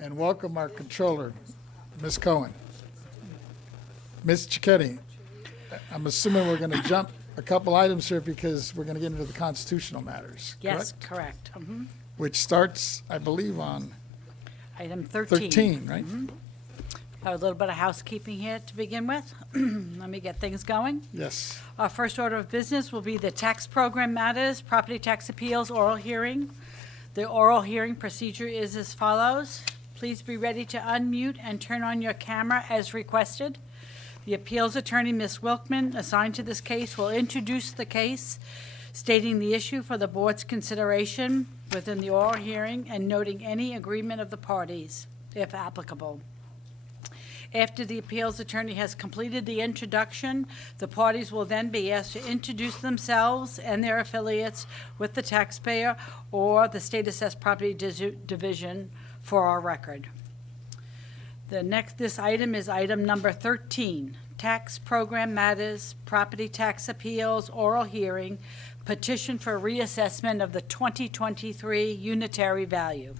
and welcome our controller, Ms. Cohen. Ms. Cicchetti, I'm assuming we're going to jump a couple items here because we're going to get into the constitutional matters, Yes, correct. which starts, I believe, on Item 13. 13, right? A little bit of housekeeping here to begin with. Let me get things going. Yes. Our first order of business will be the tax program matters, property tax appeals, oral hearing. The oral hearing procedure is as follows. Please be ready to unmute and turn on your camera as requested. The appeals attorney, Ms. Wilkman, assigned to this case, will introduce the case, stating the issue for the board's consideration within the oral hearing and noting any agreement of the parties, if applicable. After the appeals attorney has completed the introduction, the parties will then be asked to introduce themselves and their affiliates with the taxpayer or the state assessed property division for our record. This item is item number 13, tax program matters, property tax appeals, oral hearing, petition for reassessment of the 2023 unitary value.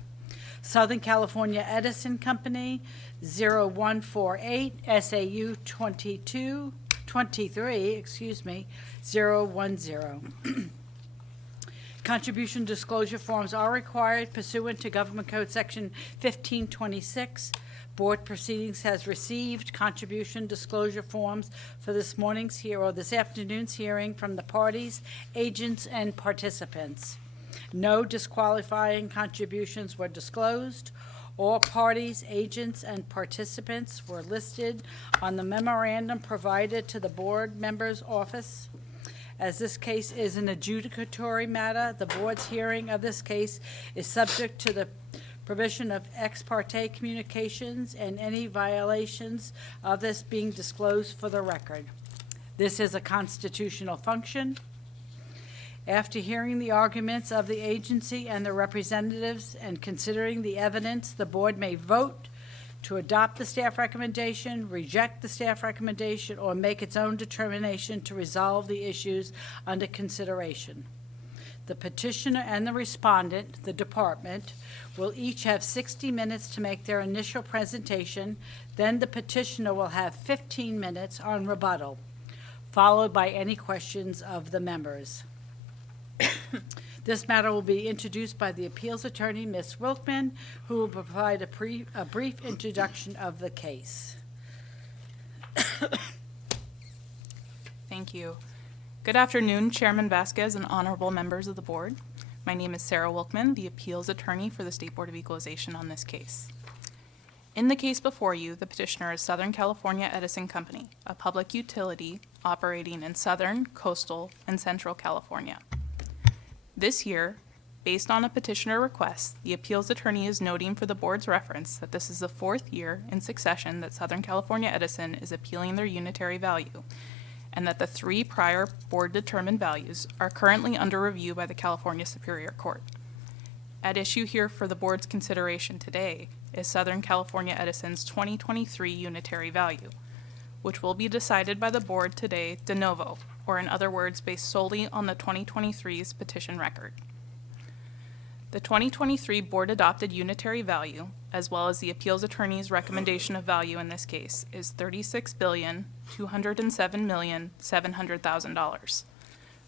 Southern California Edison Company, 0148 SAU 23, 010. Contribution disclosure forms are required pursuant to Government Code Section 1526. Board proceedings has received contribution disclosure forms for this afternoon's hearing from the parties, agents, and participants. No disqualifying contributions were disclosed. All parties, agents, and participants were listed on the memorandum provided to the board member's office. As this case is an adjudicatory matter, the board's hearing of this case is subject to the provision of ex parte communications and any violations of this being disclosed for the record. This is a constitutional function. After hearing the arguments of the agency and the representatives and considering the evidence, the board may vote to adopt the staff recommendation, reject the staff recommendation, or make its own determination to resolve the issues under consideration. The petitioner and the respondent, the department, will each have 60 minutes to make their initial presentation. Then the petitioner will have 15 minutes on rebuttal, followed by any questions of the members. This matter will be introduced by the appeals attorney, Ms. Wilkman, who will provide a brief introduction of the case. Thank you. Good afternoon, Chairman Vasquez and honorable members of the board. My name is Sarah Wilkman, the appeals attorney for the State Board of Equalization on this case. In the case before you, the petitioner is Southern California Edison Company, a public utility operating in Southern, Coastal, and Central California. This year, based on a petitioner request, the appeals attorney is noting for the board's reference that this is the fourth year in succession that Southern California Edison is appealing their unitary value, and that the three prior board-determined values are currently under review by the California Superior Court. At issue here for the board's consideration today is Southern California Edison's 2023 unitary value, which will be decided by the board today de novo, or in other words, based solely on the 2023's petition record. The 2023 board-adopted unitary value, as well as the appeals attorney's recommendation of value in this case, is $36,207,700,000.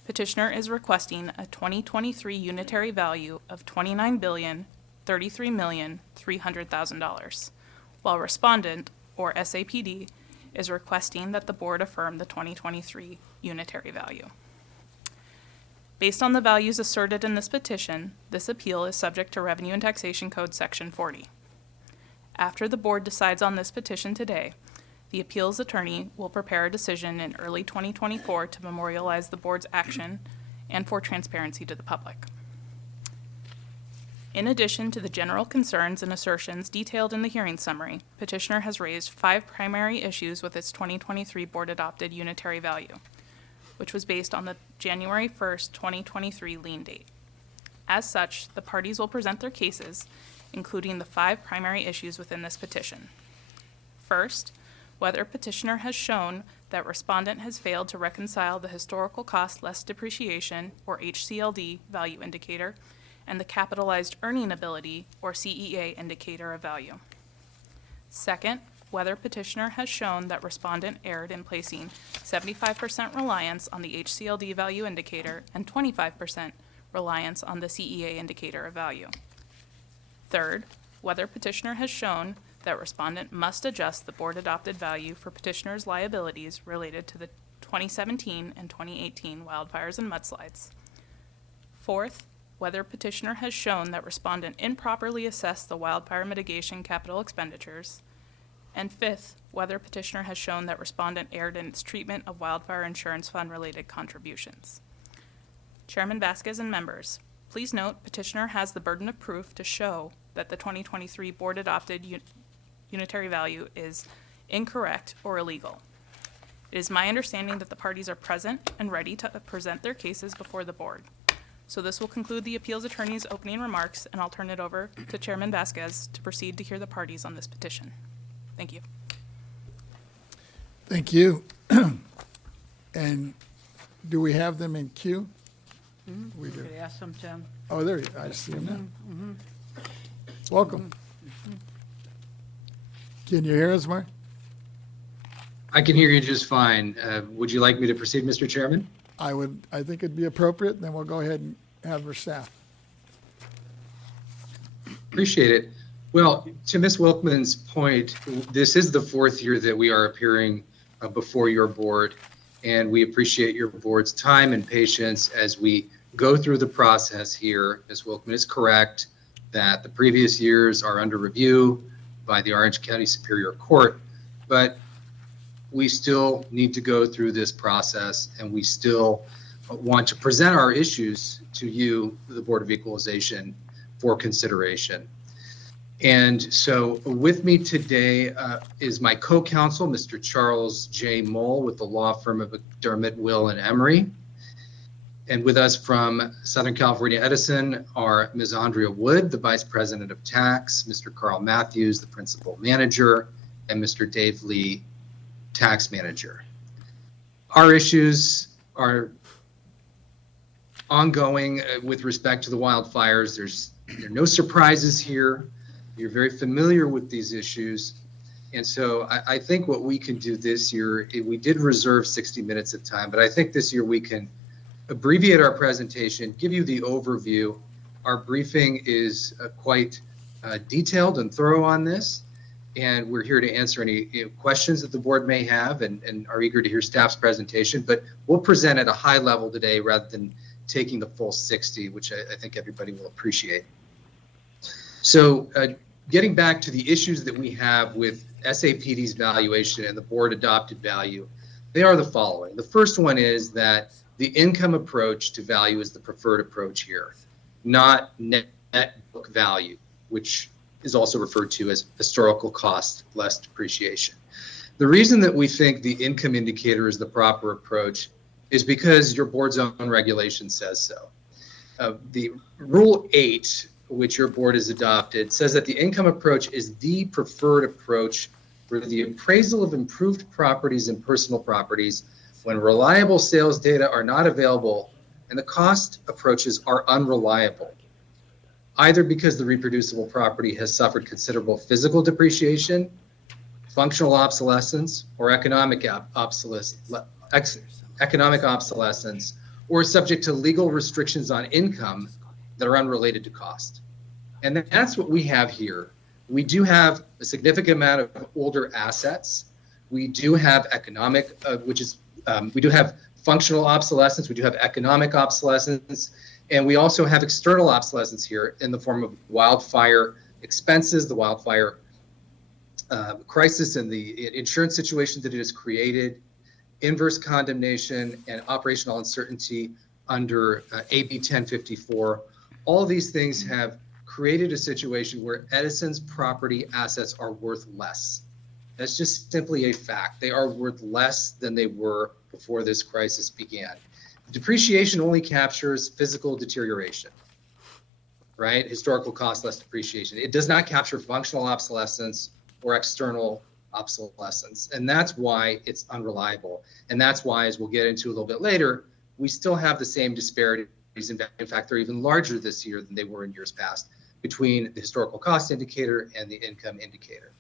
Petitioner is requesting a 2023 unitary value of $29,033,300,000, while respondent, or SAPD, is requesting that the board affirm the 2023 unitary value. Based on the values asserted in this petition, this appeal is subject to Revenue and Taxation Code Section 40. After the board decides on this petition today, the appeals attorney will prepare a decision in early 2024 to memorialize the board's action and for transparency to the public. In addition to the general concerns and assertions detailed in the hearing summary, petitioner has raised 5 primary issues with its 2023 board-adopted unitary value, which was based on the January 1st, 2023 lien date. As such, the parties will present their cases, including the 5 primary issues within this petition. First, whether petitioner has shown that respondent has failed to reconcile the historical cost less depreciation, or HCLD, value indicator and the capitalized earning ability, or CEA, indicator of value. Second, whether petitioner has shown that respondent erred in placing 75% reliance on the HCLD value indicator and 25% reliance on the CEA indicator of value. Third, whether petitioner has shown that respondent must adjust the board-adopted value for petitioner's liabilities related to the 2017 and 2018 wildfires and mudslides. Fourth, whether petitioner has shown that respondent improperly assessed the wildfire mitigation capital expenditures. And fifth, whether petitioner has shown that respondent erred in its treatment of wildfire insurance fund-related contributions. Chairman Vasquez and members, please note petitioner has the burden of proof to show that the 2023 board-adopted unitary value is incorrect or illegal. It is my understanding that the parties are present and ready to present their cases before the board. So this will conclude the appeals attorney's opening remarks, and I'll turn it over to Chairman Vasquez to proceed to hear the parties on this petition. Thank you. Thank you. And do we have them in queue? We do. Could ask them to. Oh, there you I see them now. Welcome. Can you hear us, Mark? I can hear you just fine. Would you like me to proceed, Mr. Chairman? I think it'd be appropriate, then we'll go ahead and have our staff. Appreciate it. Well, to Ms. Wilkman's point, this is the fourth year that we are appearing before your board, and we appreciate your board's time and patience as we go through the process here. Ms. Wilkman is correct that the previous years are under review by the Orange County Superior Court, but we still need to go through this process, and we still want to present our issues to you, the Board of Equalization, for consideration. And so with me today is my co-counsel, Mr. Charles J. Moll with the law firm of McDermott, Will, and Emery. And with us from Southern California Edison are Ms. Andrea Wood, the Vice President of Tax, Mr. Carl Matthews, the Principal Manager, and Mr. Dave Lee, Tax Manager. Our issues are ongoing with respect to the wildfires. There are no surprises here. You're very familiar with these issues. And so I think what we can do this year, we did reserve 60 minutes of time, but I think this year we can abbreviate our presentation, give you the overview. Our briefing is quite detailed and thorough on this, and we're here to answer any questions that the board may have and are eager to hear staff's presentation, but we'll present at a high level today rather than taking the full 60, which I think everybody will appreciate. So getting back to the issues that we have with SAPD's valuation and the board adopted value, they are the following. The first one is that the income approach to value is the preferred approach here, not net book value, which is also referred to as historical cost less depreciation. The reason that we think the income indicator is the proper approach is because your board's own regulation says so. The Rule 8, which your board has adopted, says that the income approach is the preferred approach for the appraisal of improved properties and personal properties when reliable sales data are not available and the cost approaches are unreliable, either because the reproducible property has suffered considerable physical depreciation, functional obsolescence, or economic obsolescence, or is subject to legal restrictions on income that are unrelated to cost. And that's what we have here. We do have a significant amount of older assets. We do have we do have functional obsolescence, we do have economic obsolescence, and we also have external obsolescence here in the form of wildfire expenses, the wildfire crisis and the insurance situation that it has created, inverse condemnation, and operational uncertainty under AB 1054. All these things have created a situation where Edison's property assets are worth less. That's just simply a fact. They are worth less than they were before this crisis began. Depreciation only captures physical deterioration, right? Historical cost less depreciation. It does not capture functional obsolescence or external obsolescence. And that's why it's unreliable. And that's why, as we'll get into a little bit later, we still have the same disparity In fact, they're even larger this year than they were in years past between the historical cost indicator and the income indicator.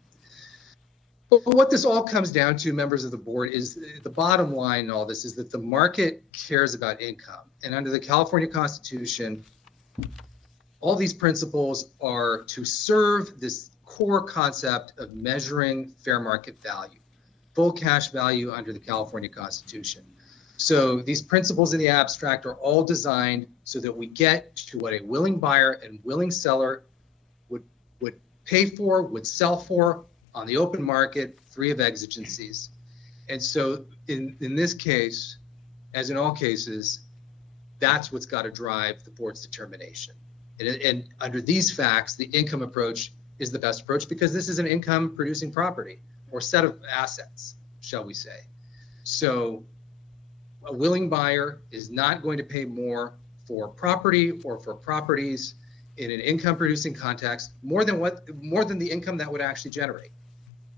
But what this all comes down to, members of the board, is the bottom line in all this is that the market cares about income. And under the California Constitution, all these principles are to serve this core concept of measuring fair market value, full cash value under the California Constitution. So these principles in the abstract are all designed so that we get to what a willing buyer and willing seller would pay for, would sell for on the open market, free of exigencies. And so in this case, as in all cases, that's what's got to drive the board's determination. And under these facts, the income approach is the best approach because this is an income producing property or set of assets, shall we say. So a willing buyer is not going to pay more for property or for properties in an income producing context more than the income that would actually generate.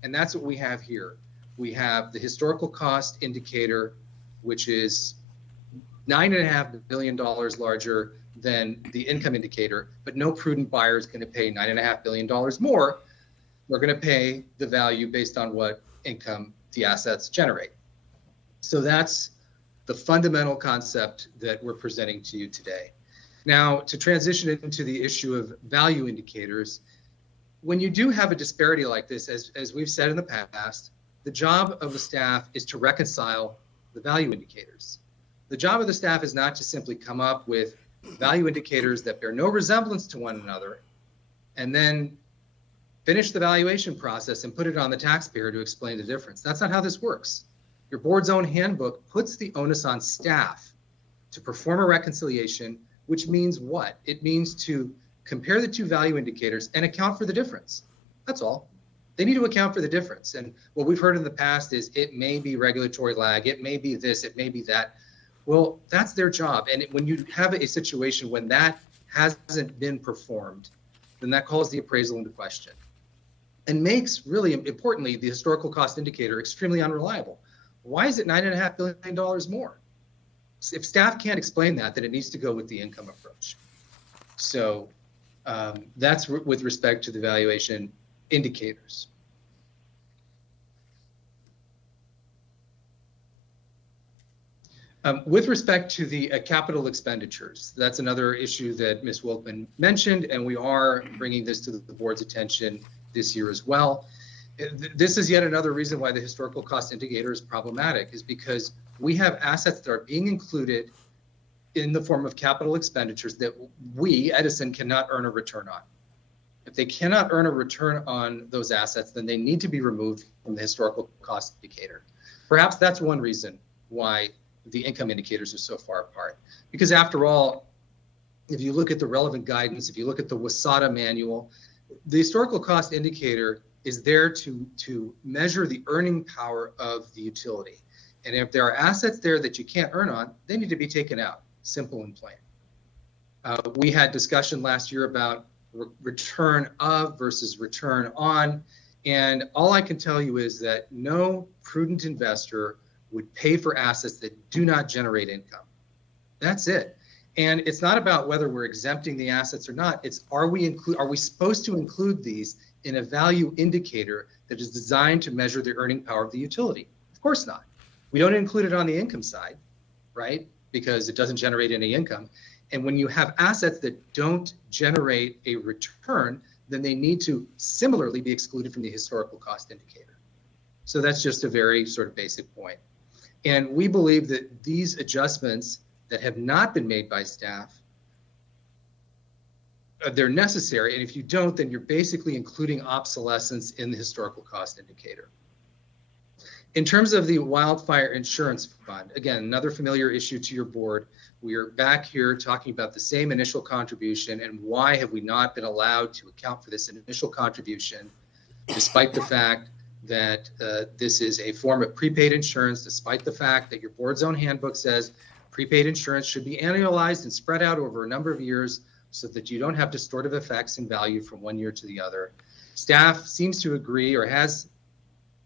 And that's what we have here. We have the historical cost indicator, which is $9.5 billion larger than the income indicator, but no prudent buyer is going to pay $9.5 billion more. We're going to pay the value based on what income the assets generate. So that's the fundamental concept that we're presenting to you today. Now, to transition into the issue of value indicators, when you do have a disparity like this, as we've said in the past, the job of the staff is to reconcile the value indicators. The job of the staff is not to simply come up with value indicators that bear no resemblance to one another and then finish the valuation process and put it on the taxpayer to explain the difference. That's not how this works. Your board's own handbook puts the onus on staff to perform a reconciliation, which means what? It means to compare the two value indicators and account for the difference. That's all. They need to account for the difference. And what we've heard in the past is it may be regulatory lag, it may be this, it may be that. Well, that's their job. And when you have a situation when that hasn't been performed, then that calls the appraisal into question and makes, really importantly, the historical cost indicator extremely unreliable. Why is it $9.5 billion more? If staff can't explain that, then it needs to go with the income approach. So that's with respect to the valuation indicators. With respect to the capital expenditures, that's another issue that Ms. Wilkman mentioned, and we are bringing this to the board's attention this year as well. This is yet another reason why the historical cost indicator is problematic, is because we have assets that are being included in the form of capital expenditures that we, Edison, cannot earn a return on. If they cannot earn a return on those assets, then they need to be removed from the historical cost indicator. Perhaps that's one reason why the income indicators are so far apart. Because after all, if you look at the relevant guidance, if you look at the WASADA manual, the historical cost indicator is there to measure the earning power of the utility. And if there are assets there that you can't earn on, they need to be taken out, simple and plain. We had discussion last year about return of versus return on. And all I can tell you is that no prudent investor would pay for assets that do not generate income. That's it. And it's not about whether we're exempting the assets or not. It's are we supposed to include these in a value indicator that is designed to measure the earning power of the utility? Of course not. We don't include it on the income side, right? Because it doesn't generate any income. And when you have assets that don't generate a return, then they need to similarly be excluded from the historical cost indicator. So that's just a very sort of basic point. And we believe that these adjustments that have not been made by staff, they're necessary. And if you don't, then you're basically including obsolescence in the historical cost indicator. In terms of the wildfire insurance fund, again, another familiar issue to your board. We are back here talking about the same initial contribution and why have we not been allowed to account for this initial contribution, despite the fact that this is a form of prepaid insurance, despite the fact that your board's own handbook says prepaid insurance should be annualized and spread out over a number of years so that you don't have distortive effects in value from one year to the other. Staff seems to agree, or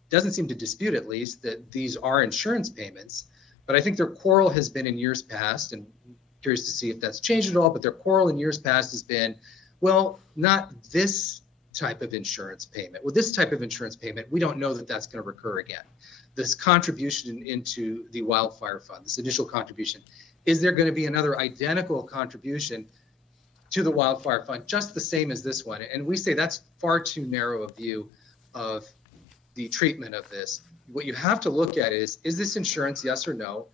doesn't seem to dispute at least, that these are insurance payments. But I think their quarrel has been in years past, and curious to see if that's changed at all, but their quarrel in years past has been, well, not this type of insurance payment. With this type of insurance payment, we don't know that that's going to recur again. This contribution into the wildfire fund, this initial contribution, is there going to be another identical contribution to the wildfire fund, just the same as this one? And we say that's far too narrow a view of the treatment of this. What you have to look at is this insurance, yes or no?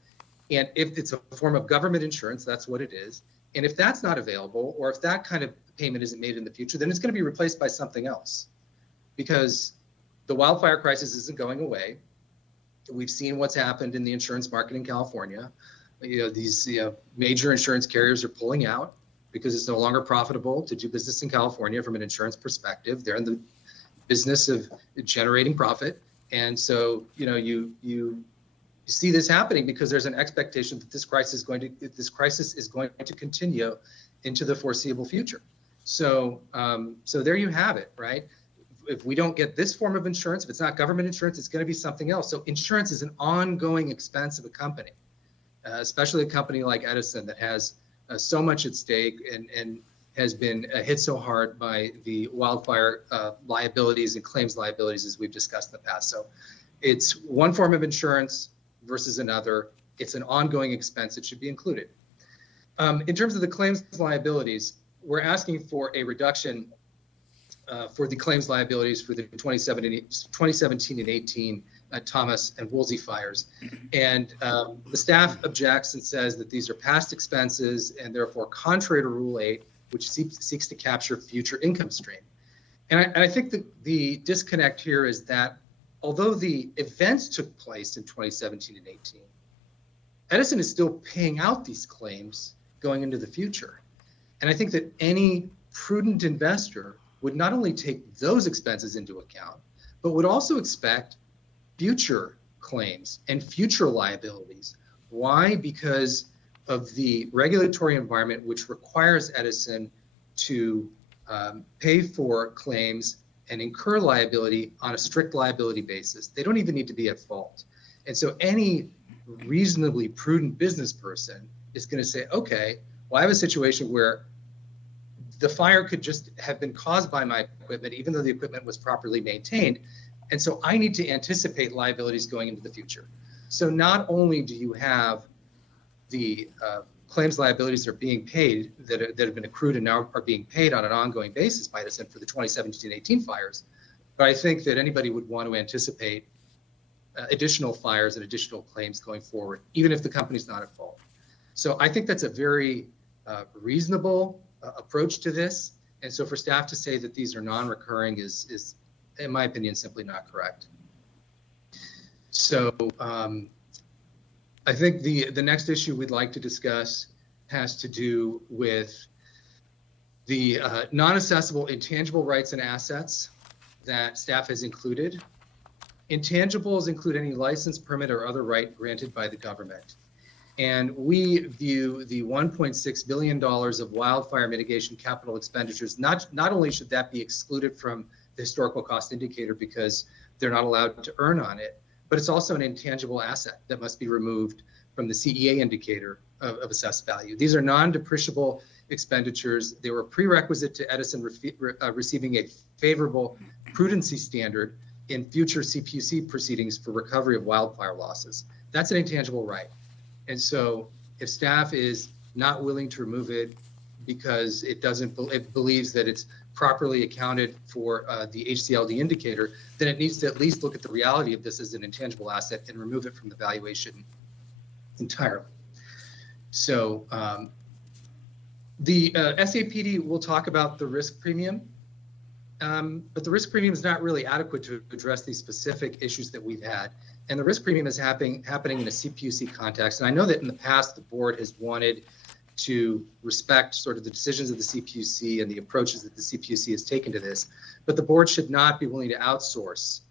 And if it's a form of government insurance, that's what it is. And if that's not available, or if that kind of payment isn't made in the future, then it's going to be replaced by something else, because the wildfire crisis isn't going away. We've seen what's happened in the insurance market in California. These major insurance carriers are pulling out because it's no longer profitable to do business in California from an insurance perspective. They're in the business of generating profit. And so, you see this happening because there's an expectation that this crisis is going to continue into the foreseeable future. So there you have it, right? If we don't get this form of insurance, if it's not government insurance, it's going to be something else. So insurance is an ongoing expense of a company, especially a company like Edison that has so much at stake and has been hit so hard by the wildfire liabilities and claims liabilities, as we've discussed in the past. So it's one form of insurance versus another. It's an ongoing expense that should be included. In terms of the claims liabilities, we're asking for a reduction for the claims liabilities for the 2017 and 18 Thomas and Woolsey fires. And the staff objects and says that these are past expenses and therefore contrary to Rule 8, which seeks to capture future income stream. And I think that the disconnect here is that although the events took place in 2017 and 18, Edison is still paying out these claims going into the future. And I think that any prudent investor would not only take those expenses into account, but would also expect future claims and future liabilities. Why? Because of the regulatory environment, which requires Edison to pay for claims and incur liability on a strict liability basis. They don't even need to be at fault. And so any reasonably prudent business person is going to say, okay, well, I have a situation where the fire could just have been caused by my equipment, even though the equipment was properly maintained. And so I need to anticipate liabilities going into the future. So not only do you have the claims liabilities that are being paid that have been accrued and now are being paid on an ongoing basis by Edison for the 2017-18 fires, but I think that anybody would want to anticipate additional fires and additional claims going forward, even if the company's not at fault. So I think that's a very reasonable approach to this. And so for staff to say that these are non-recurring is, in my opinion, simply not correct. So I think the next issue we'd like to discuss has to do with the non-assessable intangible rights and assets that staff has included. Intangibles include any license, permit, or other right granted by the government. And we view the $1.6 billion of wildfire mitigation capital expenditures, not only should that be excluded from the historical cost indicator because they're not allowed to earn on it, but it's also an intangible asset that must be removed from the CEA indicator of assessed value. These are non-depreciable expenditures. They were a prerequisite to Edison receiving a favorable prudency standard in future CPUC proceedings for recovery of wildfire losses. That's an intangible right. And so if staff is not willing to remove it because it believes that it's properly accounted for the HCLD indicator, then it needs to at least look at the reality of this as an intangible asset and remove it from the valuation entirely. So the SAPD will talk about the risk premium, but the risk premium is not really adequate to address these specific issues that we've had. And the risk premium is happening in a CPUC context. And I know that in the past, the board has wanted to respect sort of the decisions of the CPUC and the approaches that the CPUC has taken to this, but the board should not be willing to outsource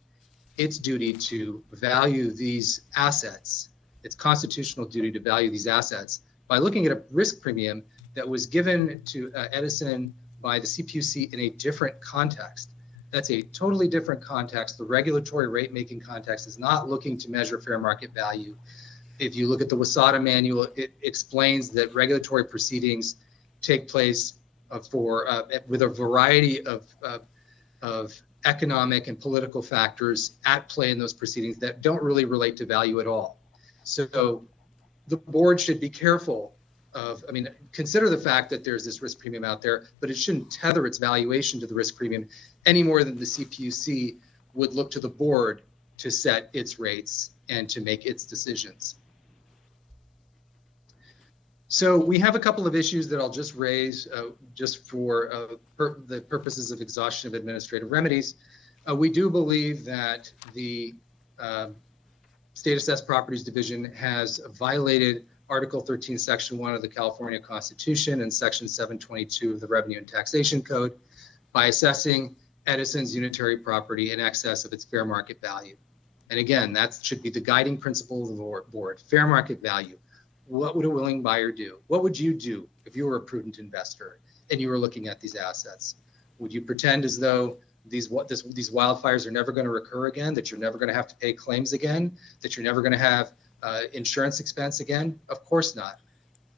its duty to value these assets, its constitutional duty to value these assets by looking at a risk premium that was given to Edison by the CPUC in a different context. That's a totally different context. The regulatory rate-making context is not looking to measure fair market value. If you look at the WASADA manual, it explains that regulatory proceedings take place with a variety of economic and political factors at play in those proceedings that don't really relate to value at all. So the board should be careful consider the fact that there's this risk premium out there, but it shouldn't tether its valuation to the risk premium any more than the CPUC would look to the board to set its rates and to make its decisions. So we have a couple of issues that I'll just raise just for the purposes of exhaustion of administrative remedies. We do believe that the State Assessed Properties Division has violated Article 13, Section 1 of the California Constitution and Section 722 of the Revenue and Taxation Code by assessing Edison's unitary property in excess of its fair market value. And again, that should be the guiding principle of the board, fair market value. What would a willing buyer do? What would you do if you were a prudent investor and you were looking at these assets? Would you pretend as though these wildfires are never going to recur again, that you're never going to have to pay claims again, that you're never going to have insurance expense again? Of course not.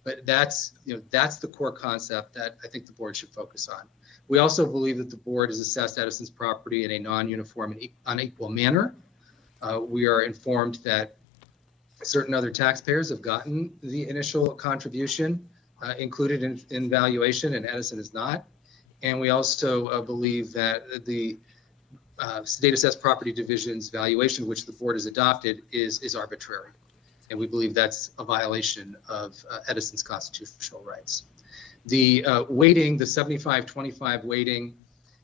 But that's the core concept that I think the board should focus on. We also believe that the board has assessed Edison's property in a non-uniform and unequal manner. We are informed that certain other taxpayers have gotten the initial contribution included in valuation, and Edison is not. And we also believe that the State Assessed Property Division's valuation, which the board has adopted, is arbitrary. And we believe that's a violation of Edison's constitutional rights. The weighting, the 75-25 weighting,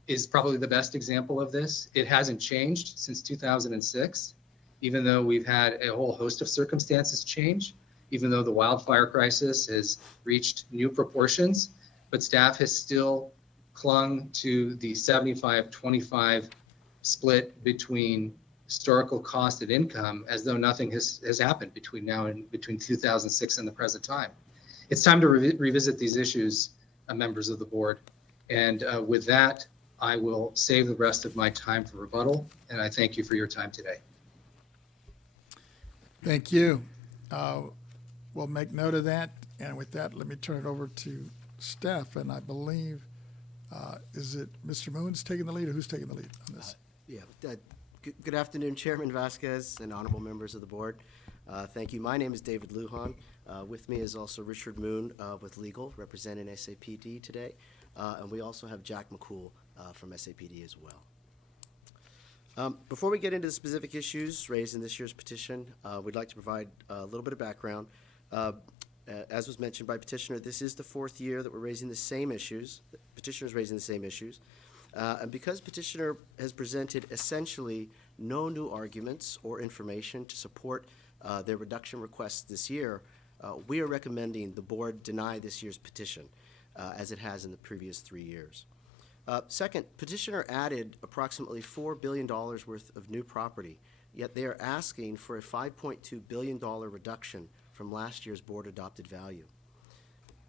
is probably the best example of this. It hasn't changed since 2006, even though we've had a whole host of circumstances change, even though the wildfire crisis has reached new proportions, but staff has still clung to the 75-25 split between historical cost and income as though nothing has happened between 2006 and the present time. It's time to revisit these issues, members of the board. And with that, I will save the rest of my time for rebuttal, and I thank you for your time today. Thank you. We'll make note of that. And with that, let me turn it over to Steph. And I believe, is it Mr. Moon's taking the lead, or who's taking the lead on this? Good afternoon, Chairman Vasquez and honorable members of the board. Thank you. My name is David Lujan. With me is also Richard Moon with Legal, representing SAPD today. And we also have Jack McCool from SAPD as well. Before we get into the specific issues raised in this year's petition, we'd like to provide a little bit of background. As was mentioned by petitioner, this is the fourth year that we're raising the same issues. Petitioner's raising the same issues. And because petitioner has presented essentially no new arguments or information to support their reduction requests this year, we are recommending the board deny this year's petition, as it has in the previous 3 years. Second, petitioner added approximately $4 billion worth of new property, yet they are asking for a $5.2 billion reduction from last year's board-adopted value.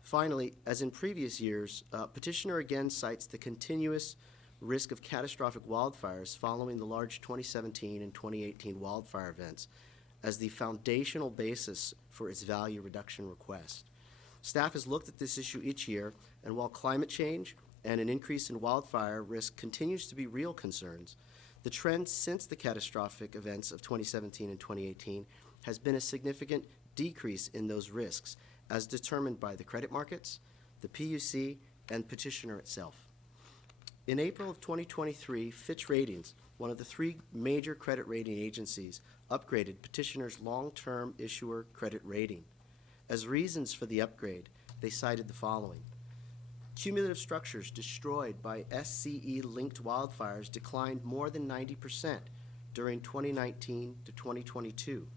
Finally, as in previous years, petitioner again cites the continuous risk of catastrophic wildfires following the large 2017 and 2018 wildfire events as the foundational basis for its value reduction request. Staff has looked at this issue each year, and while climate change and an increase in wildfire risk continues to be real concerns, the trend since the catastrophic events of 2017 and 2018 has been a significant decrease in those risks as determined by the credit markets, the PUC, and petitioner itself. In April of 2023, Fitch Ratings, one of the 3 major credit rating agencies, upgraded petitioner's long-term issuer credit rating. As reasons for the upgrade, they cited the following. Cumulative structures destroyed by SCE-linked wildfires declined more than 90% during 2019 to 2022.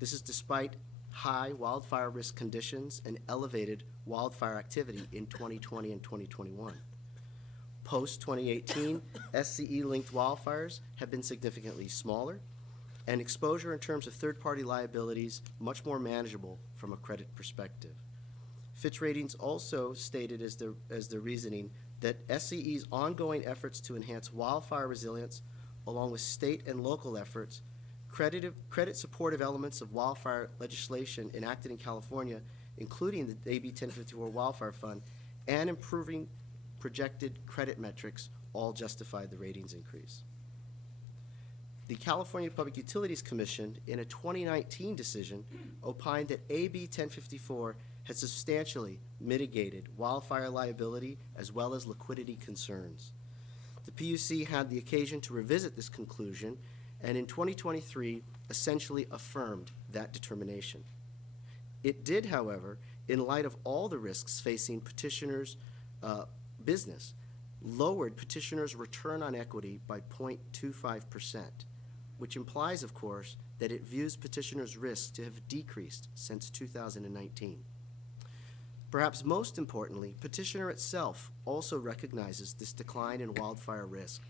This is despite high wildfire risk conditions and elevated wildfire activity in 2020 and 2021. Post-2018, SCE-linked wildfires have been significantly smaller, and exposure in terms of third-party liabilities much more manageable from a credit perspective. Fitch Ratings also stated as their reasoning that SCE's ongoing efforts to enhance wildfire resilience, along with state and local efforts, credit supportive elements of wildfire legislation enacted in California, including the AB 1054 Wildfire Fund, and improving projected credit metrics all justified the ratings increase. The California Public Utilities Commission, in a 2019 decision, opined that AB 1054 has substantially mitigated wildfire liability as well as liquidity concerns. The PUC had the occasion to revisit this conclusion, and in 2023 essentially affirmed that determination. It did, however, in light of all the risks facing petitioners' business, lowered petitioners' return on equity by 0.25%, which implies, of course, that it views petitioners' risks to have decreased since 2019. Perhaps most importantly, petitioner itself also recognizes this decline in wildfire risk,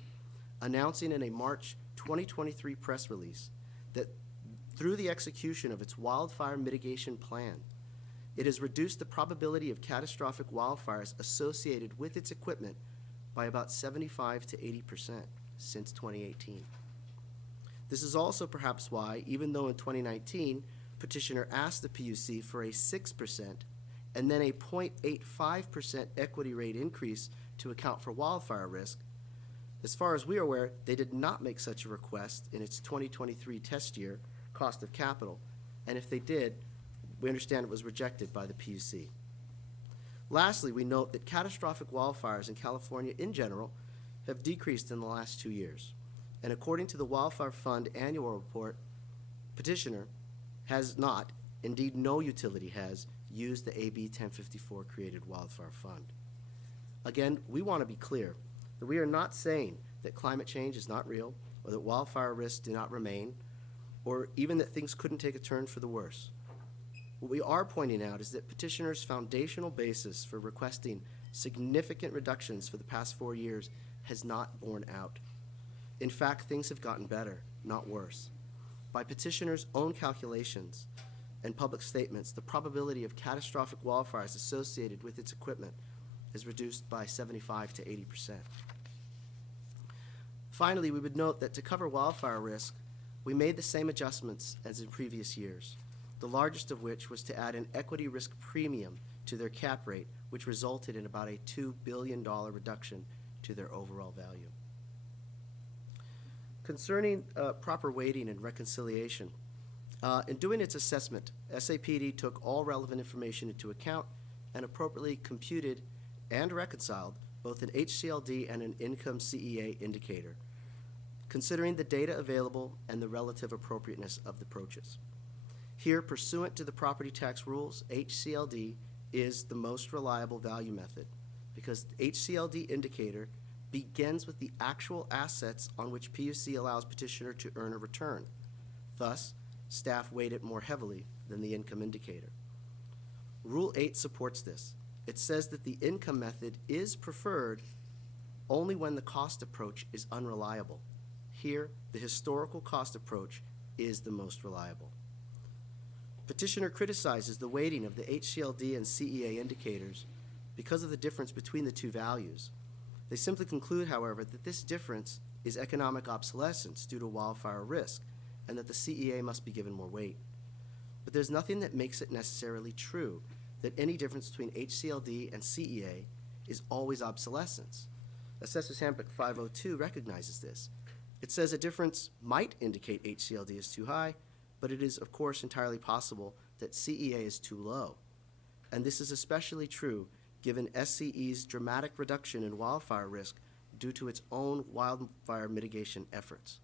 announcing in a March 2023 press release that through the execution of its wildfire mitigation plan, it has reduced the probability of catastrophic wildfires associated with its equipment by about 75 to 80% since 2018. This is also perhaps why, even though in 2019, petitioner asked the PUC for a 6% and then a 0.85% equity rate increase to account for wildfire risk, as far as we are aware, they did not make such a request in its 2023 test year cost of capital, and if they did, we understand it was rejected by the PUC. Lastly, we note that catastrophic wildfires in California in general have decreased in the last 2 years. And according to the Wildfire Fund annual report, petitioner has not, indeed no utility has, used the AB 1054 created Wildfire Fund. Again, we want to be clear that we are not saying that climate change is not real, or that wildfire risks do not remain, or even that things couldn't take a turn for the worse. What we are pointing out is that petitioners' foundational basis for requesting significant reductions for the past 4 years has not borne out. In fact, things have gotten better, not worse. By petitioners' own calculations and public statements, the probability of catastrophic wildfires associated with its equipment is reduced by 75 to 80%. Finally, we would note that to cover wildfire risk, we made the same adjustments as in previous years, the largest of which was to add an equity risk premium to their cap rate, which resulted in about a $2 billion reduction to their overall value. Concerning proper weighting and reconciliation, in doing its assessment, SAPD took all relevant information into account and appropriately computed and reconciled both an HCLD and an income CEA indicator, considering the data available and the relative appropriateness of the approaches. Here, pursuant to the property tax rules, HCLD is the most reliable value method because the HCLD indicator begins with the actual assets on which PUC allows petitioner to earn a return. Thus, staff weight it more heavily than the income indicator. Rule 8 supports this. It says that the income method is preferred only when the cost approach is unreliable. Here, the historical cost approach is the most reliable. Petitioner criticizes the weighting of the HCLD and CEA indicators because of the difference between the two values. They simply conclude, however, that this difference is economic obsolescence due to wildfire risk, and that the CEA must be given more weight. But there's nothing that makes it necessarily true that any difference between HCLD and CEA is always obsolescence. Assessor's Handbook 502 recognizes this. It says a difference might indicate HCLD is too high, but it is, of course, entirely possible that CEA is too low. And this is especially true given SCE's dramatic reduction in wildfire risk due to its own wildfire mitigation efforts.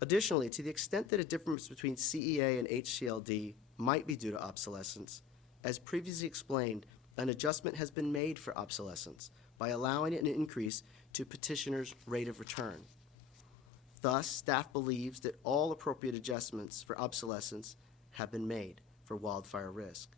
Additionally, to the extent that a difference between CEA and HCLD might be due to obsolescence, as previously explained, an adjustment has been made for obsolescence by allowing an increase to petitioner's rate of return. Thus, staff believes that all appropriate adjustments for obsolescence have been made for wildfire risk.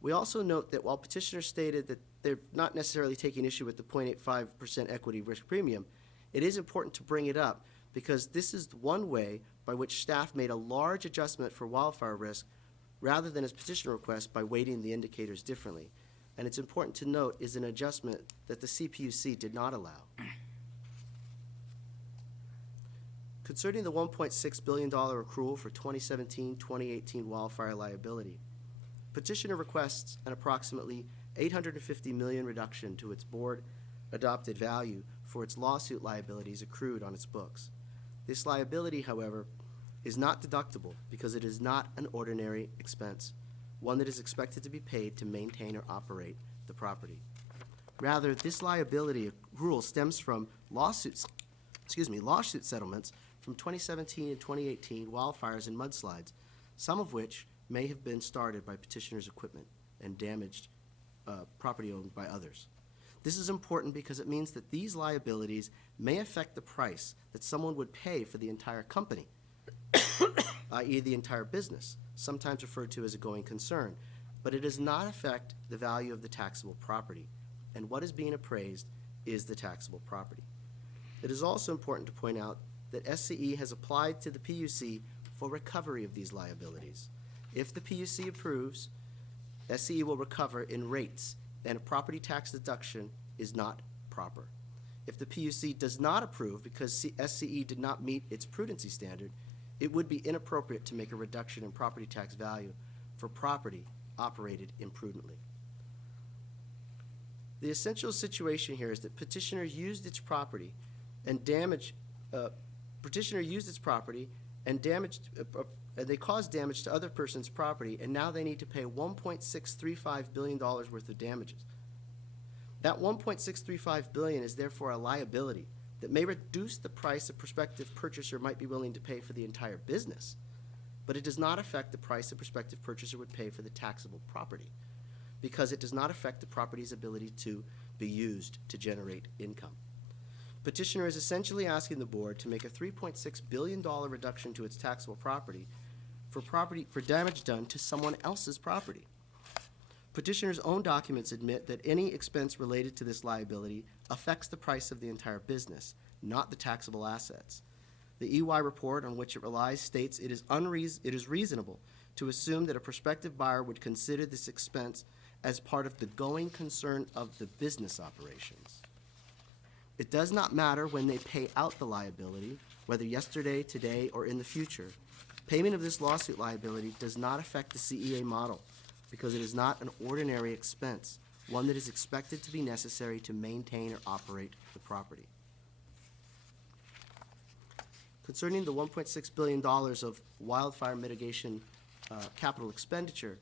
We also note that while petitioners stated that they're not necessarily taking issue with the 0.85% equity risk premium, it is important to bring it up because this is one way by which staff made a large adjustment for wildfire risk rather than as petitioner request by weighting the indicators differently. And it's important to note is an adjustment that the CPUC did not allow. Concerning the $1.6 billion accrual for 2017-2018 wildfire liability, petitioner requests an approximately $850 million reduction to its board-adopted value for its lawsuit liabilities accrued on its books. This liability, however, is not deductible because it is not an ordinary expense, one that is expected to be paid to maintain or operate the property. Rather, this liability accrual stems from lawsuit settlements from 2017 and 2018 wildfires and mudslides, some of which may have been started by petitioner's equipment and damaged property owned by others. This is important because it means that these liabilities may affect the price that someone would pay for the entire company, i.e. the entire business, sometimes referred to as a going concern, but it does not affect the value of the taxable property, and what is being appraised is the taxable property. It is also important to point out that SCE has applied to the PUC for recovery of these liabilities. If the PUC approves, SCE will recover in rates, and a property tax deduction is not proper. If the PUC does not approve because SCE did not meet its prudency standard, it would be inappropriate to make a reduction in property tax value for property operated imprudently. The essential situation here is that petitioner used its property and they caused damage to other person's property, and now they need to pay $1.635 billion worth of damages. That $1.635 billion is therefore a liability that may reduce the price a prospective purchaser might be willing to pay for the entire business, but it does not affect the price a prospective purchaser would pay for the taxable property, because it does not affect the property's ability to be used to generate income. Petitioner is essentially asking the board to make a $3.6 billion reduction to its taxable property for damage done to someone else's property. Petitioner's own documents admit that any expense related to this liability affects the price of the entire business, not the taxable assets. The EY report on which it relies states it is reasonable to assume that a prospective buyer would consider this expense as part of the going concern of the business operations. It does not matter when they pay out the liability, whether yesterday, today, or in the future. Payment of this lawsuit liability does not affect the CEA model because it is not an ordinary expense, one that is expected to be necessary to maintain or operate the property. Concerning the $1.6 billion of wildfire mitigation capital expenditure,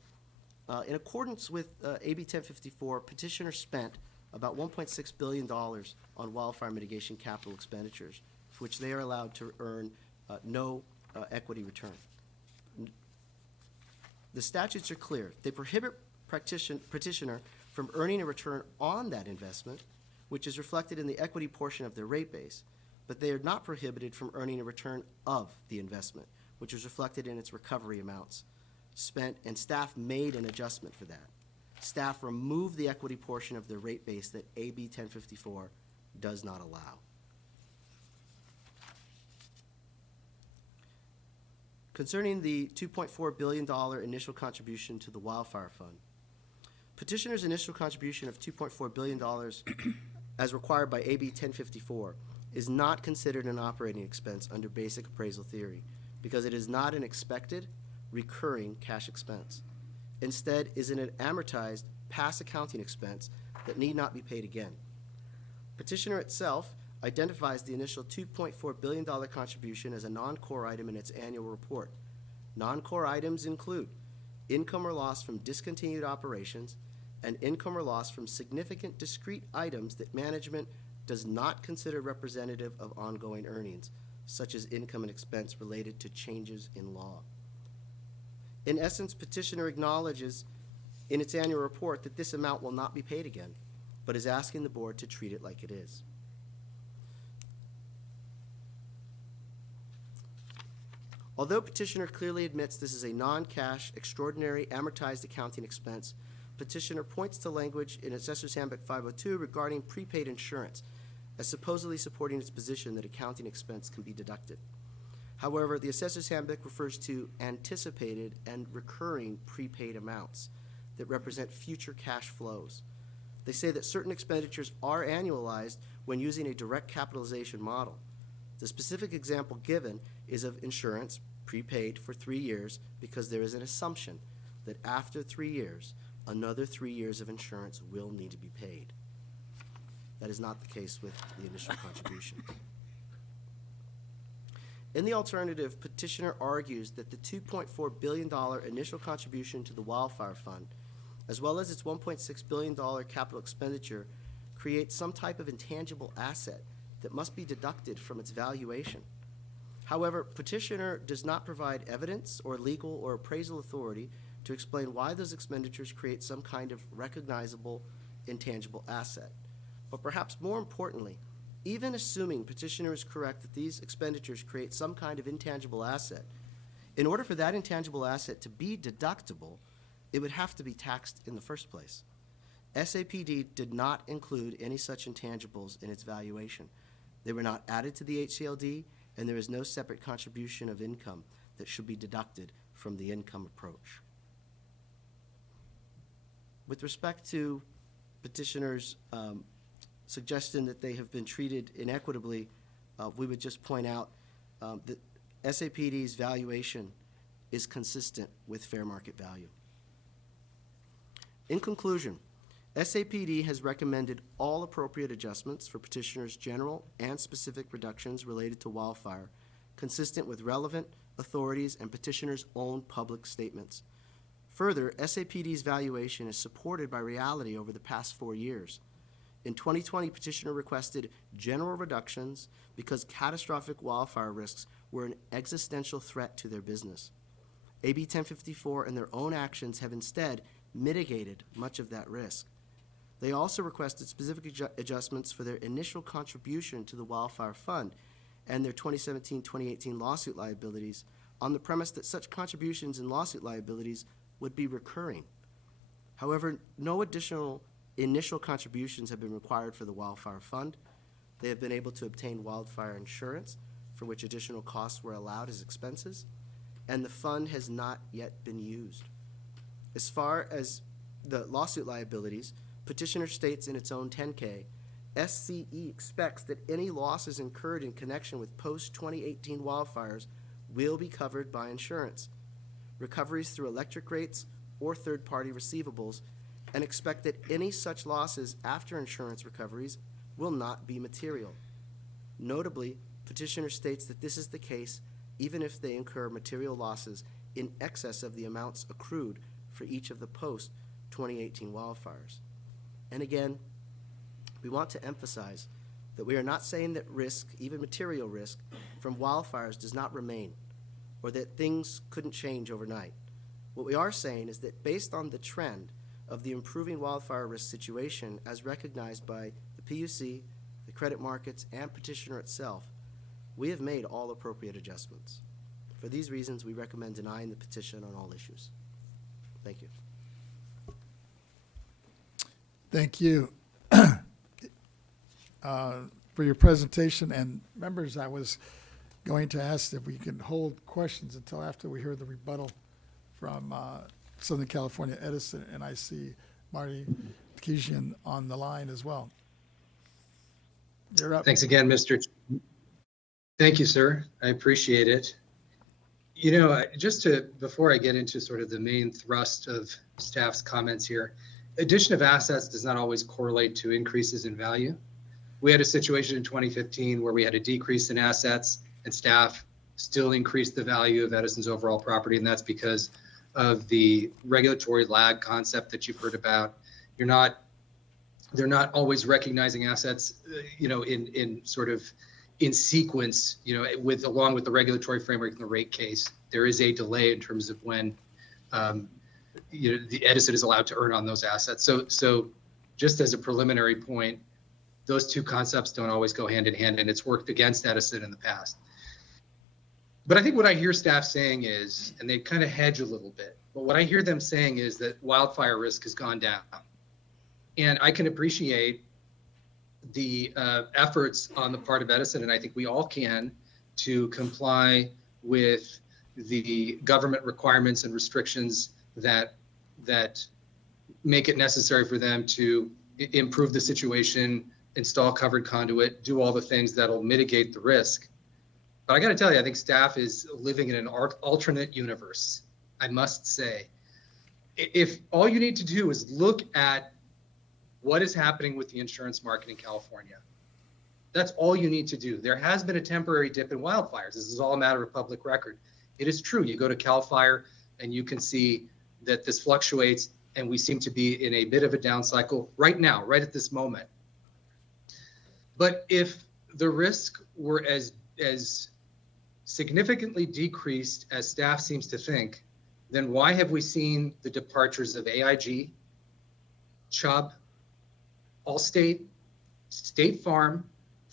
in accordance with AB 1054, petitioner spent about $1.6 billion on wildfire mitigation capital expenditures, for which they are allowed to earn no equity return. The statutes are clear. They prohibit petitioner from earning a return on that investment, which is reflected in the equity portion of their rate base, but they are not prohibited from earning a return of the investment, which is reflected in its recovery amounts spent, and staff made an adjustment for that. Staff removed the equity portion of their rate base that AB 1054 does not allow. Concerning the $2.4 billion initial contribution to the wildfire fund, petitioner's initial contribution of $2.4 billion as required by AB 1054 is not considered an operating expense under basic appraisal theory because it is not an expected recurring cash expense. Instead, is an amortized past accounting expense that need not be paid again. Petitioner itself identifies the initial $2.4 billion contribution as a non-core item in its annual report. Non-core items include income or loss from discontinued operations and income or loss from significant discrete items that management does not consider representative of ongoing earnings, such as income and expense related to changes in law. In essence, petitioner acknowledges in its annual report that this amount will not be paid again, but is asking the board to treat it like it is. Although petitioner clearly admits this is a non-cash, extraordinary, amortized accounting expense, petitioner points to language in Assessor's Handbook 502 regarding prepaid insurance as supposedly supporting its position that accounting expense can be deducted. However, the Assessor's Handbook refers to anticipated and recurring prepaid amounts that represent future cash flows. They say that certain expenditures are annualized when using a direct capitalization model. The specific example given is of insurance prepaid for 3 years because there is an assumption that after 3 years, another 3 years of insurance will need to be paid. That is not the case with the initial contribution. In the alternative, petitioner argues that the $2.4 billion initial contribution to the wildfire fund, as well as its $1.6 billion capital expenditure, creates some type of intangible asset that must be deducted from its valuation. However, petitioner does not provide evidence or legal or appraisal authority to explain why those expenditures create some kind of recognizable intangible asset. But perhaps more importantly, even assuming petitioner is correct that these expenditures create some kind of intangible asset, in order for that intangible asset to be deductible, it would have to be taxed in the first place. SAPD did not include any such intangibles in its valuation. They were not added to the HCLD, and there is no separate contribution of income that should be deducted from the income approach. With respect to petitioners' suggestion that they have been treated inequitably, we would just point out that SAPD's valuation is consistent with fair market value. In conclusion, SAPD has recommended all appropriate adjustments for petitioners' general and specific reductions related to wildfire, consistent with relevant authorities and petitioners' own public statements. Further, SAPD's valuation is supported by reality over the past 4 years. In 2020, petitioner requested general reductions because catastrophic wildfire risks were an existential threat to their business. AB 1054 and their own actions have instead mitigated much of that risk. They also requested specific adjustments for their initial contribution to the wildfire fund and their 2017-2018 lawsuit liabilities on the premise that such contributions and lawsuit liabilities would be recurring. However, no additional initial contributions have been required for the wildfire fund. They have been able to obtain wildfire insurance, for which additional costs were allowed as expenses, and the fund has not yet been used. As far as the lawsuit liabilities, petitioner states in its own 10-K, SCE expects that any losses incurred in connection with post-2018 wildfires will be covered by insurance, recoveries through electric rates or third-party receivables, and expect that any such losses after insurance recoveries will not be material. Notably, petitioner states that this is the case even if they incur material losses in excess of the amounts accrued for each of the post-2018 wildfires. And again, we want to emphasize that we are not saying that risk, even material risk, from wildfires does not remain, or that things couldn't change overnight. What we are saying is that based on the trend of the improving wildfire risk situation as recognized by the PUC, the credit markets, and petitioner itself, we have made all appropriate adjustments. For these reasons, we recommend denying the petition on all issues. Thank you. Thank you for your presentation. And members, I was going to ask if we can hold questions until after we hear the rebuttal from Southern California Edison, and I see Marty Keeshian on the line as well. You're up. Thanks again, Mr. Thank you, sir. I appreciate it. You know, before I get into sort of the main thrust of staff's comments here, addition of assets does not always correlate to increases in value. We had a situation in 2015 where we had a decrease in assets and staff still increased the value of Edison's overall property, and that's because of the regulatory lag concept that you've heard about. They're not always recognizing assets, in sequence, along with the regulatory framework in the rate case. There is a delay in terms of when, the Edison is allowed to earn on those assets. So just as a preliminary point, those two concepts don't always go hand in hand, and it's worked against Edison in the past. But I think what I hear staff saying is, and they kind of hedge a little bit, but what I hear them saying is that wildfire risk has gone down. And I can appreciate the efforts on the part of Edison, and I think we all can, to comply with the government requirements and restrictions that make it necessary for them to improve the situation, install covered conduit, do all the things that'll mitigate the risk. But I got to tell you, I think staff is living in an alternate universe, I must say. If all you need to do is look at what is happening with the insurance market in California, that's all you need to do. There has been a temporary dip in wildfires. This is all a matter of public record. It is true. You go to CAL FIRE and you can see that this fluctuates, and we seem to be in a bit of a down cycle right now, right at this moment. But if the risk were as significantly decreased as staff seems to think, then why have we seen the departures of AIG, Chubb, Allstate, State Farm,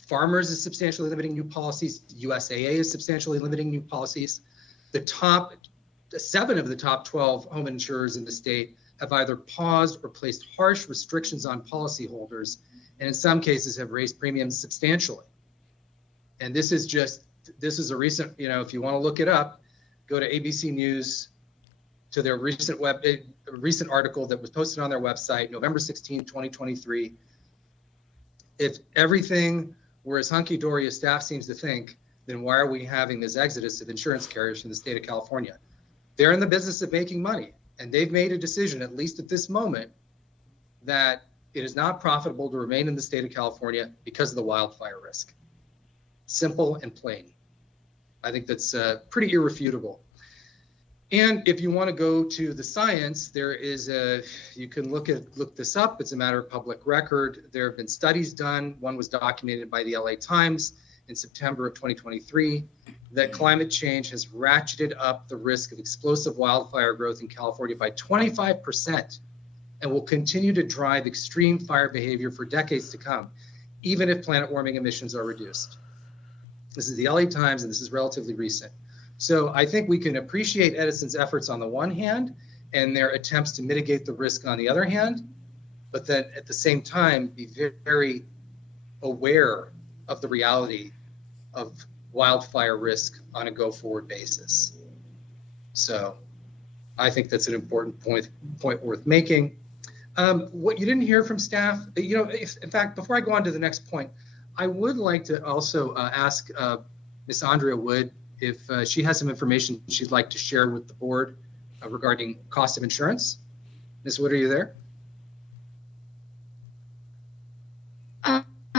Farmers is substantially limiting new policies, USAA is substantially limiting new policies. The 7 of the top 12 home insurers in the state have either paused or placed harsh restrictions on policyholders, and in some cases have raised premiums substantially. And this is a recent, if you want to look it up, go to ABC News, to their recent article that was posted on their website, November 16, 2023. If everything were as hunky-dory as staff seems to think, then why are we having this exodus of insurance carriers from the state of California? They're in the business of making money, and they've made a decision, at least at this moment, that it is not profitable to remain in the state of California because of the wildfire risk. Simple and plain. I think that's pretty irrefutable. And if you want to go to the science, you can look this up. It's a matter of public record. There have been studies done. One was documented by the LA Times in September of 2023, that climate change has ratcheted up the risk of explosive wildfire growth in California by 25% and will continue to drive extreme fire behavior for decades to come, even if planet warming emissions are reduced. This is the LA Times, and this is relatively recent. So I think we can appreciate Edison's efforts on the one hand and their attempts to mitigate the risk on the other hand, but then at the same time be very, very aware of the reality of wildfire risk on a go-forward basis. So I think that's an important point worth making. What you didn't hear from staff, in fact, before I go on to the next point, I would like to also ask Ms. Andrea Wood if she has some information she'd like to share with the board regarding cost of insurance. Ms. Wood, are you there?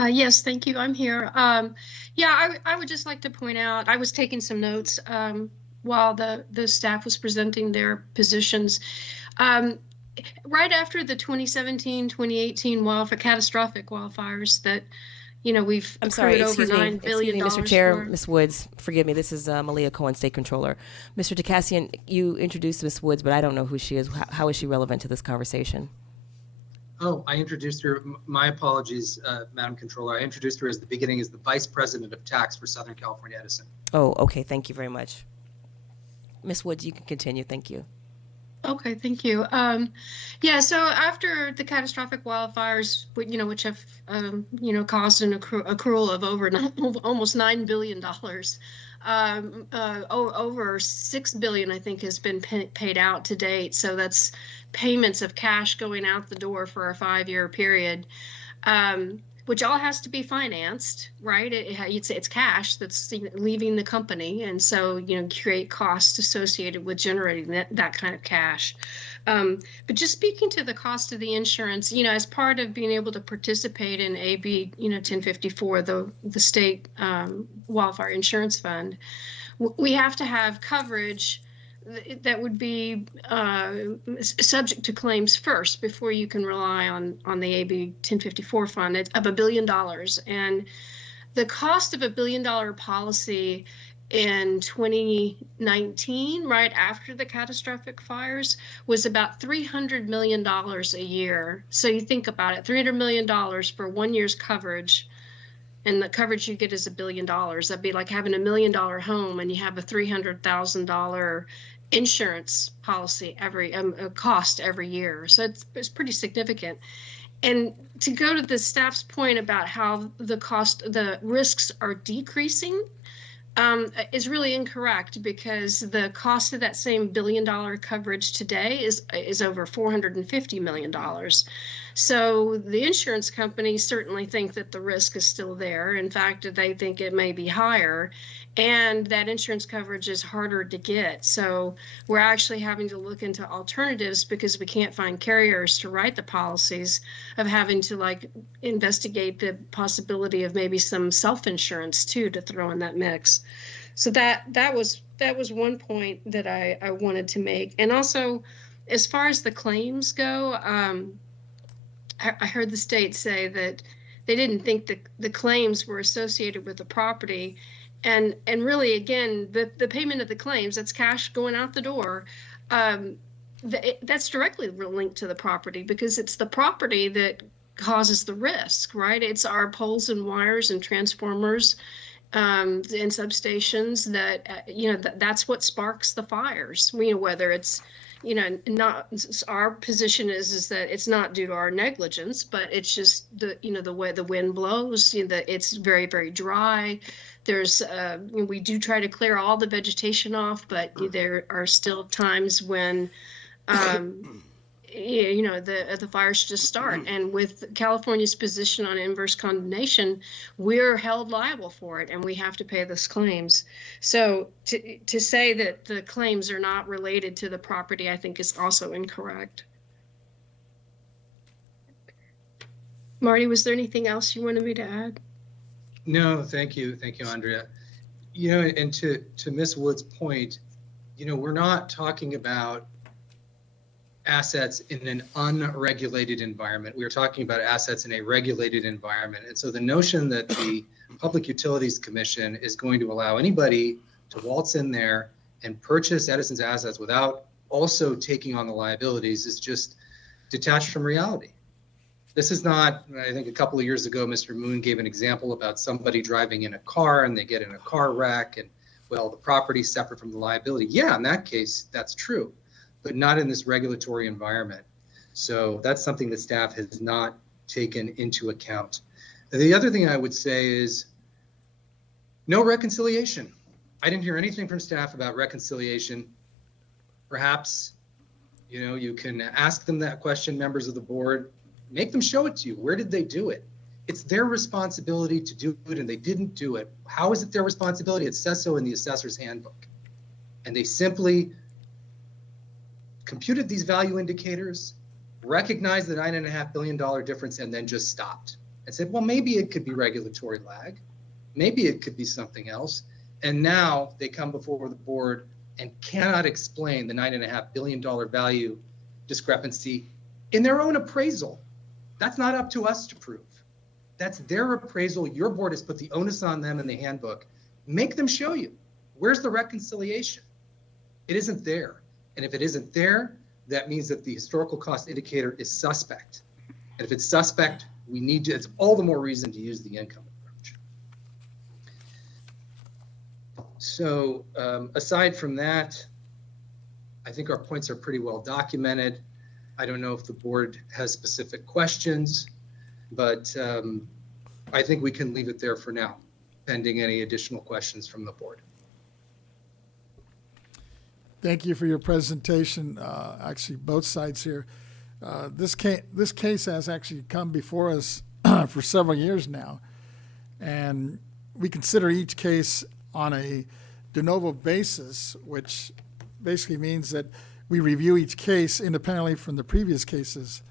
Yes, thank you. I'm here. I would just like to point out, I was taking some notes while the staff was presenting their positions. Right after the 2017-2018 catastrophic wildfires that we've accrued over $9 billion. Mr. Chair, Ms. Woods, forgive me, this is Malia Cohen, State Controller. Mr. DeCassian, you introduced Ms. Woods, but I don't know who she is. How is she relevant to this conversation? Oh, I introduced her. My apologies, Madam Controller. I introduced her as the beginning as the Vice President of Tax for Southern California Edison. Oh, okay. Thank you very much. Ms. Woods, you can continue. Thank you. Okay, thank you. So after the catastrophic wildfires, which have, caused an accrual of almost $9 billion, over $6 billion, I think, has been paid out to date. So that's payments of cash going out the door for a 5-year period, which all has to be financed, right? It's cash that's leaving the company, and so create costs associated with generating that kind of cash. But just speaking to the cost of the insurance, as part of being able to participate in AB 1054, the state wildfire insurance fund, we have to have coverage that would be subject to claims first before you can rely on the AB 1054 fund of $1 billion. And the cost of $1 billion policy in 2019, right after the catastrophic fires, was about $300 million a year. So you think about it, $300 million for 1 year's coverage, and the coverage you get is $1 billion. That'd be like having $1 million home and you have a $300,000 insurance policy cost every year. So it's pretty significant. And to go to the staff's point about how the risks are decreasing, is really incorrect, because the cost of that same $1 billion coverage today is over $450 million. So the insurance companies certainly think that the risk is still there. In fact, they think it may be higher. and that insurance coverage is harder to get. So we're actually having to look into alternatives because we can't find carriers to write the policies, of having to like investigate the possibility of maybe some self-insurance too to throw in that mix. So that was one point that I wanted to make. And also, as far as the claims go, I heard the state say that they didn't think the claims were associated with the property. And really, again, the payment of the claims, that's cash going out the door. That's directly linked to the property, because it's the property that causes the risk, right? It's our poles and wires and transformers and substations that, that's what sparks the fires. Whether it's, not, our position is that it's not due to our negligence, but it's just the way the wind blows, it's very, very dry. There's, we do try to clear all the vegetation off, but there are still times when, the fires just start. And with California's position on inverse condemnation, we're held liable for it, and we have to pay those claims. So to say that the claims are not related to the property, I think is also incorrect. Marty, was there anything else you wanted me to add? No, thank you, Andrea. And to Ms. Wood's point, we're not talking about assets in an unregulated environment. We are talking about assets in a regulated environment. And so the notion that the Public Utilities Commission is going to allow anybody to waltz in there and purchase Edison's assets without also taking on the liabilities is just detached from reality. This is not, I think a couple of years ago, Mr. Moon gave an example about somebody driving in a car and they get in a car wreck and, well, the property's separate from the liability. Yeah, in that case, that's true, but not in this regulatory environment. So that's something that staff has not taken into account. The other thing I would say is no reconciliation. I didn't hear anything from staff about reconciliation. Perhaps, you can ask them that question, members of the board, make them show it to you. Where did they do it? It's their responsibility to do it, and they didn't do it. How is it their responsibility? It says so in the assessor's handbook. And they simply computed these value indicators, recognized the $9.5 billion difference, and then just stopped and said, well, maybe it could be regulatory lag. Maybe it could be something else. And now they come before the board and cannot explain the $9.5 billion value discrepancy in their own appraisal. That's not up to us to prove. That's their appraisal. Your board has put the onus on them in the handbook. Make them show you. Where's the reconciliation? It isn't there. And if it isn't there, that means that the historical cost indicator is suspect. And if it's suspect, it's all the more reason to use the income approach. So aside from that, I think our points are pretty well documented. I don't know if the board has specific questions, but I think we can leave it there for now, pending any additional questions from the board. Thank you for your presentation. Actually, both sides here. This case has actually come before us for several years now, and we consider each case on a de novo basis, which basically means that we review each case independently from the previous cases.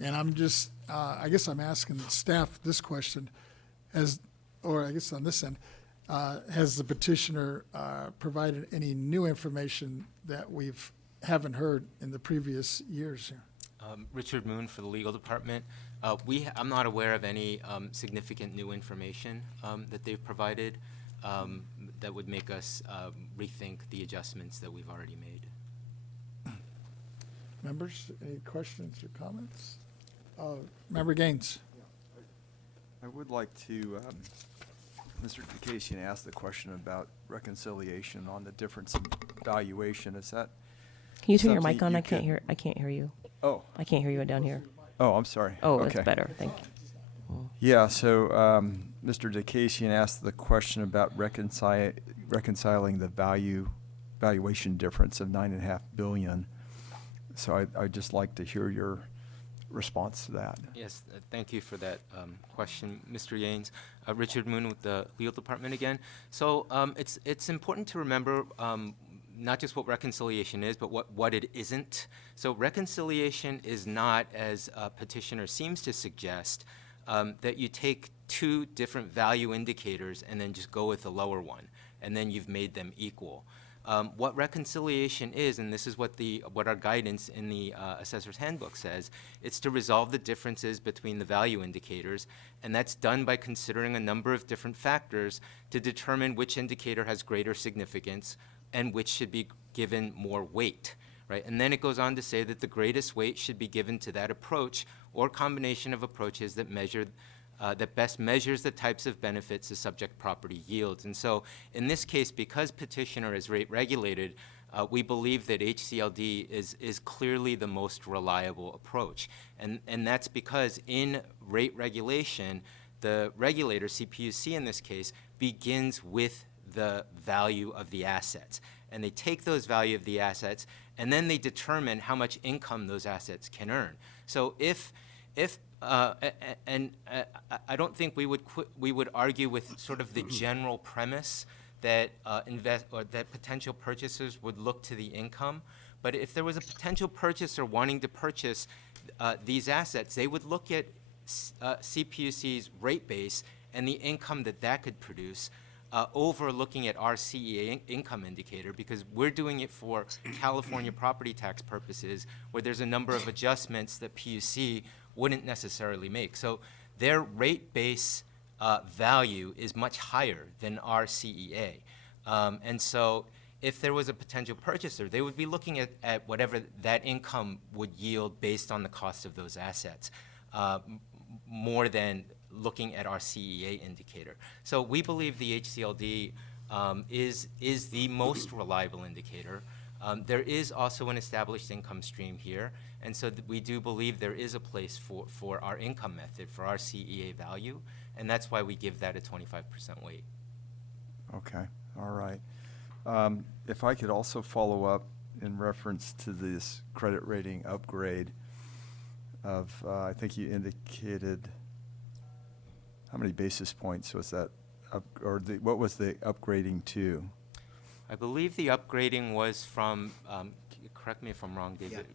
And I'm just, I guess I'm asking staff this question, or I guess on this end, has the petitioner provided any new information that haven't heard in the previous years here? Richard Moon for the legal department. I'm not aware of any significant new information that they've provided that would make us rethink the adjustments that we've already made. Members, any questions or comments? Member Gaines. I would like to, Mr. Takasian asked the question about reconciliation on the difference in valuation. Is that? Can you turn your something mic on? you I can't hear you. Oh, I can't hear you down here. oh, I'm sorry. Oh, okay. it's better. Thank you. Yeah, so Mr. Takasian asked the question about reconciling the valuation difference of $9.5 billion. So I'd just like to hear your response to that? Yes, thank you for that question, Mr. Yanes. Richard Moon with the legal department again. So it's important to remember not just what reconciliation is, but what it isn't. So reconciliation is not, as petitioner seems to suggest, that you take two different value indicators and then just go with the lower one, and then you've made them equal. What reconciliation is, and this is what our guidance in the assessor's handbook says, it's to resolve the differences between the value indicators, and that's done by considering a number of different factors to determine which indicator has greater significance and which should be given more weight, right? And then it goes on to say that the greatest weight should be given to that approach or combination of approaches that best measures the types of benefits the subject property yields. And so in this case, because petitioner is rate regulated, we believe that HCLD is clearly the most reliable approach. And that's because in rate regulation, the regulator, CPUC in this case, begins with the value of the assets. And they take those value of the assets, and then they determine how much income those assets can earn. So I don't think we would argue with sort of the general premise that that potential purchasers would look to the income. But if there was a potential purchaser wanting to purchase these assets, they would look at CPUC's rate base and the income that could produce over looking at our CEA income indicator, because we're doing it for California property tax purposes, where there's a number of adjustments that PUC wouldn't necessarily make. So their rate base value is much higher than our CEA. And so if there was a potential purchaser, they would be looking at whatever that income would yield based on the cost of those assets, more than looking at our CEA indicator. So we believe the HCLD is the most reliable indicator. There is also an established income stream here, and so we do believe there is a place for our income method, for our CEA value, and that's why we give that a 25% weight. Okay, all right. If I could also follow up in reference to this credit rating upgrade of, I think you indicated, how many basis points was that, what was the upgrading to? I believe the upgrading was from, correct me if I'm wrong, David,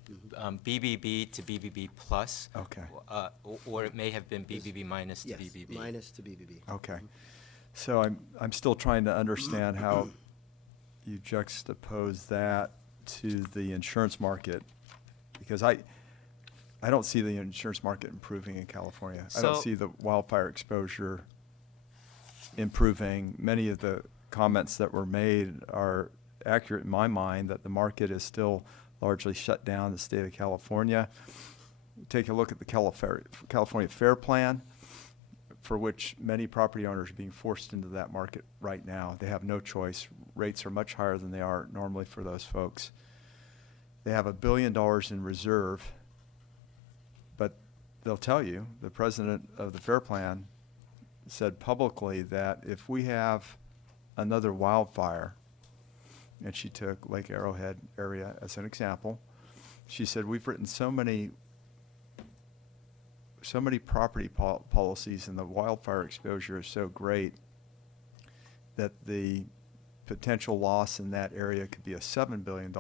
BBB to BBB plus. Okay. Or it may have been BBB minus to BBB. Yes, minus to BBB. Okay. So I'm still trying to understand how you juxtapose that to the insurance market, because I don't see the insurance market improving in California. I don't So- see the wildfire exposure improving. Many of the comments that were made are accurate in my mind, that the market is still largely shut down in the state of California. Take a look at the California Fair Plan, for which many property owners are being forced into that market right now. They have no choice. Rates are much higher than they are normally for those folks. They have $1 billion in reserve, but they'll tell you, the president of the Fair Plan said publicly that if we have another wildfire, and she took Lake Arrowhead area as an example, she said, we've written so many property policies, and the wildfire exposure is so great that the potential loss in that area could be a $7 billion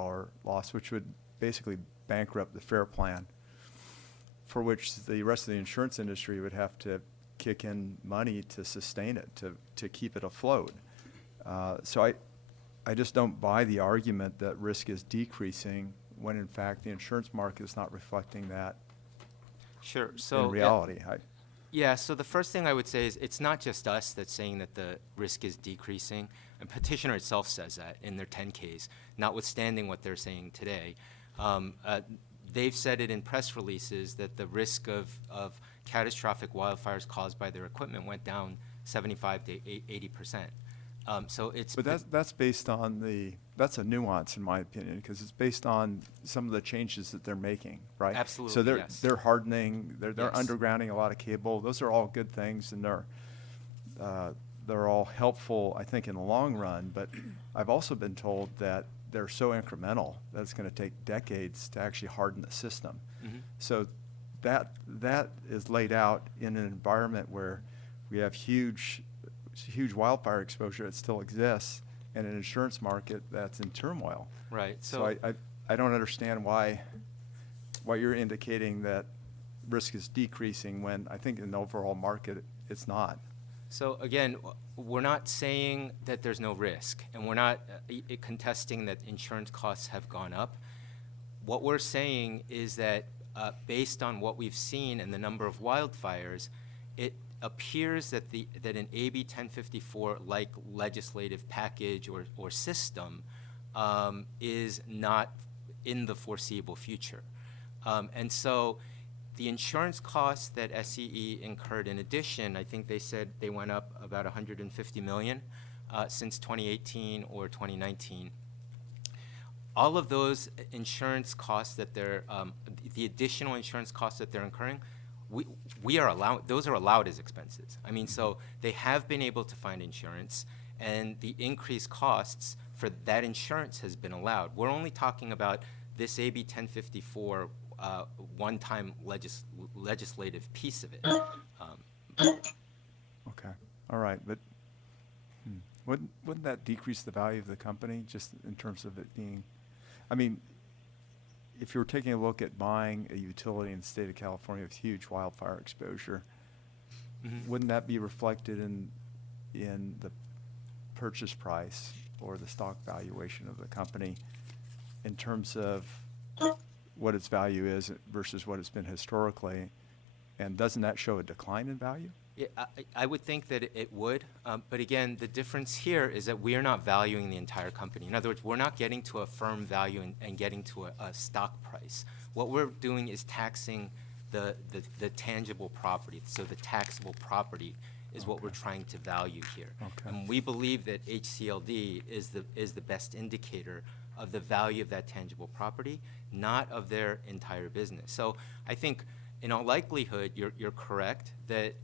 loss, which would basically bankrupt the Fair Plan, for which the rest of the insurance industry would have to kick in money to sustain it, to keep it afloat. So I just don't buy the argument that risk is decreasing when in fact the insurance market is not reflecting that Sure. So in reality. Yeah, so the first thing I would say is it's not just us that's saying that the risk is decreasing. And petitioner itself says that in their 10Ks, notwithstanding what they're saying today. They've said it in press releases that the risk of catastrophic wildfires caused by their equipment went down 75 to 80%. So it's But that's based on that's a nuance in my opinion, because it's based on some of the changes that they're making, right? Absolutely, So yes. they're hardening, they're Yes. undergrounding a lot of cable. Those are all good things, and they're all helpful, I think, in the long run. But I've also been told that they're so incremental that it's going to take decades to actually harden the system. Mhm. So that is laid out in an environment where we have huge wildfire exposure that still exists and an insurance market that's in turmoil. Right. So I don't understand why you're indicating that risk is decreasing when I think in the overall market it's not. So again, we're not saying that there's no risk, and we're not contesting that insurance costs have gone up. What we're saying is that based on what we've seen and the number of wildfires, it appears that an AB 1054-like legislative package or system is not in the foreseeable future. And so the insurance costs that SCE incurred in addition, I think they said they went up about $150 million since 2018 or 2019. All of those insurance costs that they're, the additional insurance costs that they're incurring, those are allowed as expenses. I mean, so they have been able to find insurance, and the increased costs for that insurance has been allowed. We're only talking about this AB 1054 one-time legislative piece of it. Okay, all right, but wouldn't that decrease the value of the company just in terms of it being, I mean, if you were taking a look at buying a utility in the state of California with huge wildfire exposure, wouldn't that be reflected in the purchase price or the stock valuation of the company in terms of what its value is versus what it's been historically? And doesn't that show a decline in value? Yeah, I would think that it would, but again, the difference here is that we are not valuing the entire company. In other words, we're not getting to a firm value and getting to a stock price. What we're doing is taxing the tangible property, so the taxable property is what we're trying to value here. Okay. And we believe that HCLD is the best indicator of the value of that tangible property, not of their entire business. So I think in all likelihood, you're correct that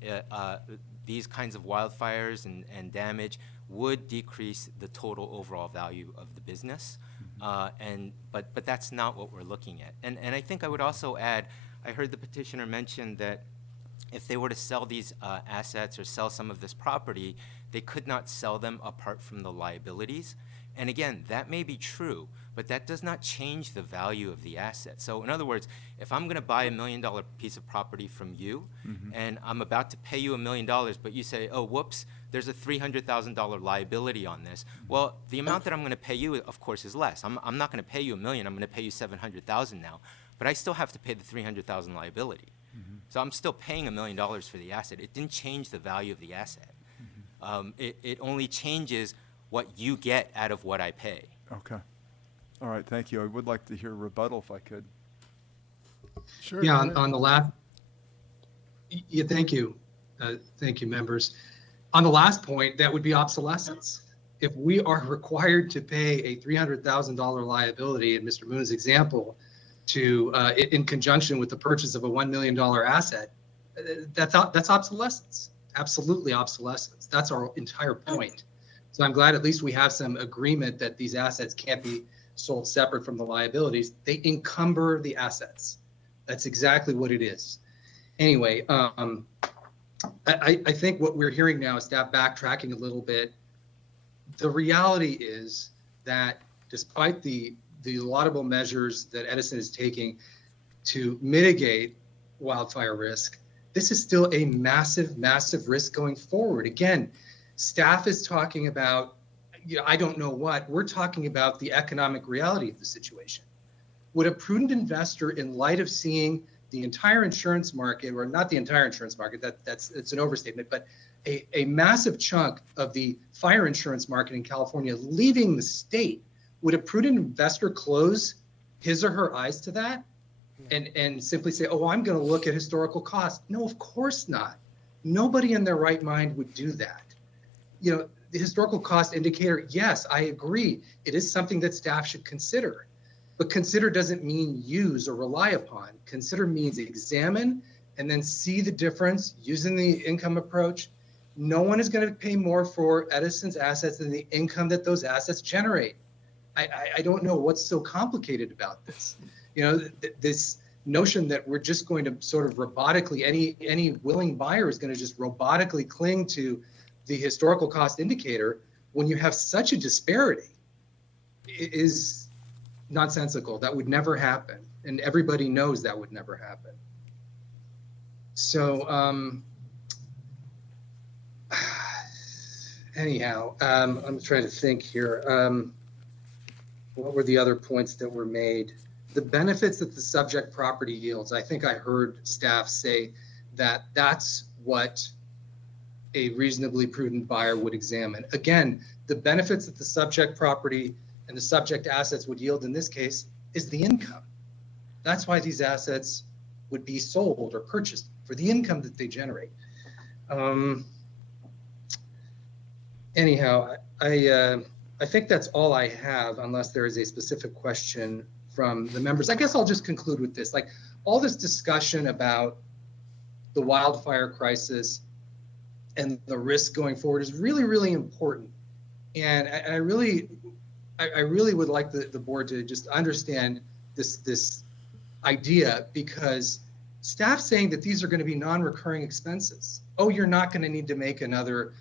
these kinds of wildfires and damage would decrease the total overall value of the business, but that's not what we're looking at. And I think I would also add, I heard the petitioner mention that if they were to sell these assets or sell some of this property, they could not sell them apart from the liabilities. And again, that may be true, but that does not change the value of the asset. So in other words, if I'm going to buy $1 million piece of property from you, and I'm about to pay you $1 million, but you say, oh, whoops, there's a $300,000 liability on this. Well, the amount that I'm going to pay you, of course, is less. I'm not going to pay you $1 million. I'm going to pay you $700,000 now, but I still have to pay the $300,000 liability. So I'm still paying $1 million for the asset. It didn't change the value of the asset. It only changes what you get out of what I pay. Okay. All right, thank you. I would like to hear a rebuttal if I could. Sure. Yeah, go ahead. on the last, yeah, thank you. Thank you, members. On the last point, that would be obsolescence. If we are required to pay a $300,000 liability, in Mr. Moon's example, to in conjunction with the purchase of a $1 million asset, that's obsolescence. Absolutely obsolescence. That's our entire point. So I'm glad at least we have some agreement that these assets can't be sold separate from the liabilities. They encumber the assets. That's exactly what it is. Anyway, I think what we're hearing now is staff backtracking a little bit. The reality is that despite the laudable measures that Edison is taking to mitigate wildfire risk, this is still a massive, massive risk going forward. Again, staff is talking about, I don't know what, we're talking about the economic reality of the situation. Would a prudent investor, in light of seeing the entire insurance market, or not the entire insurance market, it's an overstatement, but a massive chunk of the fire insurance market in California leaving the state, would a prudent investor close his or her eyes to that and simply say, oh, I'm going to look at historical costs? No, of course not. Nobody in their right mind would do that. The historical cost indicator, yes, I agree. It is something that staff should consider. But consider doesn't mean use or rely upon. Consider means examine and then see the difference using the income approach. No one is going to pay more for Edison's assets than the income that those assets generate. I don't know what's so complicated about this. notion that we're just going to sort of robotically, any willing buyer is going to just robotically cling to the historical cost indicator when you have such a disparity is nonsensical. That would never happen. And everybody knows that would never happen. So anyhow, I'm trying to think here. What were the other points that were made? The benefits that the subject property yields. I think I heard staff say that that's what a reasonably prudent buyer would examine. Again, the benefits that the subject property and the subject assets would yield in this case is the income. That's why these assets would be sold or purchased, for the income that they generate. Anyhow, I think that's all I have, unless there is a specific question from the members. I guess I'll just conclude with this. Like, all this discussion about the wildfire crisis and the risk going forward is really, really important. And I really would like the board to just understand this idea, because staff saying that these are going to be non-recurring expenses. Oh, you're not going to need to make another,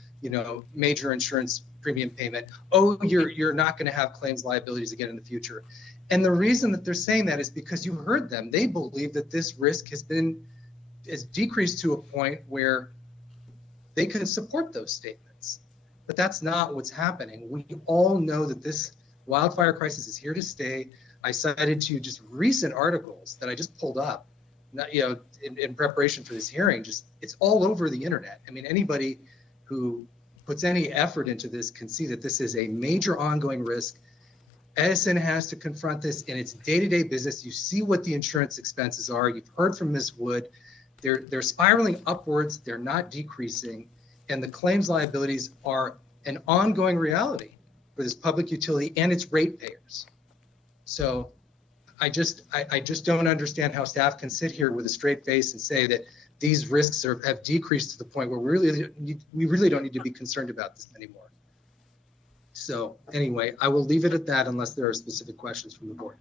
major insurance premium payment. Oh, you're not going to have claims liabilities again in the future. And the reason that they're saying that is because you heard them. They believe that this risk has decreased to a point where they can support those statements. But that's not what's happening. We all know that this wildfire crisis is here to stay. I cited to you just recent articles that I just pulled up, in preparation for this hearing. Just, it's all over the internet. I mean, anybody who puts any effort into this can see that this is a major ongoing risk. Edison has to confront this in its day-to-day business. You see what the insurance expenses are. You've heard from Ms. Wood. They're spiraling upwards. They're not decreasing. And the claims liabilities are an ongoing reality for this public utility and its ratepayers. So I just don't understand how staff can sit here with a straight face and say that these risks have decreased to the point where we really don't need to be concerned about this anymore. So anyway, I will leave it at that unless there are specific questions from the board.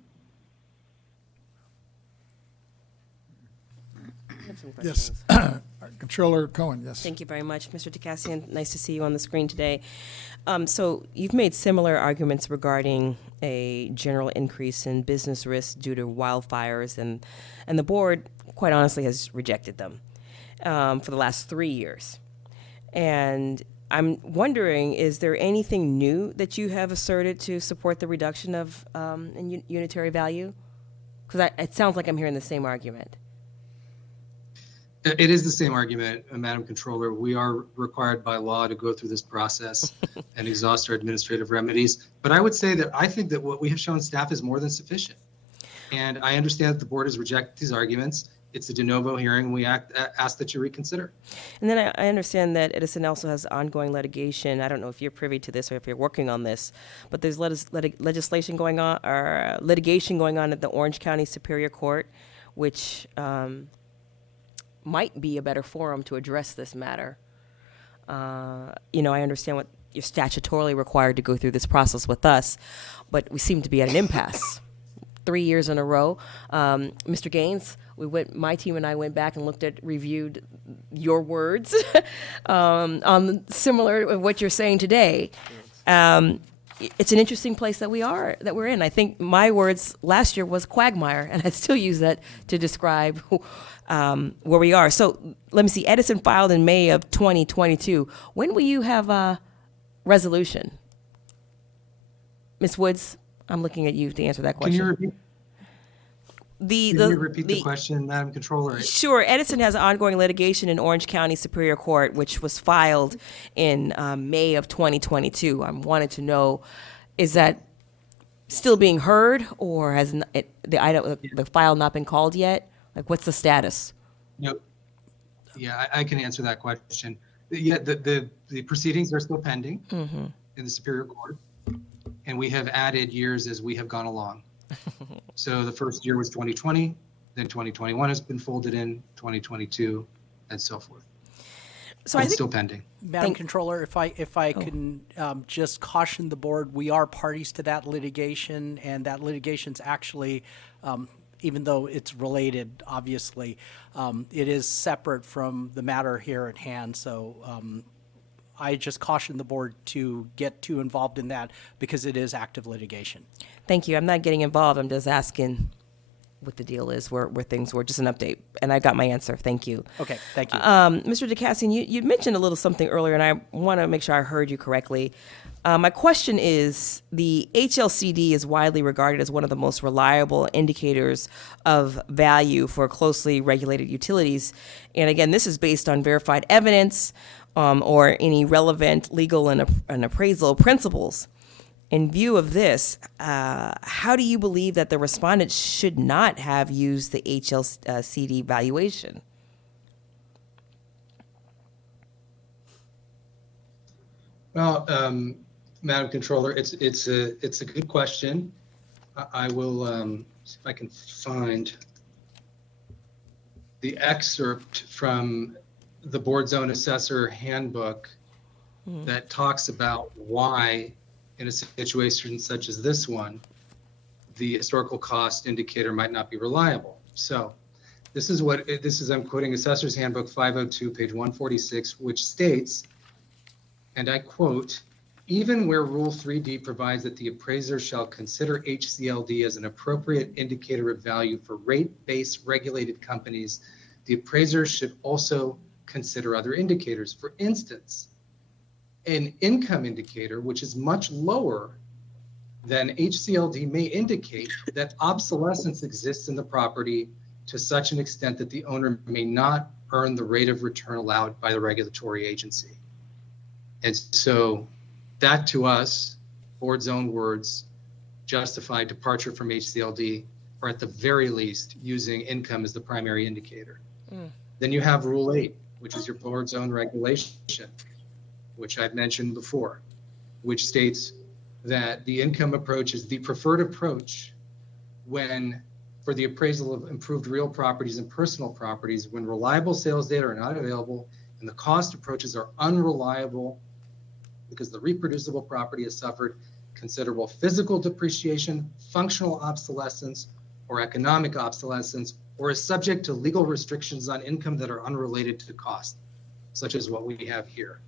I have some Yes. questions. Controller Cohen, yes. Thank you very much, Mr. Takassian. Nice to see you on the screen today. So you've made similar arguments regarding a general increase in business risk due to wildfires, and the board, quite honestly, has rejected them for the last 3 years. And I'm wondering, is there anything new that you have asserted to support the reduction of in unitary value? Because it sounds like I'm hearing the same argument. It is the same argument, Madam Controller. We are required by law to go through this process and exhaust our administrative remedies. But I would say that I think that what we have shown staff is more than sufficient. And I understand that the board has rejected these arguments. It's a de novo hearing. We ask that you reconsider. And then I understand that Edison also has ongoing litigation. I don't know if you're privy to this or if you're working on this, but there's legislation going on, or litigation going on at the Orange County Superior Court, which might be a better forum to address this matter. I understand what you're statutorily required to go through this process with us, but we seem to be at an impasse. 3 years in a row. Mr. Gaines, my team and I went back and reviewed your words on similar to what you're saying today. It's an interesting place that we're in. I think my words last year was quagmire, and I still use that to describe where we are. So let me see. Edison filed in May of 2022. When will you have a resolution? Ms. Woods, I'm looking at you to answer that question. Can you repeat the question, Madam Controller? Sure. Edison has ongoing litigation in Orange County Superior Court, which was filed in May of 2022. I wanted to know, is that still being heard, or has the file not been called yet? Like, what's the status? No. Yeah, I can answer that question. Yeah, the proceedings are still pending in the Superior Court, and we have added years as we have gone along. So the first year was 2020, then 2021 has been folded in, 2022, and so forth. So it's still pending. Madam Controller, if I can just caution the board, we are parties to that litigation, and that litigation's actually even though it's related, obviously, it is separate from the matter here at hand. So I just caution the board to get too involved in that because it is active litigation. Thank you. I'm not getting involved. I'm just asking what the deal is, where things were. Just an update. And I got my answer. Thank you. Okay, thank you. Mr. DeCassian, you mentioned a little something earlier, and I want to make sure I heard you correctly. My question is, the HLCD is widely regarded as one of the most reliable indicators of value for closely regulated utilities. And again, this is based on verified evidence or any relevant legal and appraisal principles. In view of this, how do you believe that the respondents should not have used the HLCD valuation? Well, Madam Controller, it's a good question. I will see if I can find the excerpt from the board's own assessor handbook that talks about why, in a situation such as this one, the historical cost indicator might not be reliable. So this is I'm quoting Assessor's Handbook 502, page 146, which states, and I quote, "Even where Rule 3D provides that the appraiser shall consider HCLD as an appropriate indicator of value for rate-based regulated companies, the appraiser should also consider other indicators. For instance, an income indicator, which is much lower than HCLD, may indicate that obsolescence exists in the property to such an extent that the owner may not earn the rate of return allowed by the regulatory agency." And so that, to us, board's own words, justify departure from HCLD, or at the very least, using income as the primary indicator. Then you have Rule 8, which is your board's own regulation, which I've mentioned before, which states that the income approach is the preferred approach when, for the appraisal of improved real properties and personal properties, when reliable sales data are not available and the cost approaches are unreliable because the reproducible property has suffered considerable physical depreciation, functional obsolescence, or economic obsolescence, or is subject to legal restrictions on income that are unrelated to cost, such as what we have here.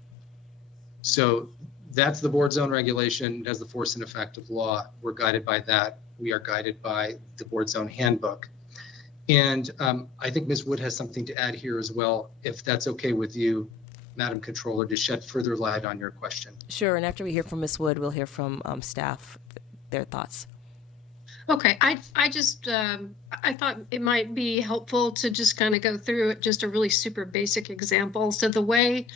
So that's the board's own regulation. It has the force and effect of law. We're guided by that. We are guided by the board's own handbook. And I think Ms. Wood has something to add here as well, if that's okay with you, Madam Controller, to shed further light on your question. Sure, and after we hear from Ms. Wood, we'll hear from staff, their thoughts. Okay, I just, I thought it might be helpful to just kind of go through it, just a really super basic example. So the way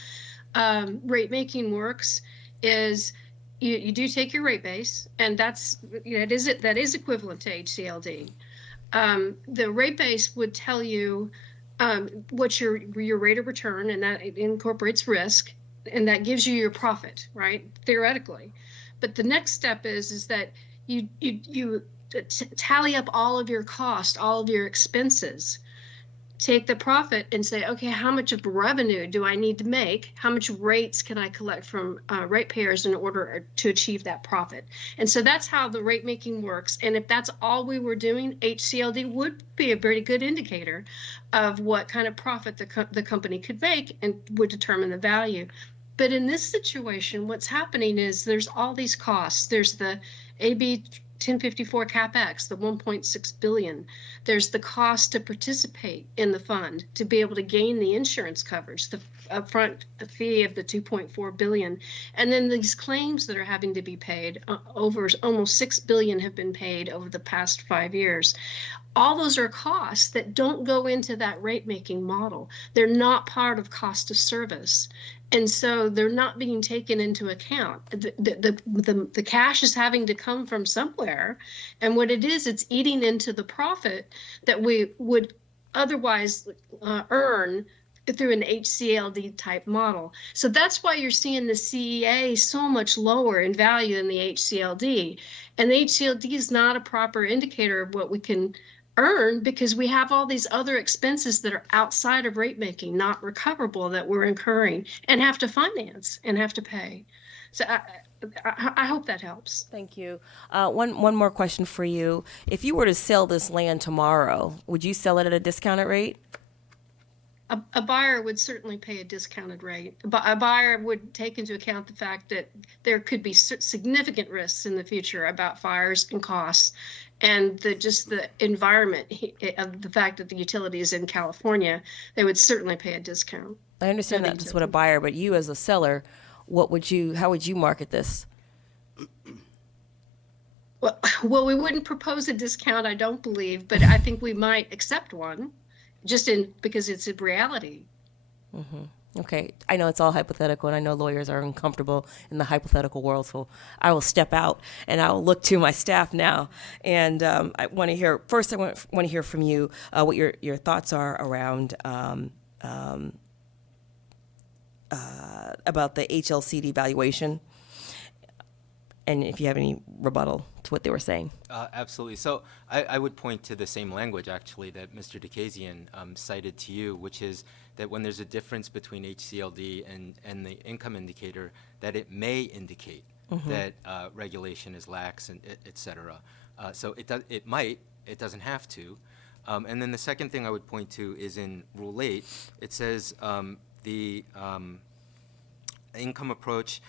rate making works is you do take your rate base, and that is equivalent to HCLD. The rate base would tell you what's your rate of return, and that incorporates risk, and that gives you your profit, right? Theoretically. But the next step is that you tally up all of your costs, all of your expenses, take the profit and say, okay, how much of revenue do I need to make? How much rates can I collect from ratepayers in order to achieve that profit? And so that's how the rate making works. And if that's all we were doing, HCLD would be a very good indicator of what kind of profit the company could make and would determine the value. But in this situation, what's happening is there's all these costs. There's the AB 1054 CapEx, the 1.6 billion. There's the cost to participate in the fund, to be able to gain the insurance coverage, the upfront fee of the 2.4 billion. And then these claims that are having to be paid, over almost 6 billion have been paid over the past 5 years. All those are costs that don't go into that rate making model. They're not part of cost of service. And so they're not being taken into account. The cash is having to come from somewhere. And what it is, it's eating into the profit that we would otherwise earn through an HCLD type model. So that's why you're seeing the CEA so much lower in value than the HCLD. And the HCLD is not a proper indicator of what we can earn because we have all these other expenses that are outside of rate making, not recoverable, that we're incurring and have to finance and have to pay. So I hope that helps. Thank you. One more question for you. If you were to sell this land tomorrow, would you sell it at a discounted rate? A buyer would certainly pay a discounted rate. A buyer would take into account the fact that there could be significant risks in the future about fires and costs, and just the environment of the fact that the utility is in California. They would certainly pay a discount. I understand that just with a buyer, but you as a seller, how would you market this? Well, we wouldn't propose a discount, I don't believe, but I think we might accept one, because it's a reality. Okay, I know it's all hypothetical, and I know lawyers are uncomfortable in the hypothetical world, so I will step out and I will look to my staff now. And I want to hear first. I want to hear from you what your thoughts are around about the HLCD valuation, and if you have any rebuttal to what they were saying. Absolutely. So I would point to the same language, actually, that Mr. Dekazian cited to you, which is that when there's a difference between HCLD and the income indicator, that it may indicate that regulation is lax, and et cetera. So it might, it doesn't have to. And then the second thing I would point to is in Rule 8, it says the income approach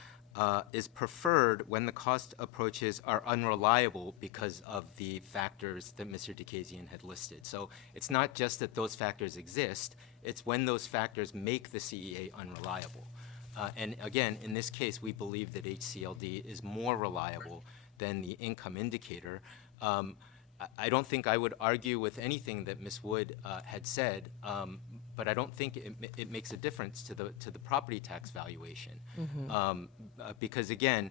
is preferred when the cost approaches are unreliable because of the factors that Mr. Dekazian had listed. So it's not just that those factors exist, it's when those factors make the CEA unreliable. And again, in this case, we believe that HCLD is more reliable than the income indicator. I don't think I would argue with anything that Ms. Wood had said, but I don't think it makes a difference to the property tax valuation, because again,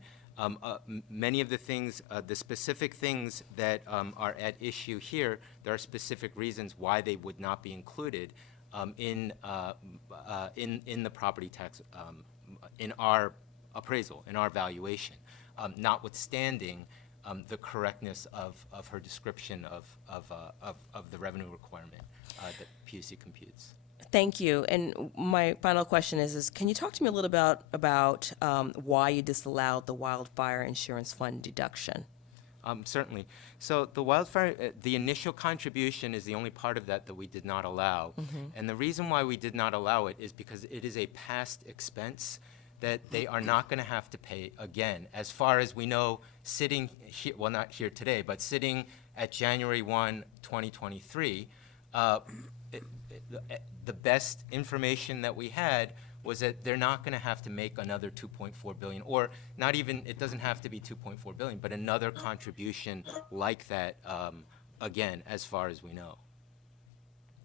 many of the things, the specific things that are at issue here, there are specific reasons why they would not be included in the property tax, in our appraisal, in our valuation, notwithstanding the correctness of her description of the revenue requirement that PUC computes. Thank you. And my final question is can you talk to me a little about why you disallowed the wildfire insurance fund deduction? Certainly. So the wildfire, the initial contribution is the only part of that we did not allow. And the reason why we did not allow it is because it is a past expense that they are not going to have to pay again. As far as we know, sitting here, well, not here today, but sitting at January 1, 2023, the best information that we had was that they're not going to have to make another $2.4 billion, or not even, it doesn't have to be $2.4 billion, but another contribution like that again, as far as we know.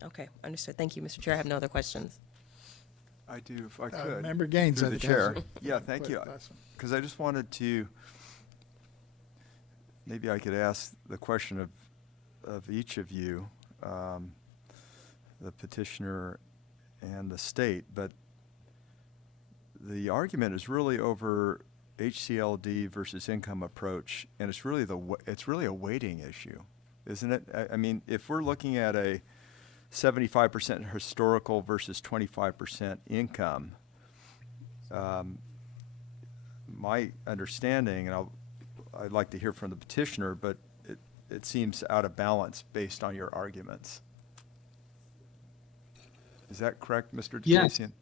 Okay, understood. Thank you, Mr. Chair. I have no other questions. I do, if I could. Member Gaines, Through I the think, has chair. a Yeah, thank you. question. Because I just wanted to, maybe I could ask the question of each of you, the petitioner and the state, but the argument is really over HCLD versus income approach, and it's really a weighting issue, isn't it? I mean, if we're looking at a 75% historical versus 25% income, my understanding, and I'd like to hear from the petitioner, but it seems out of balance based on your arguments. Is that correct, Mr. Yes. Dekazian?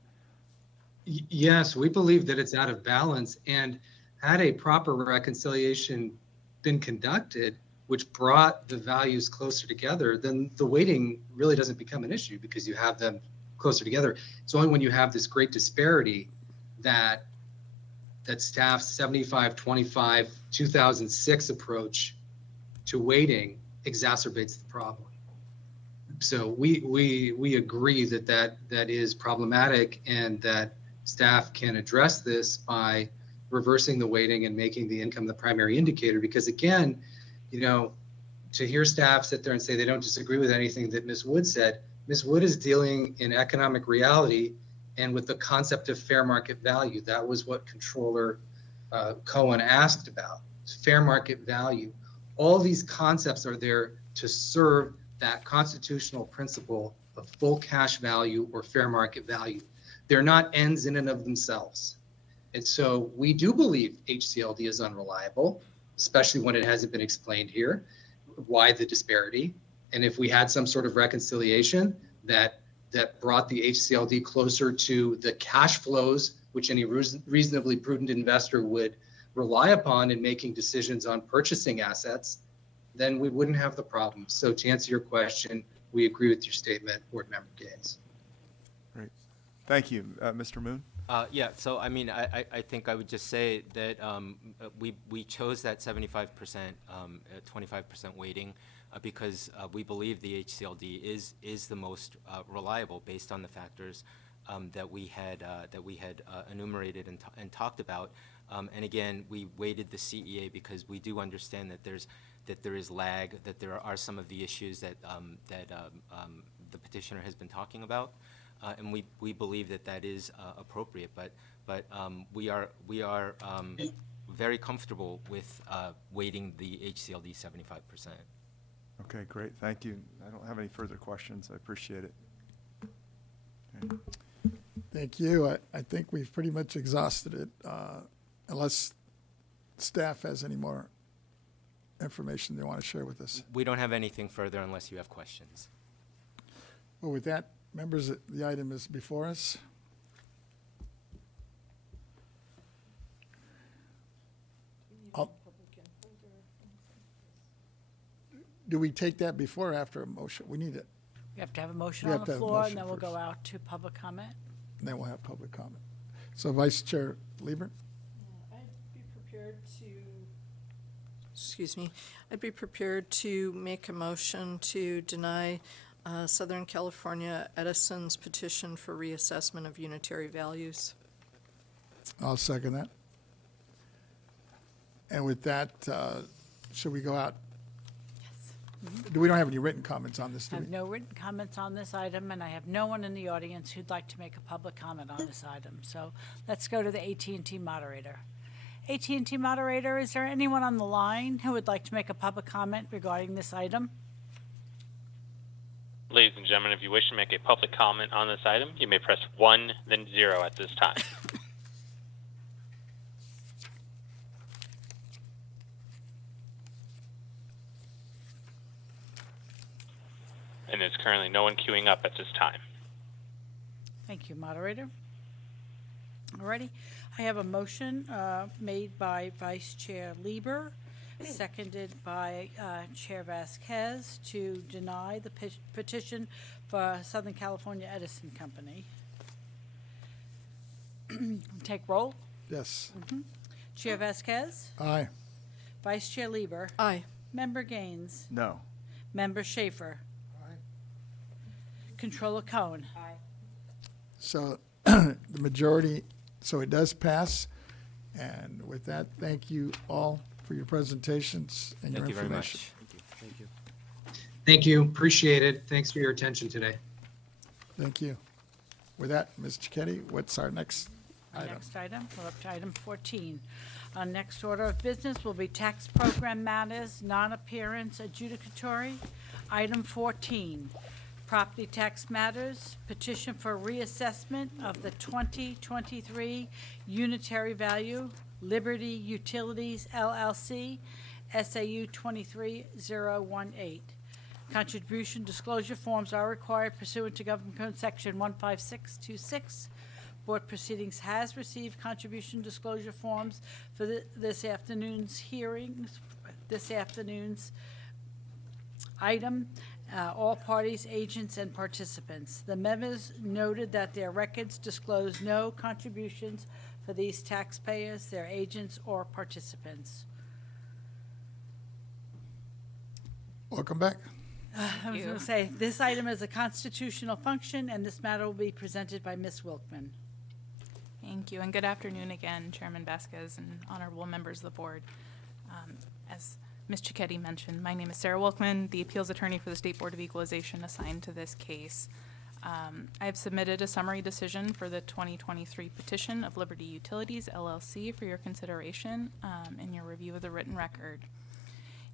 Yes, we believe that it's out of balance, and had a proper reconciliation been conducted, which brought the values closer together, then the weighting really doesn't become an issue because you have them closer together. It's only when you have this great disparity that staff's 75-25 2006 approach to weighting exacerbates the problem. So we agree that is problematic, and that staff can address this by reversing the weighting and making the income the primary indicator. Because again, you know, to hear staff sit there and say they don't disagree with anything that Ms. Wood said, Ms. Wood is dealing in economic reality and with the concept of fair market value. That was what Controller Cohen asked about, fair market value. All these concepts are there to serve that constitutional principle of full cash value or fair market value. They're not ends in and of themselves. And so we do believe HCLD is unreliable, especially when it hasn't been explained here. Why the disparity? And if we had some sort of reconciliation that brought the HCLD closer to the cash flows, which any reasonably prudent investor would rely upon in making decisions on purchasing assets, then we wouldn't have the problem. So to answer your question, we agree with your statement, Board Member Gaines. Great. Thank you. Mr. Moon? Yeah, so I mean, I think I would just say that we chose that 75%, 25% weighting because we believe the HCLD is the most reliable based on the factors that we had enumerated and talked about. And again, we weighted the CEA because we do understand that there is lag, that there are some of the issues that the petitioner has been talking about. And we believe that is appropriate, but we are very comfortable with weighting the HCLD 75%. Okay, great. Thank you. I don't have any further questions. I appreciate it. Okay. Thank you. I think we've pretty much exhausted it, unless staff has any more information they want to share with us. We don't have anything further unless you have questions. Well, with that, members, the item is before us. Do we take that before or after a motion? We need it, We have to have a motion We on have to the have a floor, motion and then we'll go first. out to public comment. and then we'll have public comment. So Vice Chair Lieber? I'd be prepared to, excuse me, I'd be prepared to make a motion to deny Southern California Edison's petition for reassessment of unitary values. I'll second that. And with that, should we go out? Yes. We don't have any written comments on this, I do have we? no written comments on this item, and I have no one in the audience who'd like to make a public comment on this item. So let's go to the AT&T moderator. AT&T moderator, is there anyone on the line who would like to make a public comment regarding this item? Ladies and gentlemen, if you wish to make a public comment on this item, you may press 1, then 0 at this time. And there's currently no one queuing up at this time. Thank you, moderator. Alrighty, I have a motion made by Vice Chair Lieber, seconded by Chair Vasquez to deny the petition for Southern California Edison Company. Take roll. Yes. Chair Vasquez, Aye. Vice Chair Lieber, Aye. Member Gaines, No. Member Schaefer. Controller Cohen. So the majority, so it does pass. And with that, thank you all for your presentations and your Thank you very information. much. Thank you. Thank you. Appreciate it. Thanks for your attention today. Thank you. With that, Ms. Cicchetti, what's our next Our item? next item, we're up to item 14. Our next order of business will be tax program matters, non-appearance adjudicatory. Item 14, property tax matters, petition for reassessment of the 2023 unitary value, Liberty Utilities LLC, SAU 23018. Contribution disclosure forms are required pursuant to Government Code Section 15626. Board Proceedings has received contribution disclosure forms for this afternoon's hearings, this afternoon's item, all parties, agents, and participants. The members noted that their records disclose no contributions for these taxpayers, their agents, or participants. Welcome back. I was going to say, this item is a constitutional function, and this matter will be presented by Ms. Wilkman. Thank you, and good afternoon again, Chairman Vasquez and honorable members of the board. As Ms. Cicchetti mentioned, my name is Sarah Wilkman, the appeals attorney for the State Board of Equalization assigned to this case. I have submitted a summary decision for the 2023 petition of Liberty Utilities LLC for your consideration and your review of the written record.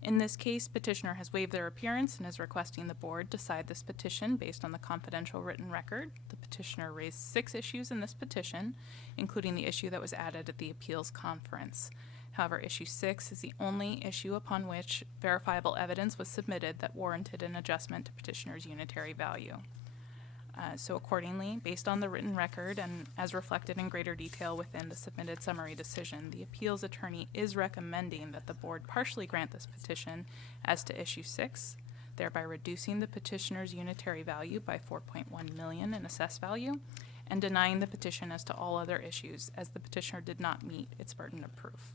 In this case, petitioner has waived their appearance and is requesting the board decide this petition based on the confidential written record. The petitioner raised 6 issues in this petition, including the issue that was added at the appeals conference. However, issue 6 is the only issue upon which verifiable evidence was submitted that warranted an adjustment to petitioner's unitary value. So accordingly, based on the written record and as reflected in greater detail within the submitted summary decision, the appeals attorney is recommending that the board partially grant this petition as to issue 6, thereby reducing the petitioner's unitary value by $4.1 million in assessed value, and denying the petition as to all other issues, as the petitioner did not meet its burden of proof.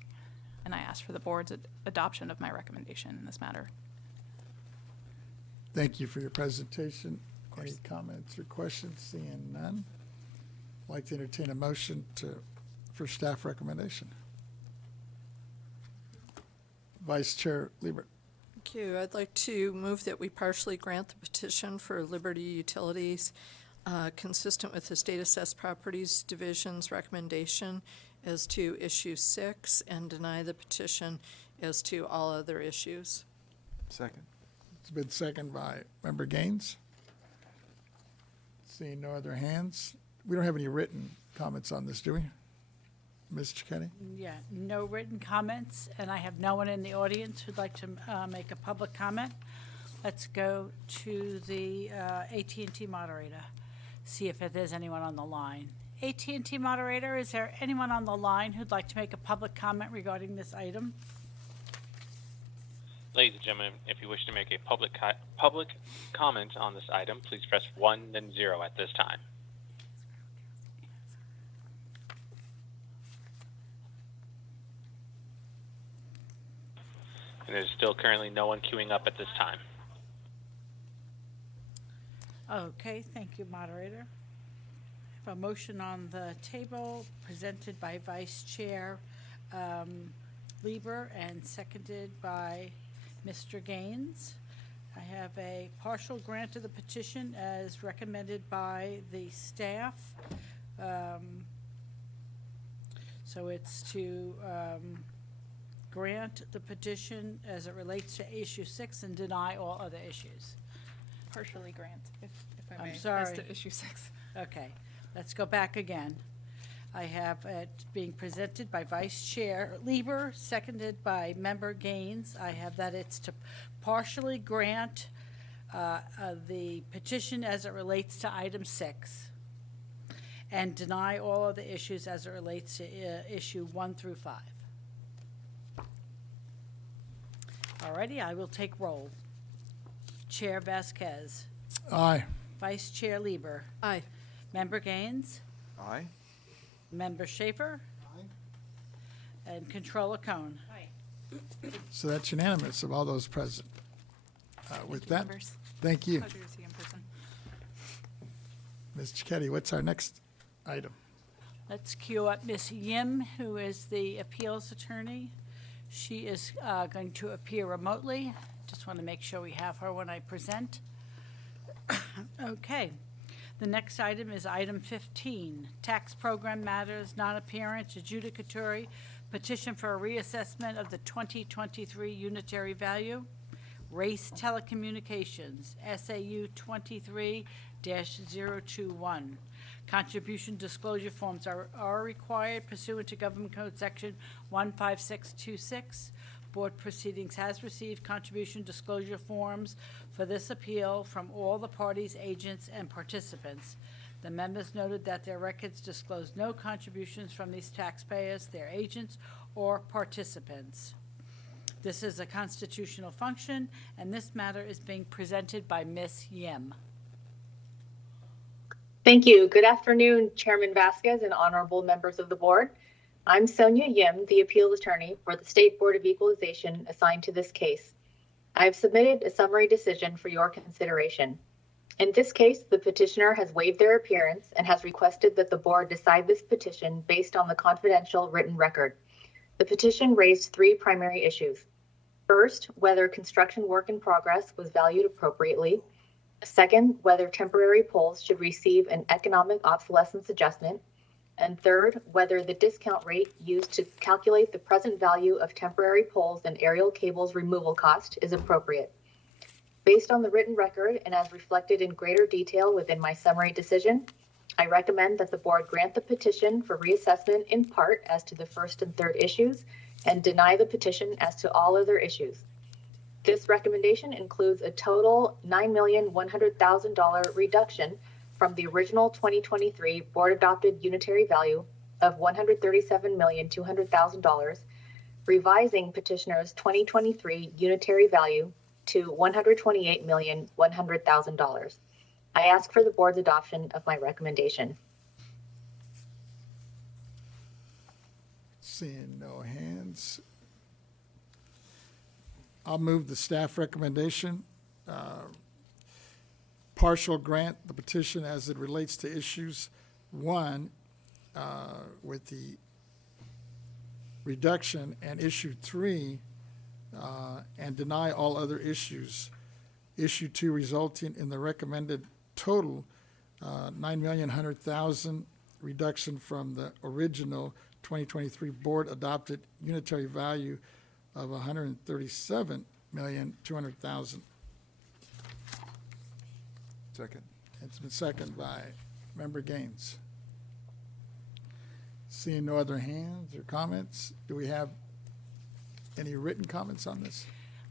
And I ask for the board's adoption of my recommendation in this matter. Thank you for your presentation. Any comments or questions? Seeing none. I'd like to entertain a motion for staff recommendation. Vice Chair Liebert. Thank you. I'd like to move that we partially grant the petition for Liberty Utilities consistent with the State Assessed Properties Division's recommendation as to issue 6 and deny the petition as to all other issues. Second. It's been seconded by Member Gaines. Seeing no other hands. We don't have any written comments on this, do we? Ms. Cicchetti? Yeah, no written comments, and I have no one in the audience who'd like to make a public comment. Let's go to the AT&T moderator, see if there's anyone on the line. AT&T moderator, is there anyone on the line who'd like to make a public comment regarding this item? Ladies and gentlemen, if you wish to make a public comment on this item, please press 1, then 0 at this time. And there's still currently no one queuing up at this time. Okay, thank you, moderator. I have a motion on the table presented by Vice Chair Lieber and seconded by Mr. Gaines. I have a partial grant of the petition as recommended by the staff. So it's to grant the petition as it relates to issue 6 and deny all other issues. Partially grant, if I I'm may, as sorry. to issue 6. Okay, let's go back again. I have it being presented by Vice Chair Lieber, seconded by Member Gaines. I have that it's to partially grant the petition as it relates to item 6 and deny all other issues as it relates to issue 1 through 5. Alrighty, I will take roll. Chair Vasquez, Aye. Vice Chair Lieber, Aye. Member Gaines, Aye. Member Schaefer, and Controller Cone. So that's unanimous of all those present. With that, Members. thank you. Pleasure to see you in person. Ms. Cicchetti, what's our next item? Let's queue up Ms. Yim, who is the appeals attorney. She is going to appear remotely. Just want to make sure we have her when I present. Okay. The next item is item 15, tax program matters, non-appearance, adjudicatory, petition for a reassessment of the 2023 unitary value. Race Telecommunications, SAU 23-021. Contribution disclosure forms are required pursuant to Government Code Section 15626. Board proceedings has received contribution disclosure forms for this appeal from all the parties, agents, and participants. The members noted that their records disclose no contributions from these taxpayers, their agents, or participants. This is a constitutional function, and this matter is being presented by Ms. Yim. Thank you. Good afternoon, Chairman Vasquez and honorable members of the board. I'm Sonia Yim, the appeals attorney for the State Board of Equalization assigned to this case. I have submitted a summary decision for your consideration. In this case, the petitioner has waived their appearance and has requested that the board decide this petition based on the confidential written record. The petition raised 3 primary issues. First, whether construction work in progress was valued appropriately. Second, whether temporary poles should receive an economic obsolescence adjustment. And third, whether the discount rate used to calculate the present value of temporary poles and aerial cables removal cost is appropriate. Based on the written record and as reflected in greater detail within my summary decision, I recommend that the board grant the petition for reassessment in part as to the first and third issues and deny the petition as to all other issues. This recommendation includes a total $9,100,000 reduction from the original 2023 board adopted unitary value of $137,200,000, revising petitioner's 2023 unitary value to $128,100,000. I ask for the board's adoption of my recommendation. Seeing no hands, I'll move the staff recommendation. Partial grant the petition as it relates to issues 1 with the reduction, and issue 3 and deny all other issues. Issue 2 resulting in the recommended total $9,100,000 reduction from the original 2023 board adopted unitary value of $137,200,000. Second. It's been seconded by Member Gaines. Seeing no other hands or comments, do we have any written comments on this?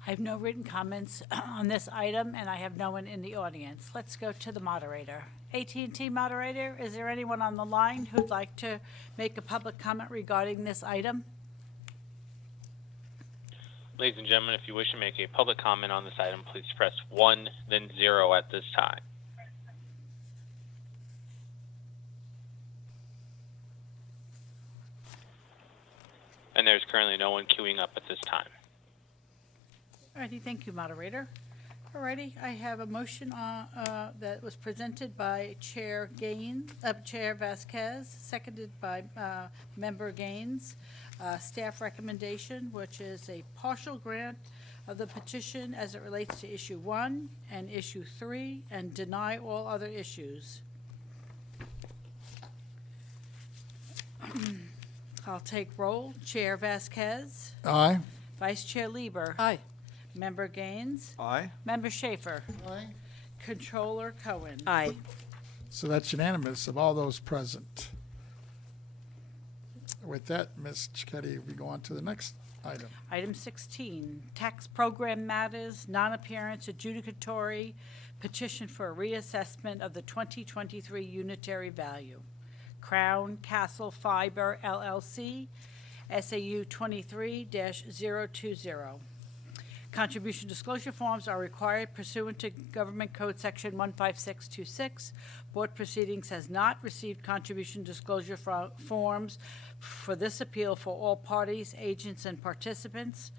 I have no written comments on this item, and I have no one in the audience. Let's go to the moderator. AT&T moderator, is there anyone on the line who'd like to make a public comment regarding this item? Ladies and gentlemen, if you wish to make a public comment on this item, please press 1, then 0 at this time. And there's currently no one queuing up at this time. Alrighty, thank you, moderator. Alrighty, I have a motion that was presented by Chair Vasquez, seconded by Member Gaines. Staff recommendation, which is a partial grant of the petition as it relates to issue 1 and issue 3, and deny all other issues. I'll take roll. Chair Vasquez. Aye. Vice Chair Lieber. Aye. Member Gaines. Aye. Member Schaefer. Aye. Controller Cohen. Aye. So that's unanimous of all those present. With that, Ms. Cicchetti, we go on to the next item. Item 16, tax program matters, non-appearance adjudicatory petition for a reassessment of the 2023 unitary value. Crown Castle Fiber LLC, SAU 23-020. Contribution disclosure forms are required pursuant to Government Code Section 15626. Board Proceedings has not received contribution disclosure forms for this appeal for all parties, agents, and participants.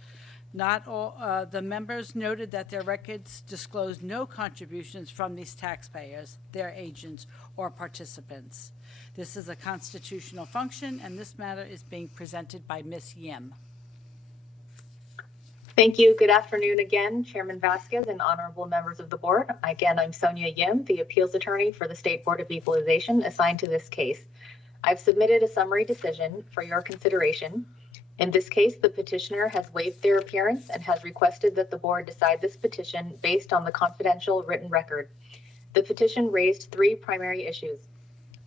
Not all, the members noted that their records disclose no contributions from these taxpayers, their agents, or participants. This is a constitutional function, and this matter is being presented by Ms. Yim. Thank you. Good afternoon again, Chairman Vasquez and honorable members of the board. Again, I'm Sonia Yim, the appeals attorney for the State Board of Equalization assigned to this case. I've submitted a summary decision for your consideration. In this case, the petitioner has waived their appearance and has requested that the board decide this petition based on the confidential written record. The petition raised 3 primary issues.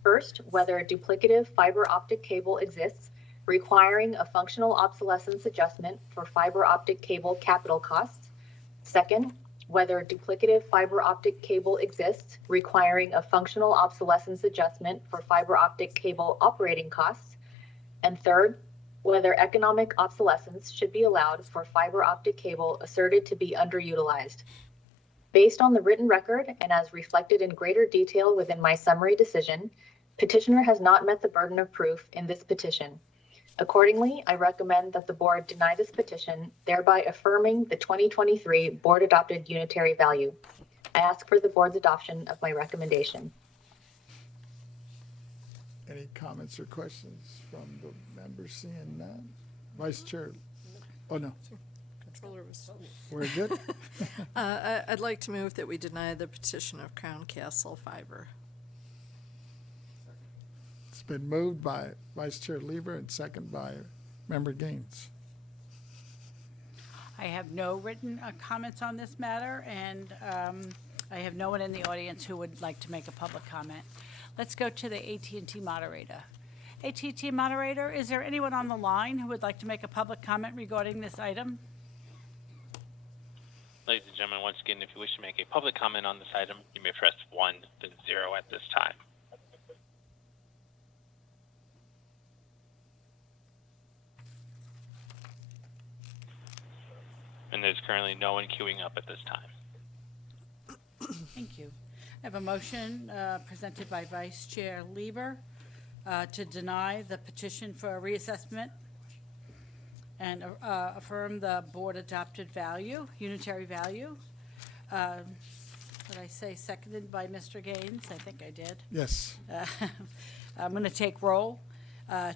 First, whether a duplicative fiber optic cable exists, requiring a functional obsolescence adjustment for fiber optic cable capital costs. Second, whether a duplicative fiber optic cable exists, requiring a functional obsolescence adjustment for fiber optic cable operating costs. And third, whether economic obsolescence should be allowed for fiber optic cable asserted to be underutilized. Based on the written record and as reflected in greater detail within my summary decision, petitioner has not met the burden of proof in this petition. Accordingly, I recommend that the board deny this petition, thereby affirming the 2023 board adopted unitary value. I ask for the board's adoption of my recommendation. Any comments or questions from the members? Seeing none? Vice Chair, oh no, Controller was. we're good? I'd like to move that we deny the petition of Crown Castle Fiber. It's been moved by Vice Chair Lieber and second by Member Gaines. I have no written comments on this matter, and I have no one in the audience who would like to make a public comment. Let's go to the AT&T moderator. AT&T moderator, is there anyone on the line who would like to make a public comment regarding this item? Ladies and gentlemen, once again, if you wish to make a public comment on this item, you may press 1, then 0 at this time. And there's currently no one queuing up at this time. Thank you. I have a motion presented by Vice Chair Lieber to deny the petition for a reassessment and affirm the board-adopted value, unitary value. Did I say seconded by Mr. Gaines? I think I did. Yes. I'm going to take roll.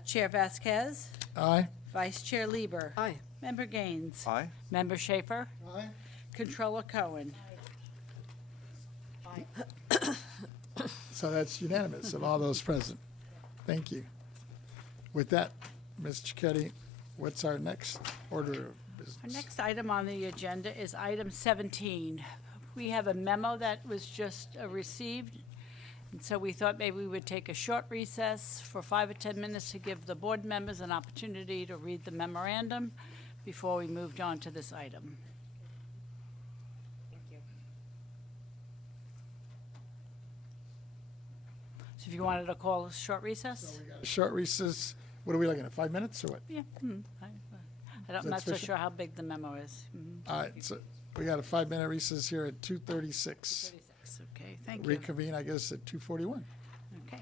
Chair Vasquez, Aye. Vice Chair Lieber. Aye. Member Gaines. Aye. Member Schaefer. Aye. Controller Cohen. So that's unanimous of all those present. Thank you. With that, Ms. Cicchetti, what's our next order of business? Our next item on the agenda is item 17. We have a memo that was just received, and so we thought maybe we would take a short recess for 5 or 10 minutes to give the board members an opportunity to read the memorandum before we moved on to this item. So if you wanted to call a short recess? A short recess, what are we looking at, 5 minutes or what? Yeah. I'm not so sufficient? sure how big the memo is. All right, so we got a 5-minute recess here at 2:36. 36, okay, thank you. Reconvene, I guess, at 2:41. Okay.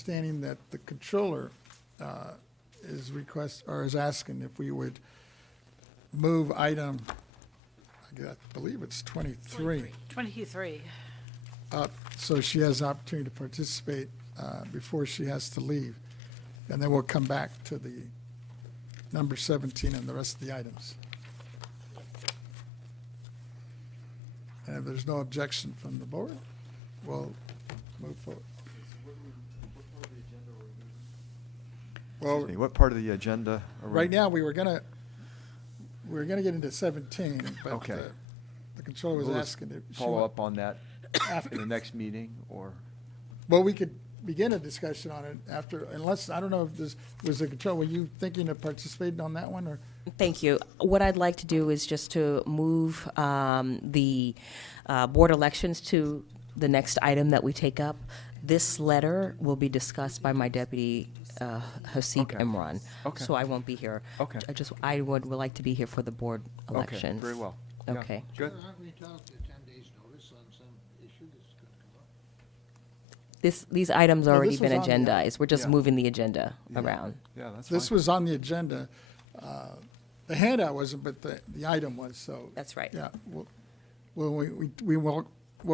understanding that the controller is asking if we would move item, I believe it's 23, 23. up so she has opportunity to participate before she has to leave. And then we'll come back to the number 17 and the rest of the items. And if there's no objection from the board, we'll move forward. Well, Excuse me, what part of the agenda are we? right now, we were gonna get into 17, but Okay. the controller was We'll just asking if she follow wa- up on that in the next meeting, or? Well, we could begin a discussion on it after, unless, I don't know if this, was the control, were you thinking of participating on that one, or? Thank you. What I'd like to do is just to move the board elections to the next item that we take up. This letter will be discussed by my deputy, Hasib Okay. Imran. Okay. So I won't be here. Okay. I would like to be here for the board elections. Okay, very well. Yeah, Okay. Good. Aren't we entitled to 10 days' notice on some issue that's going to come up? These items No, already this been was on the- agendized. We're just Yeah. moving the agenda Yeah. around. Yeah, that's fine. This was on the agenda. The handout wasn't, but the item was, so. That's right. Yeah, we'll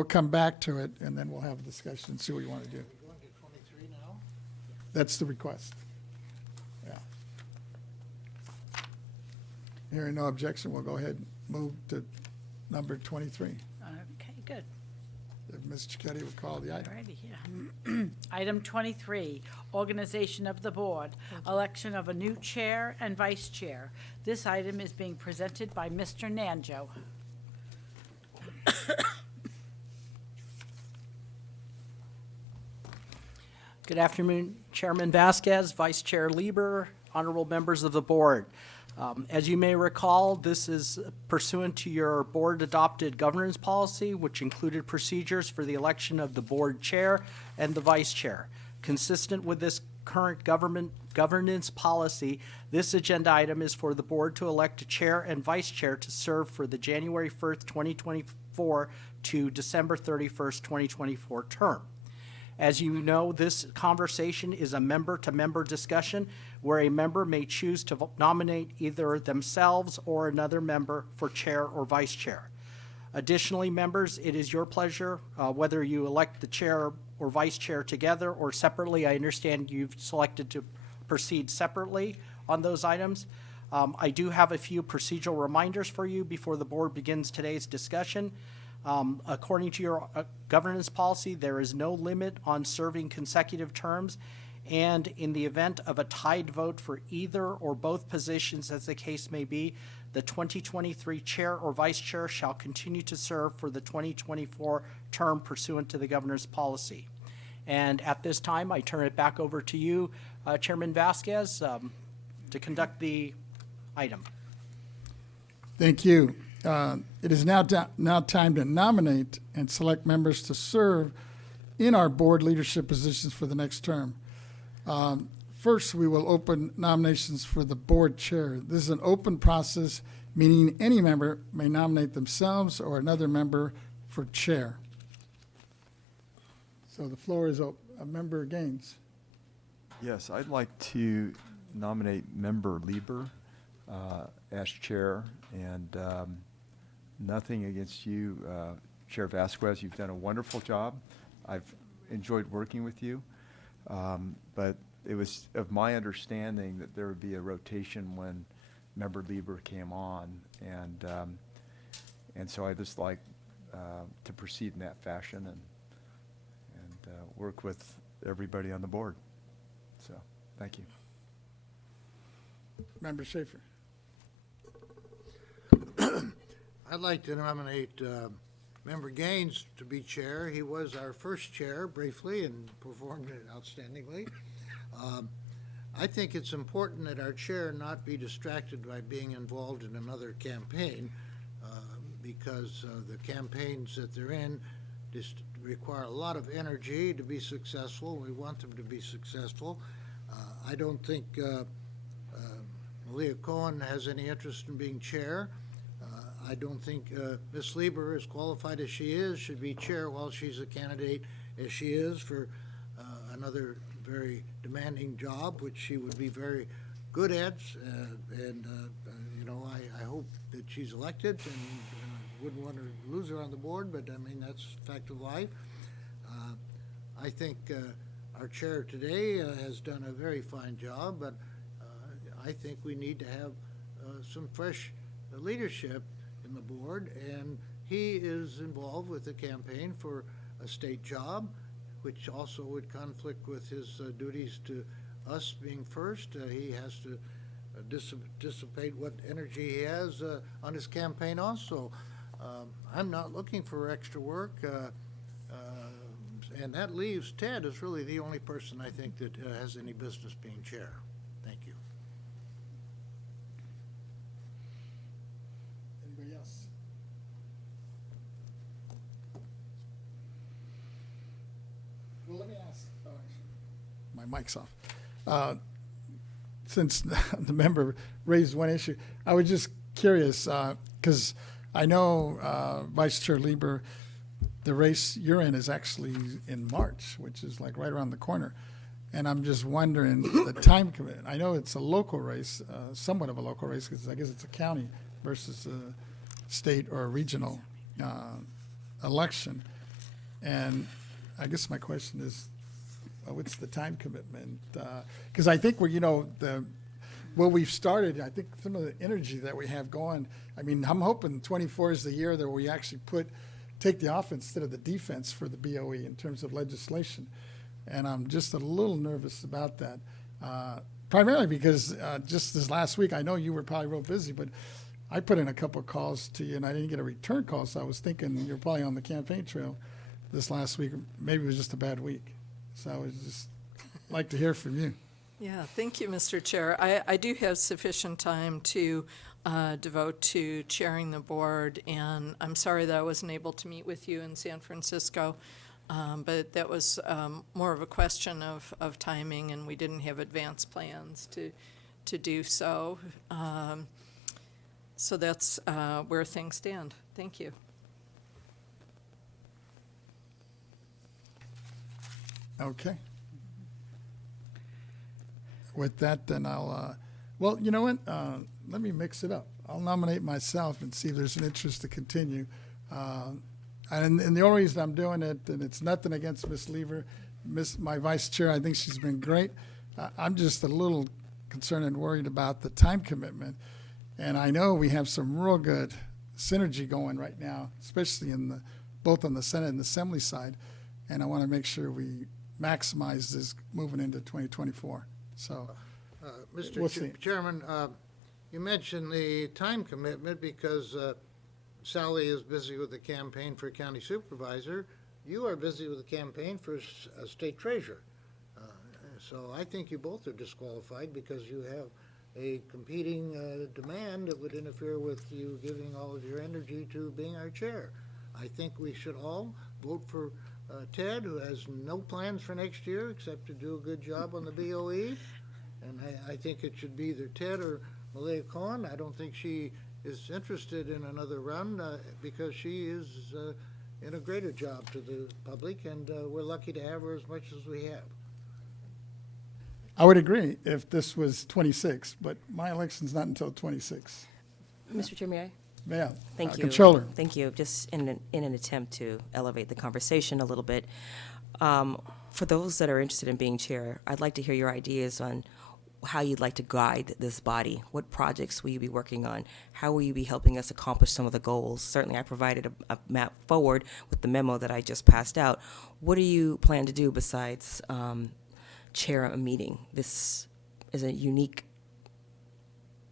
come back to it, and then we'll have a discussion and see what you want to do. We're going to 23 now? That's the request. Yeah. Hearing no objection, we'll go ahead and move to number 23. Okay, good. If Ms. Cicchetti would call the item. Alrighty, yeah. Item 23, organization of the board, election of a new chair and vice chair. This item is being presented by Mr. Nanjo. Good afternoon, Chairman Vasquez, Vice Chair Lieber, honorable members of the board. As you may recall, this is pursuant to your board-adopted governance policy, which included procedures for the election of the board chair and the vice chair. Consistent with this current governance policy, this agenda item is for the board to elect a chair and vice chair to serve for the January 1st, 2024 to December 31st, 2024 term. As you know, this conversation is a member-to-member discussion where a member may choose to nominate either themselves or another member for chair or vice chair. Additionally, members, it is your pleasure whether you elect the chair or vice chair together or separately. I understand you've selected to proceed separately on those items. I do have a few procedural reminders for you before the board begins today's discussion. According to your governance policy, there is no limit on serving consecutive terms, and in the event of a tied vote for either or both positions, as the case may be, the 2023 chair or vice chair shall continue to serve for the 2024 term pursuant to the governor's policy. And at this time, I turn it back over to you, Chairman Vasquez, to conduct the item. Thank you. It is now time to nominate and select members to serve in our board leadership positions for the next term. First, we will open nominations for the board chair. This is an open process, meaning any member may nominate themselves or another member for chair. So the floor is open. Member Gaines. Yes, I'd like to nominate Member Lieber as chair, and nothing against you, Chair Vasquez. You've done a wonderful job. I've enjoyed working with you, but it was of my understanding that there would be a rotation when Member Lieber came on, and so I just like to proceed in that fashion and work with everybody on the board. So, thank you. Member Schaefer. I'd like to nominate Member Gaines to be chair. He was our first chair briefly and performed it outstandingly. I think it's important that our chair not be distracted by being involved in another campaign because the campaigns that they're in just require a lot of energy to be successful. We want them to be successful. I don't think Malia Cohen has any interest in being chair. I don't think Ms. Lieber, as qualified as she is, should be chair while she's a candidate as she is for another very demanding job, which she would be very good at, I hope that she's elected, and wouldn't want to lose her on the board, but I mean, that's a fact of life. I think our chair today has done a very fine job, but I think we need to have some fresh leadership in the board, and he is involved with the campaign for a state job, which also would conflict with his duties to us being first. He has to dissipate what energy he has on his campaign also. I'm not looking for extra work, and that leaves Ted as really the only person I think that has any business being chair. Thank you. Anybody else? Well, let me ask. My mic's off. Since the member raised one issue, I was just curious, because I know Vice Chair Lieber, the race you're in is actually in March, which is like right around the corner. And I'm just wondering the time commitment. I know it's a local race, somewhat of a local race, because I guess it's a county versus a state or a regional election. And I guess my question is, what's the time commitment? Because I think what we've started, I think some of the energy that we have going, I mean, I'm hoping 24 is the year that we actually take the offense instead of the defense for the BoE in terms of legislation. And I'm just a little nervous about that. Primarily because just this last week, I know you were probably real busy, but I put in a couple of calls to you and I didn't get a return call, so I was thinking you're probably on the campaign trail this last week. Maybe it was just a bad week. So I would just like to hear from you. Yeah, thank you, Mr. Chair. I do have sufficient time to devote to chairing the board, and I'm sorry that I wasn't able to meet with you in San Francisco, but that was more of a question of timing, and we didn't have advanced plans to do so. So that's where things stand. Thank you. Okay. With that, then I'll, well, you know what? Let me mix it up. I'll nominate myself and see if there's an interest to continue. And the only reason I'm doing it, and it's nothing against Ms. Lever, my vice chair, I think she's been great. I'm just a little concerned and worried about the time commitment. And I know we have some real good synergy going right now, especially both on the Senate and the Assembly side. And I want to make sure we maximize this moving into 2024. So, Mr. we'll see. Chairman, you mentioned the time commitment because Sally is busy with the campaign for county supervisor. You are busy with the campaign for state treasurer. So I think you both are disqualified because you have a competing demand that would interfere with you giving all of your energy to being our chair. I think we should all vote for Ted, who has no plans for next year except to do a good job on the BoE. And I think it should be either Ted or Malia Cohen. I don't think she is interested in another run because she is in a greater job to the public, and we're lucky to have her as much as we have. I would agree if this was 26, but my election's not until 26. Mr. Chair, may I? Yeah. Thank you. Controller. Thank you. Just in an attempt to elevate the conversation a little bit, for those that are interested in being chair, I'd like to hear your ideas on how you'd like to guide this body. What projects will you be working on? How will you be helping us accomplish some of the goals? Certainly, I provided a map forward with the memo that I just passed out. What do you plan to do besides chair a meeting? This is a unique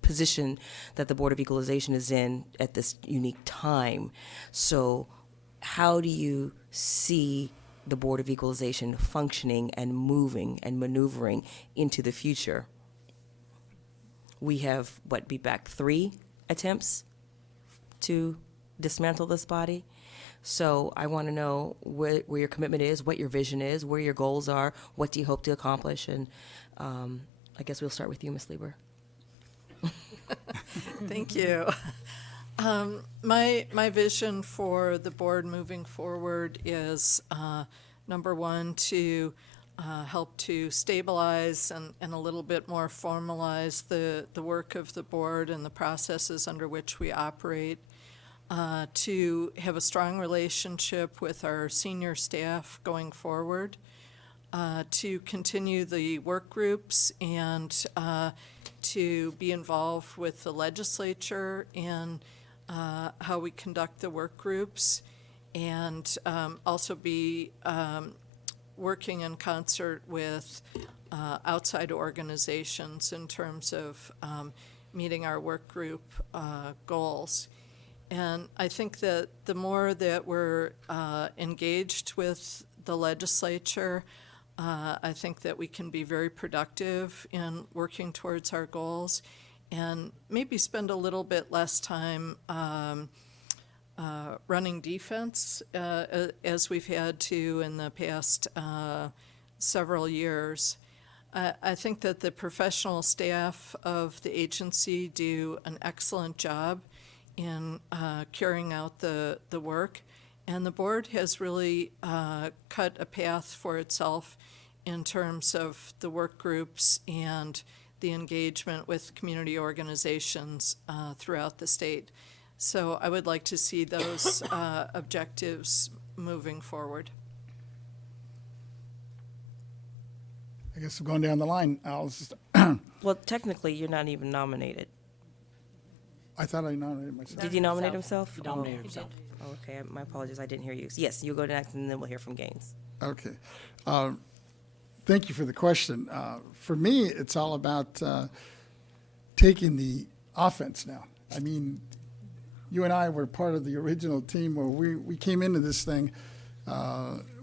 position that the Board of Equalization is in at this unique time. So how do you see the Board of Equalization functioning and moving and maneuvering into the future? We have, be back 3 attempts to dismantle this body. So I want to know where your commitment is, what your vision is, where your goals are, what do you hope to accomplish, and I guess we'll start with you, Ms. Lieber. Thank you. My vision for the board moving forward is, number one, to help to stabilize and a little bit more formalize the work of the board and the processes under which we operate, to have a strong relationship with our senior staff going forward, to continue the work groups and to be involved with the legislature in how we conduct the work groups, and also be working in concert with outside organizations in terms of meeting our work group goals. And I think that the more that we're engaged with the legislature, I think that we can be very productive in working towards our goals and maybe spend a little bit less time running defense as we've had to in the past several years. I think that the professional staff of the agency do an excellent job in carrying out the work, and the board has really cut a path for itself in terms of the work groups and the engagement with community organizations throughout the state. So I would like to see those objectives moving forward. I guess we're going down the line. Well, technically, you're not even nominated. I thought I nominated myself. Did you nominate himself? He nominated himself. Oh, okay, my apologies, I didn't hear you. Yes, you'll go next, and then we'll hear from Gaines. Okay. Thank you for the question. For me, it's all about taking the offense now. I mean, you and I were part of the original team where we came into this thing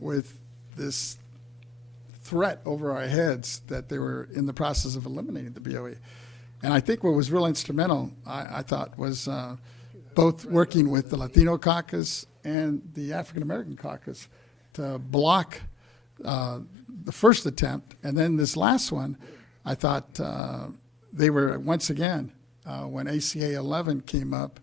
with this threat over our heads that they were in the process of eliminating the BoE. And I think what was real instrumental, I thought, was both working with the Latino caucus and the African American caucus to block the first attempt. And then this last one, I thought they were, once again, when ACA 11 came up,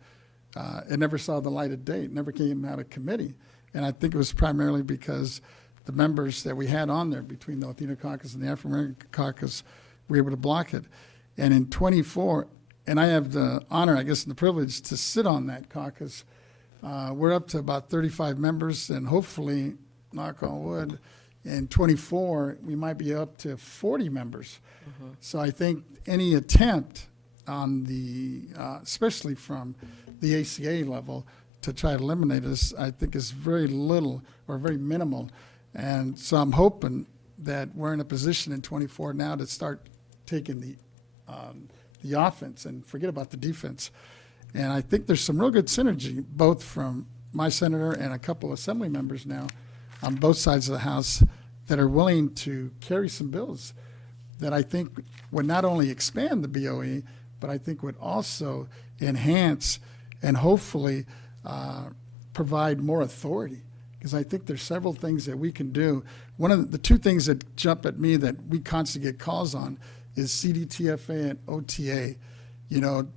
it never saw the light of day. It never came out of committee. And I think it was primarily because the members that we had on there between the Latino caucus and the African American caucus were able to block it. And in 24, and I have the honor, I guess, and the privilege to sit on that caucus, we're up to about 35 members, and hopefully, knock on wood, in 24, we might be up to 40 members. So I think any attempt on the, especially from the ACA level, to try to eliminate us, I think is very little or very minimal. And so I'm hoping that we're in a position in 24 now to start taking the offense and forget about the defense. And I think there's some real good synergy, both from my senator and a couple assembly members now on both sides of the House that are willing to carry some bills that I think would not only expand the BoE, but I think would also enhance and hopefully provide more authority. Because I think there's several things that we can do. One of the two things that jump at me that we constantly get calls on is CDTFA and OTA. You know,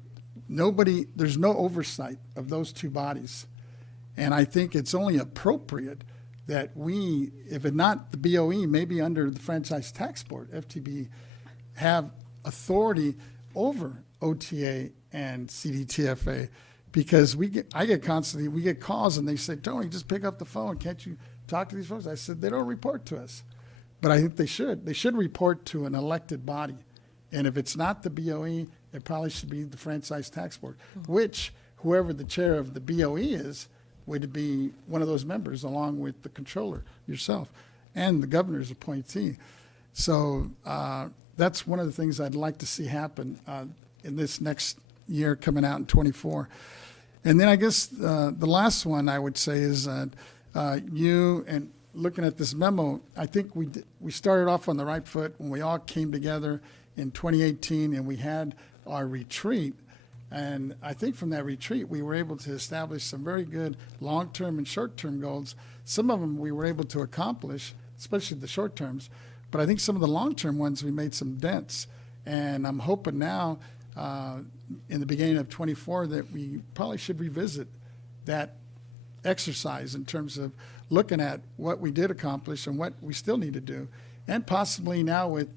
there's no oversight of those two bodies. And I think it's only appropriate that we, if it not the BoE, maybe under the Franchise Tax Board, FTB, have authority over OTA and CDTFA. Because we get calls and they say, Tony, just pick up the phone. Can't you talk to these folks? I said, they don't report to us. But I think they should. They should report to an elected body. And if it's not the BoE, it probably should be the Franchise Tax Board, which whoever the chair of the BoE is would be one of those members, along with the controller, yourself, and the governor's appointee. So that's one of the things I'd like to see happen in this next year coming out in 24. And then I guess the last one I would say is you, and looking at this memo, I think we started off on the right foot when we all came together in 2018 and we had our retreat. And I think from that retreat, we were able to establish some very good long-term and short-term goals. Some of them we were able to accomplish, especially the short terms. But I think some of the long-term ones, we made some dents. And I'm hoping now, in the beginning of 24, that we probably should revisit that exercise in terms of looking at what we did accomplish and what we still need to do. and possibly now with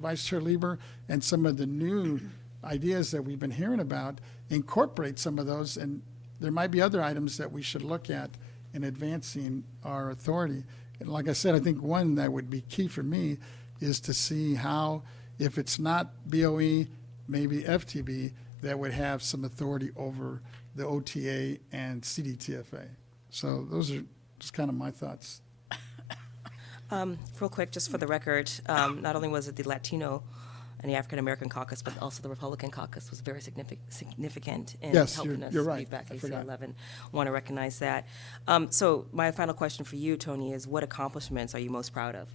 Vice Chair Lieber and some of the new ideas that we've been hearing about, incorporate some of those, and there might be other items that we should look at in advancing our authority. And like I said, I think one that would be key for me is to see how, if it's not BOE, maybe FTB, that would have some authority over the OTA and CDTFA. So those are just kind of my thoughts. Real quick, just for the record, not only was it the Latino and the African American caucus, but also the Republican caucus was very significant in Yes, helping us you're right. beat back I AC forgot. 11. Want to recognize that. So my final question for you, Tony, is what accomplishments are you most proud of?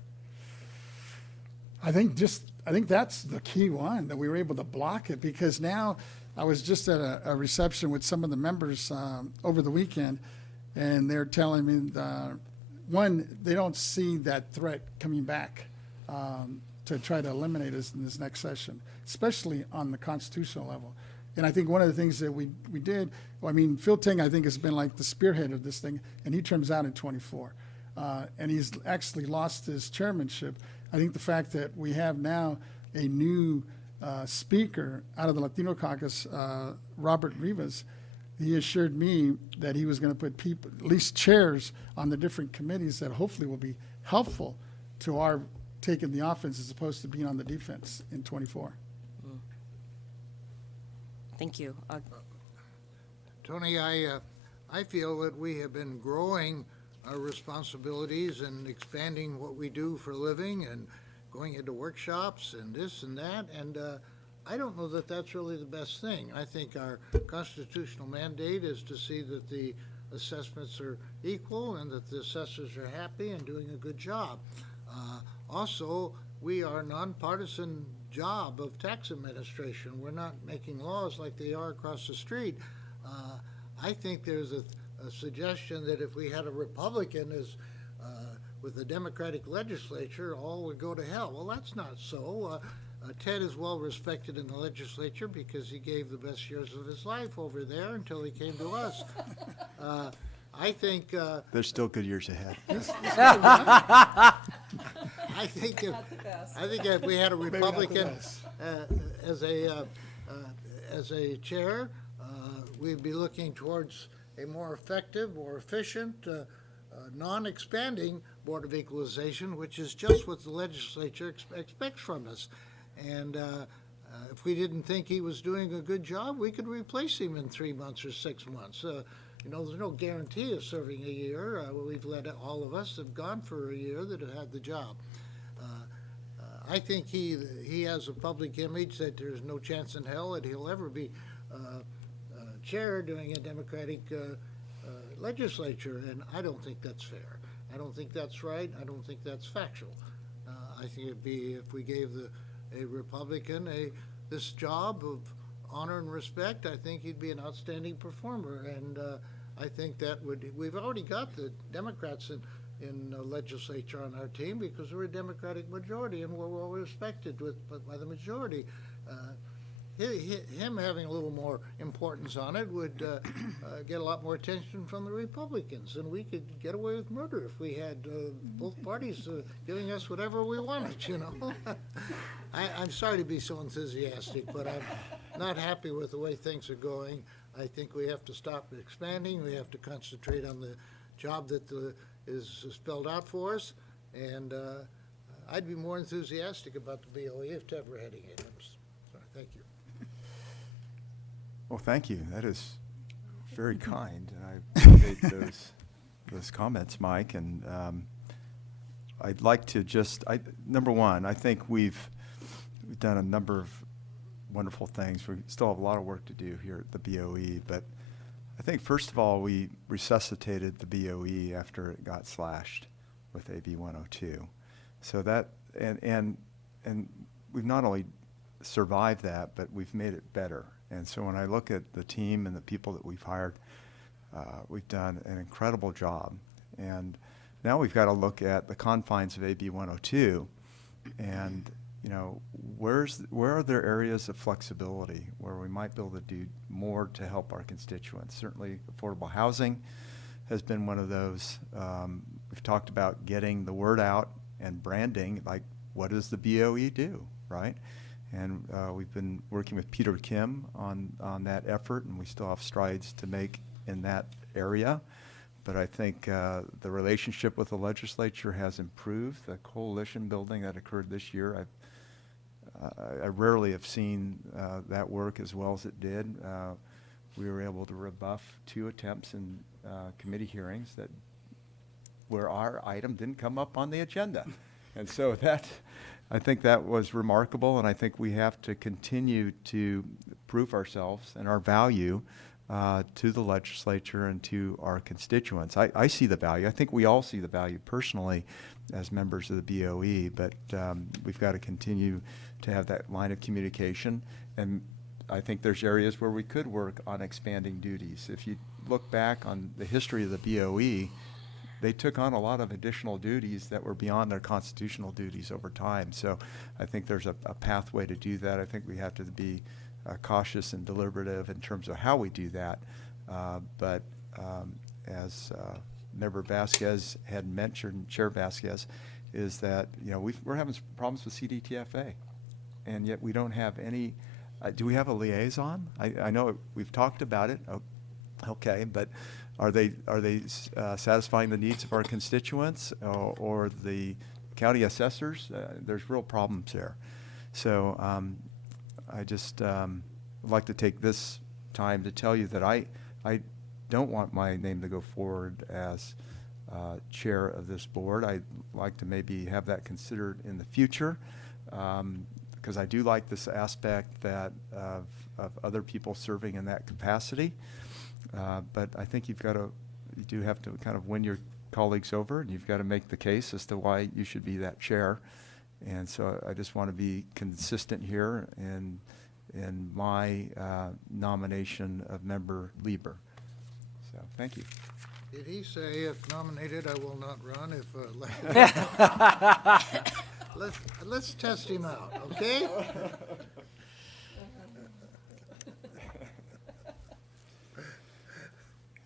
I think that's the key one, that we were able to block it, because now I was just at a reception with some of the members over the weekend, and they're telling me, one, they don't see that threat coming back to try to eliminate us in this next session, especially on the constitutional level. And I think one of the things that we did, I mean, Phil Ting, I think, has been like the spearhead of this thing, and he turns out in 24. And he's actually lost his chairmanship. I think the fact that we have now a new speaker out of the Latino caucus, Robert Rivas, he assured me that he was going to put people, at least chairs, on the different committees that hopefully will be helpful to our taking the offense as opposed to being on the defense in 24. Thank you. Tony, I feel that we have been growing our responsibilities and expanding what we do for a living and going into workshops and this and that, and I don't know that that's really the best thing. I think our constitutional mandate is to see that the assessments are equal and that the assessors are happy and doing a good job. Also, we are a nonpartisan job of tax administration. We're not making laws like they are across the street. I think there's a suggestion that if we had a Republican as with the Democratic legislature, all would go to hell. Well, that's not so. Ted is well respected in the legislature because he gave the best years of his life over there until he came to us. I think There's still good years ahead. I think if we had a Republican as a chair, we'd be looking towards a more effective, more efficient, non-expanding Board of Equalization, which is just what the legislature expects from us. And if we didn't think he was doing a good job, we could replace him in 3 months or 6 months. There's no guarantee of serving a year. We've let all of us have gone for a year that have had the job. I think he has a public image that there's no chance in hell that he'll ever be chair during a Democratic legislature, and I don't think that's fair. I don't think that's right. I don't think that's factual. I think it'd be if we gave a Republican this job of honor and respect, I think he'd be an outstanding performer, and I think that we've already got the Democrats in the legislature on our team because we're a Democratic majority and we're well respected by the majority. Him having a little more importance on it would get a lot more attention from the Republicans, and we could get away with murder if we had both parties giving us whatever we wanted, I'm sorry to be so enthusiastic, but I'm not happy with the way things are going. I think we have to stop expanding. We have to concentrate on the job that is spelled out for us, and I'd be more enthusiastic about the BoE if Ted were heading it. Sorry, thank you. Well, thank you. That is very kind, and I appreciate those comments, Mike. And I'd like to number one, I think we've done a number of wonderful things. We still have a lot of work to do here at the BoE, but I think first of all, we resuscitated the BoE after it got slashed with AB 102. So that and we've not only survived that, but we've made it better. And so when I look at the team and the people that we've hired, we've done an incredible job. And now we've got to look at the confines of AB 102 and, where are there areas of flexibility where we might be able to do more to help our constituents? Certainly affordable housing has been one of those. We've talked about getting the word out and branding, like what does the BoE do, right? And we've been working with Peter Kim on that effort, and we still have strides to make in that area. But I think the relationship with the legislature has improved. The coalition building that occurred this year, I rarely have seen that work as well as it did. We were able to rebuff 2 attempts in committee hearings where our item didn't come up on the agenda. And so I think that was remarkable, and I think we have to continue to prove ourselves and our value to the legislature and to our constituents. I see the value. I think we all see the value personally as members of the BoE, but we've got to continue to have that line of communication. And I think there's areas where we could work on expanding duties. If you look back on the history of the BoE, they took on a lot of additional duties that were beyond their constitutional duties over time. So I think there's a pathway to do that. I think we have to be cautious and deliberative in terms of how we do that. But as Member Vasquez had mentioned, Chair Vasquez, is that we're having some problems with CDTFA, and yet we don't have any. Do we have a liaison? I know we've talked about it. Okay, but are they satisfying the needs of our constituents or the county assessors? There's real problems there. So I just would like to take this time to tell you that I don't want my name to go forward as chair of this board. I'd like to maybe have that considered in the future, because I do like this aspect of other people serving in that capacity. But I think you do have to kind of win your colleagues over, and you've got to make the case as to why you should be that chair. And so I just want to be consistent here in my nomination of Member Lieber. So thank you. Did he say, if nominated, I will not run? Let's test him out, okay?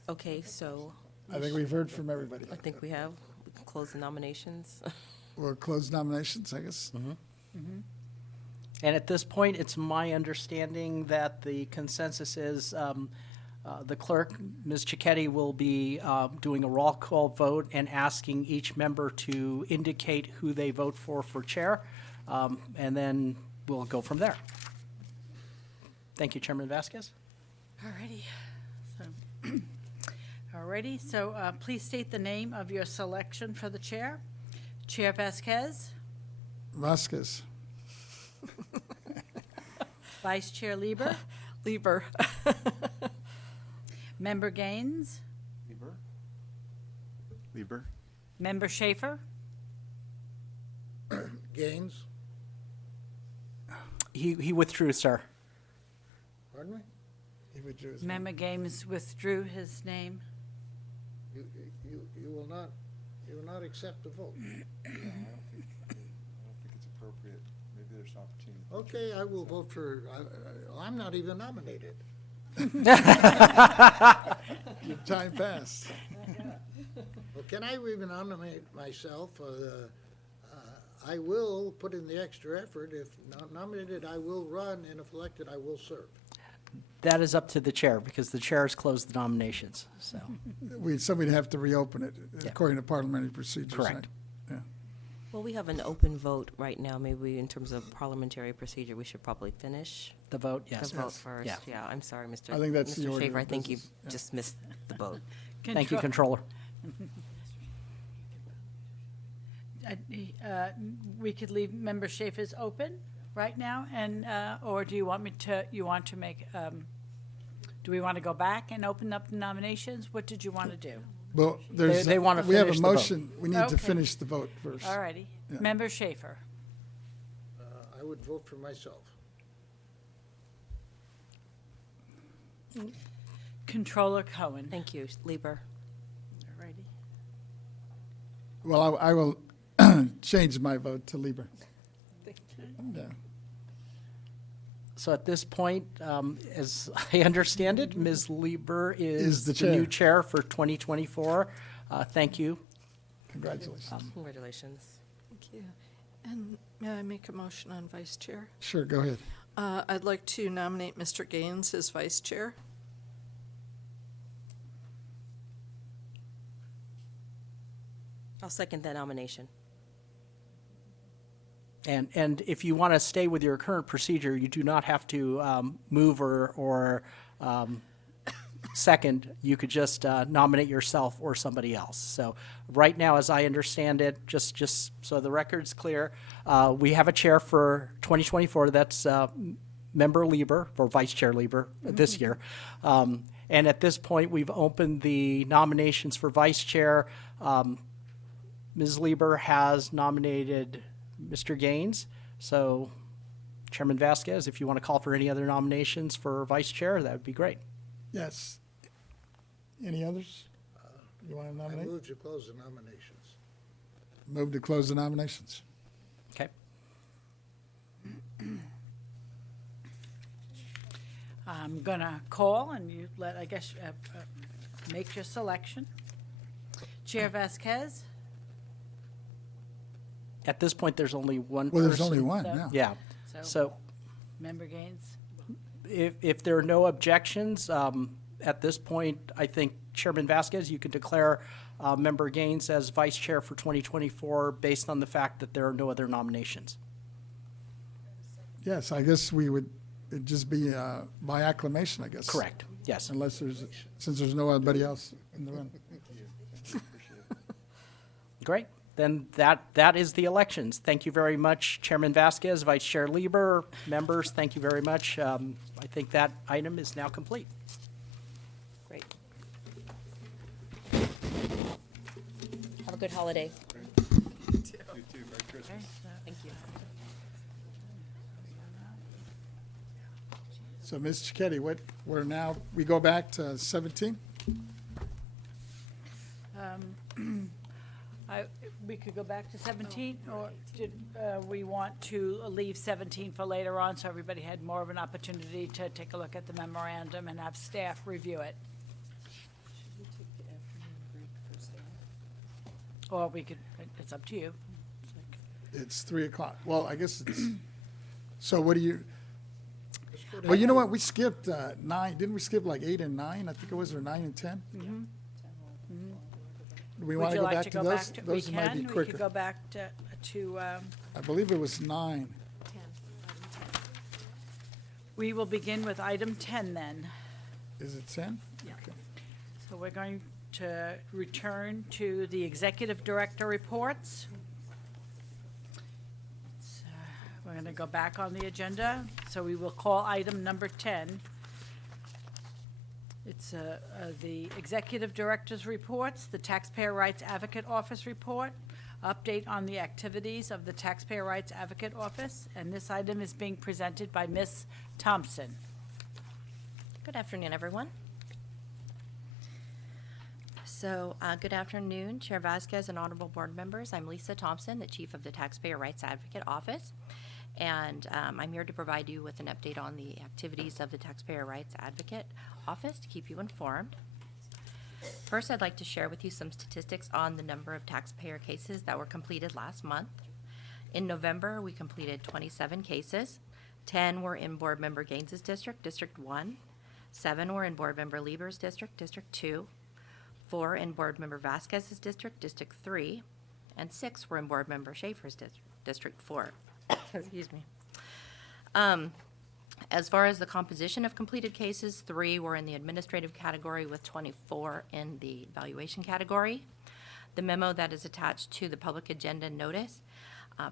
Okay, so I think we've heard from everybody. I think we can close the nominations. We'll close nominations, I guess. And at this point, it's my understanding that the consensus is the clerk, Ms. Cicchetti, will be doing a roll call vote and asking each member to indicate who they vote for chair, and then we'll go from there. Thank you, Chairman Vasquez. Alrighty, so please state the name of your selection for the chair. Chair Vasquez, Vasquez. Vice Chair Lieber, Lieber. Member Gaines, Lieber. Member Schaefer, Gaines? He withdrew, sir. Pardon me? He withdrew his name. Member Gaines withdrew his name. You will not accept the vote. I don't think it's appropriate. Maybe there's an opportunity. Okay, I will vote for, I'm not even nominated. Your time passed. Well, can I even nominate myself? I will put in the extra effort. If not nominated, I will run, and if elected, I will serve. That is up to the chair, because the chair has closed the nominations, so. Somebody'd have to reopen it Yeah. according to parliamentary procedures. Correct. Yeah. Well, we have an open vote right now. Maybe in terms of parliamentary procedure, we should probably finish The vote, yes. the vote first. Yeah. Yeah, I'm sorry, Mr. I think that's the Mr. order Schaefer. of I think you business. Yeah. just missed the vote. Thank you, Controller. We could leave Member Schaefer's open right now, and or do you want me to? You want to make? Do we want to go back and open up the nominations? What did you want to do? Well, there's, they wanna we have a finish the vote. motion. We need to Okay. finish the vote first. All righty, Yeah. Member Schaefer, I would vote for myself. Controller Cohen. Thank you, Lieber. All righty. Well, I will change my vote to Lieber. Yeah. So at this point, as I understand it, Ms. Lieber is the the new chair. chair for 2024. Thank you. Congratulations. Congratulations. Thank you. And may I make a motion on vice chair? Sure, go ahead. I'd like to nominate Mr. Gaines as vice chair. I'll second that nomination. And if you want to stay with your current procedure, you do not have to move or second. You could just nominate yourself or somebody else. So right now, as I understand it, just so the record's clear, we have a chair for 2024. That's Member Lieber, or Vice Chair Lieber this year. And at this point, we've opened the nominations for Vice Chair. Ms. Lieber has nominated Mr. Gaines. So Chairman Vasquez, if you want to call for any other nominations for Vice Chair, that would be great. Yes. Any others? You want to I nominate? move to close the nominations. Move to close the nominations. Okay. I'm gonna call and you let, I guess, make your selection. Chair Vasquez? At this point, there's only one Well, person. there's only one So- now. Yeah. So Member Gaines? if there are no objections, at this point, I think Chairman Vasquez, you can declare Member Gaines as Vice Chair for 2024 based on the fact that there are no other nominations. Yes, I guess we would, it'd just be by acclamation, I guess. Correct. Yes. Unless since there's nobody else in the room. Great. Then that is the elections. Thank you very much, Chairman Vasquez, Vice Chair Lieber, members, thank you very much. I think that item is now complete. Great. Have a good holiday. Thank you. So, Ms. Cicchetti, we go back to 17? We could go back to 17, or did we want to leave 17 for later on so everybody had more of an opportunity to take a look at the memorandum and have staff review it? Or we could, it's up to you. It's 3 o'clock. Well, I guess it's, so what do you, well, you know what, we skipped 9, didn't we skip like 8 and 9? I think it was, or 9 and 10? Do we want to go back to those? Those might be We could quicker. go back to I believe it was 9. we will begin with item 10 then. Is it 10? Yeah. Okay. So we're going to return to the executive director reports. We're going to go back on the agenda, so we will call item number 10. It's the executive director's reports, the Taxpayer Rights Advocate Office report, update on the activities of the Taxpayer Rights Advocate Office, and this item is being presented by Ms. Thompson. Good afternoon, everyone. So, good afternoon, Chair Vasquez and honorable board members. I'm Lisa Thompson, the Chief of the Taxpayer Rights Advocate Office, and I'm here to provide you with an update on the activities of the Taxpayer Rights Advocate Office to keep you informed. First, I'd like to share with you some statistics on the number of taxpayer cases that were completed last month. In November, we completed 27 cases. 10 were in Board Member Gaines's district, District 1. 7 were in Board Member Lieber's district, District 2. 4 in Board Member Vasquez's district, District 3. And 6 were in Board Member Schaefer's district, District 4. Excuse me. As far as the composition of completed cases, 3 were in the administrative category with 24 in the evaluation category. The memo that is attached to the public agenda notice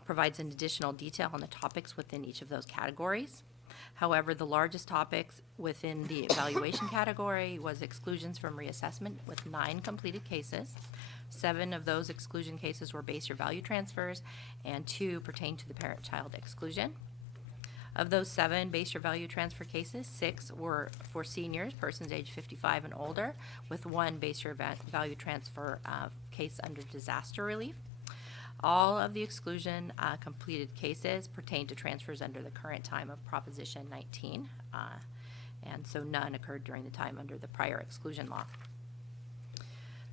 provides an additional detail on the topics within each of those categories. However, the largest topics within the evaluation category was exclusions from reassessment with 9 completed cases. 7 of those exclusion cases were base year value transfers, and 2 pertain to the parent-child exclusion. Of those 7 base year value transfer cases, 6 were for seniors, persons age 55 and older, with 1 base year value transfer case under disaster relief. All of the exclusion completed cases pertain to transfers under the current time of Proposition 19, and so none occurred during the time under the prior exclusion law.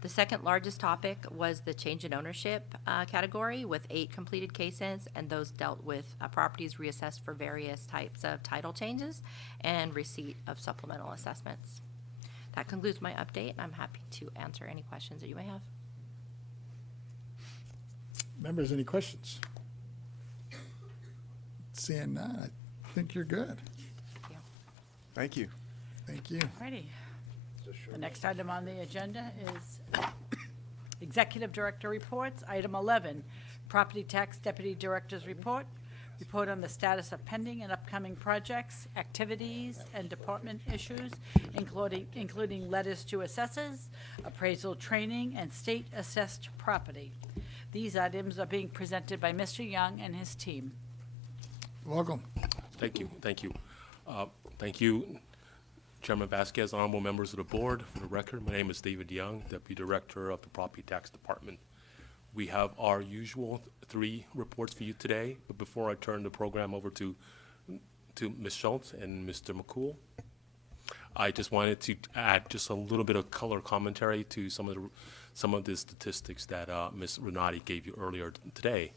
The second largest topic was the change in ownership category with 8 completed cases, and those dealt with properties reassessed for various types of title changes and receipt of supplemental assessments. That concludes my update. I'm happy to answer any questions that you may have. Members, any questions? Seeing none, I think you're good. Thank you. Thank you. Thank you. Righty. The next item on the agenda is Executive Director Reports. Item 11, Property Tax Deputy Director's Report. Report on the status of pending and upcoming projects, activities, and department issues, including letters to assessors, appraisal training, and state assessed property. These items are being presented by Mr. Young and his team. Welcome. Thank you. Thank you, Chairman Vasquez, honorable members of the board. For the record, my name is David Young, Deputy Director of the Property Tax Department. We have our usual 3 reports for you today, but before I turn the program over to Ms. Schultz and Mr. McCool, I just wanted to add just a little bit of color commentary to some of the statistics that Ms. Renati gave you earlier today.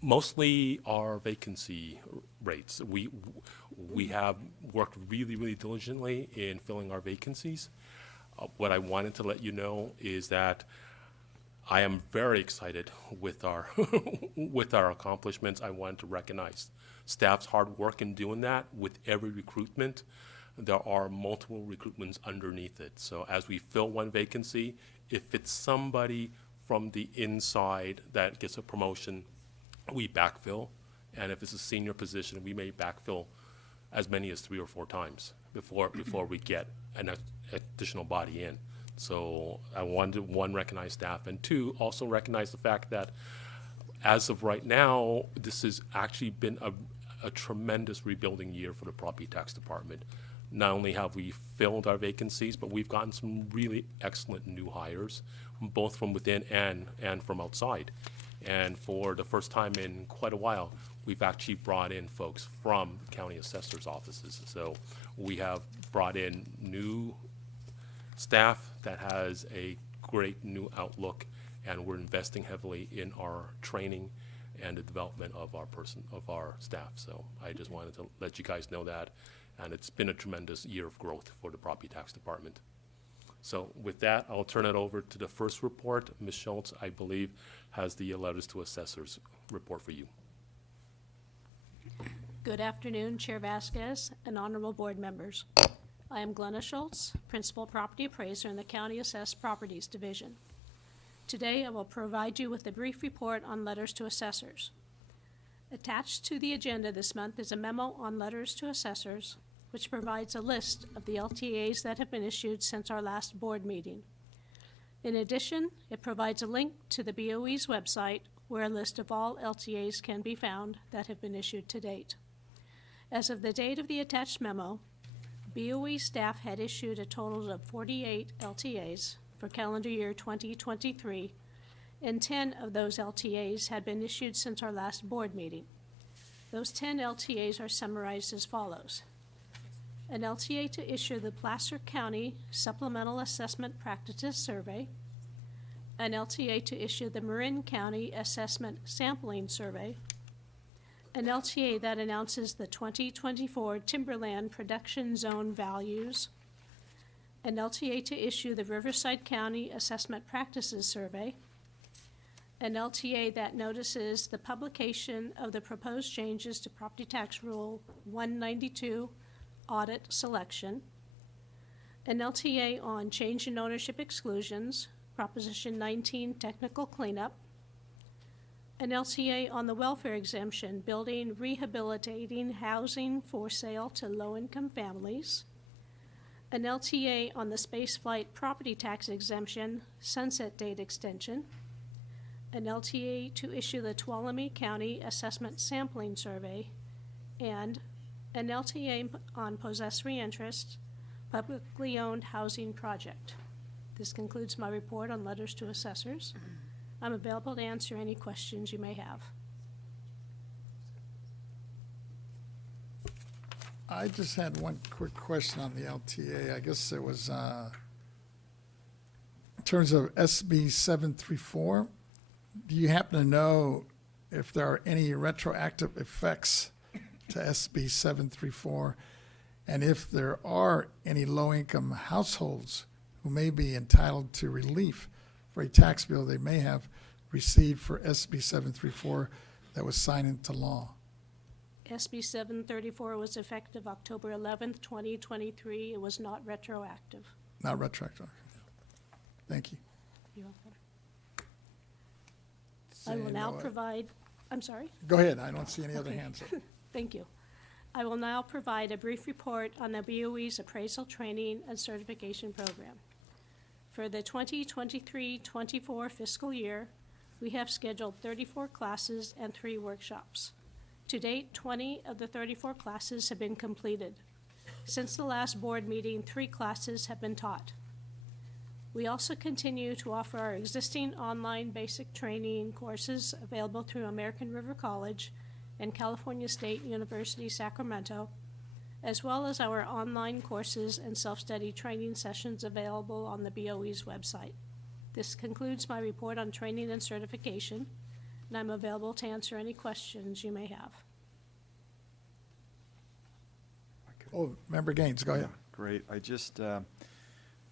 Mostly our vacancy rates. We have worked really, really diligently in filling our vacancies. What I wanted to let you know is that I am very excited with our with our accomplishments. I wanted to recognize staff's hard work in doing that. With every recruitment, there are multiple recruitments underneath it. So as we fill one vacancy, if it's somebody from the inside that gets a promotion, we backfill. And if it's a senior position, we may backfill as many as 3 or 4 times before we get an additional body in. So I wanted to, 1, recognize staff, and 2, also recognize the fact that as of right now, this has actually been a tremendous rebuilding year for the Property Tax Department. Not only have we filled our vacancies, but we've gotten some really excellent new hires, both from within and from outside. And for the first time in quite a while, we've actually brought in folks from county assessors' offices. So we have brought in new staff that has a great new outlook, and we're investing heavily in our training and the development of our staff. So I just wanted to let you guys know that, and it's been a tremendous year of growth for the Property Tax Department. So with that, I'll turn it over to the first report. Ms. Schultz, I believe, has the letters to assessors report for you. Good afternoon, Chair Vasquez and honorable board members. I am Glenna Schultz, Principal Property Appraiser in the County Assessed Properties Division. Today, I will provide you with a brief report on letters to assessors. Attached to the agenda this month is a memo on letters to assessors, which provides a list of the LTAs that have been issued since our last board meeting. In addition, it provides a link to the BoE's website where a list of all LTAs can be found that have been issued to date. As of the date of the attached memo, BoE staff had issued a total of 48 LTAs for calendar year 2023, and 10 of those LTAs had been issued since our last board meeting. Those 10 LTAs are summarized as follows. An LTA to issue the Placer County Supplemental Assessment Practices Survey, an LTA to issue the Marin County Assessment Sampling Survey, an LTA that announces the 2024 Timberland Production Zone values, an LTA to issue the Riverside County Assessment Practices Survey, an LTA that notices the publication of the proposed changes to Property Tax Rule 192 Audit Selection, an LTA on change in ownership exclusions, Proposition 19 Technical Cleanup, an LTA on the welfare exemption, building rehabilitating housing for sale to low-income families, an LTA on the spaceflight property tax exemption, sunset date extension, an LTA to issue the Tuolumne County Assessment Sampling Survey, and an LTA on possessory interest, publicly owned housing project. This concludes my report on letters to assessors. I'm available to answer any questions you may have. I just had one quick question on the LTA. I guess it was terms of SB 734, do you happen to know if there are any retroactive effects to SB 734? And if there are any low-income households who may be entitled to relief for a tax bill they may have received for SB 734 that was signed into law? SB 734 was effective October 11th, 2023. It was not retroactive. Not retroactive. Thank you. You're welcome. I will Seeing now no- provide, I'm sorry? Go ahead, I don't see any other Okay. hands up. Thank you. I will now provide a brief report on the BOE's appraisal training and certification program. For the 2023-24 fiscal year, we have scheduled 34 classes and 3 workshops. To date, 20 of the 34 classes have been completed. Since the last board meeting, 3 classes have been taught. We also continue to offer our existing online basic training courses available through American River College and California State University, Sacramento, as well as our online courses and self-study training sessions available on the BOE's website. This concludes my report on training and certification, and I'm available to answer any questions you may have. Oh, Member Gaines, go ahead. Great. I just,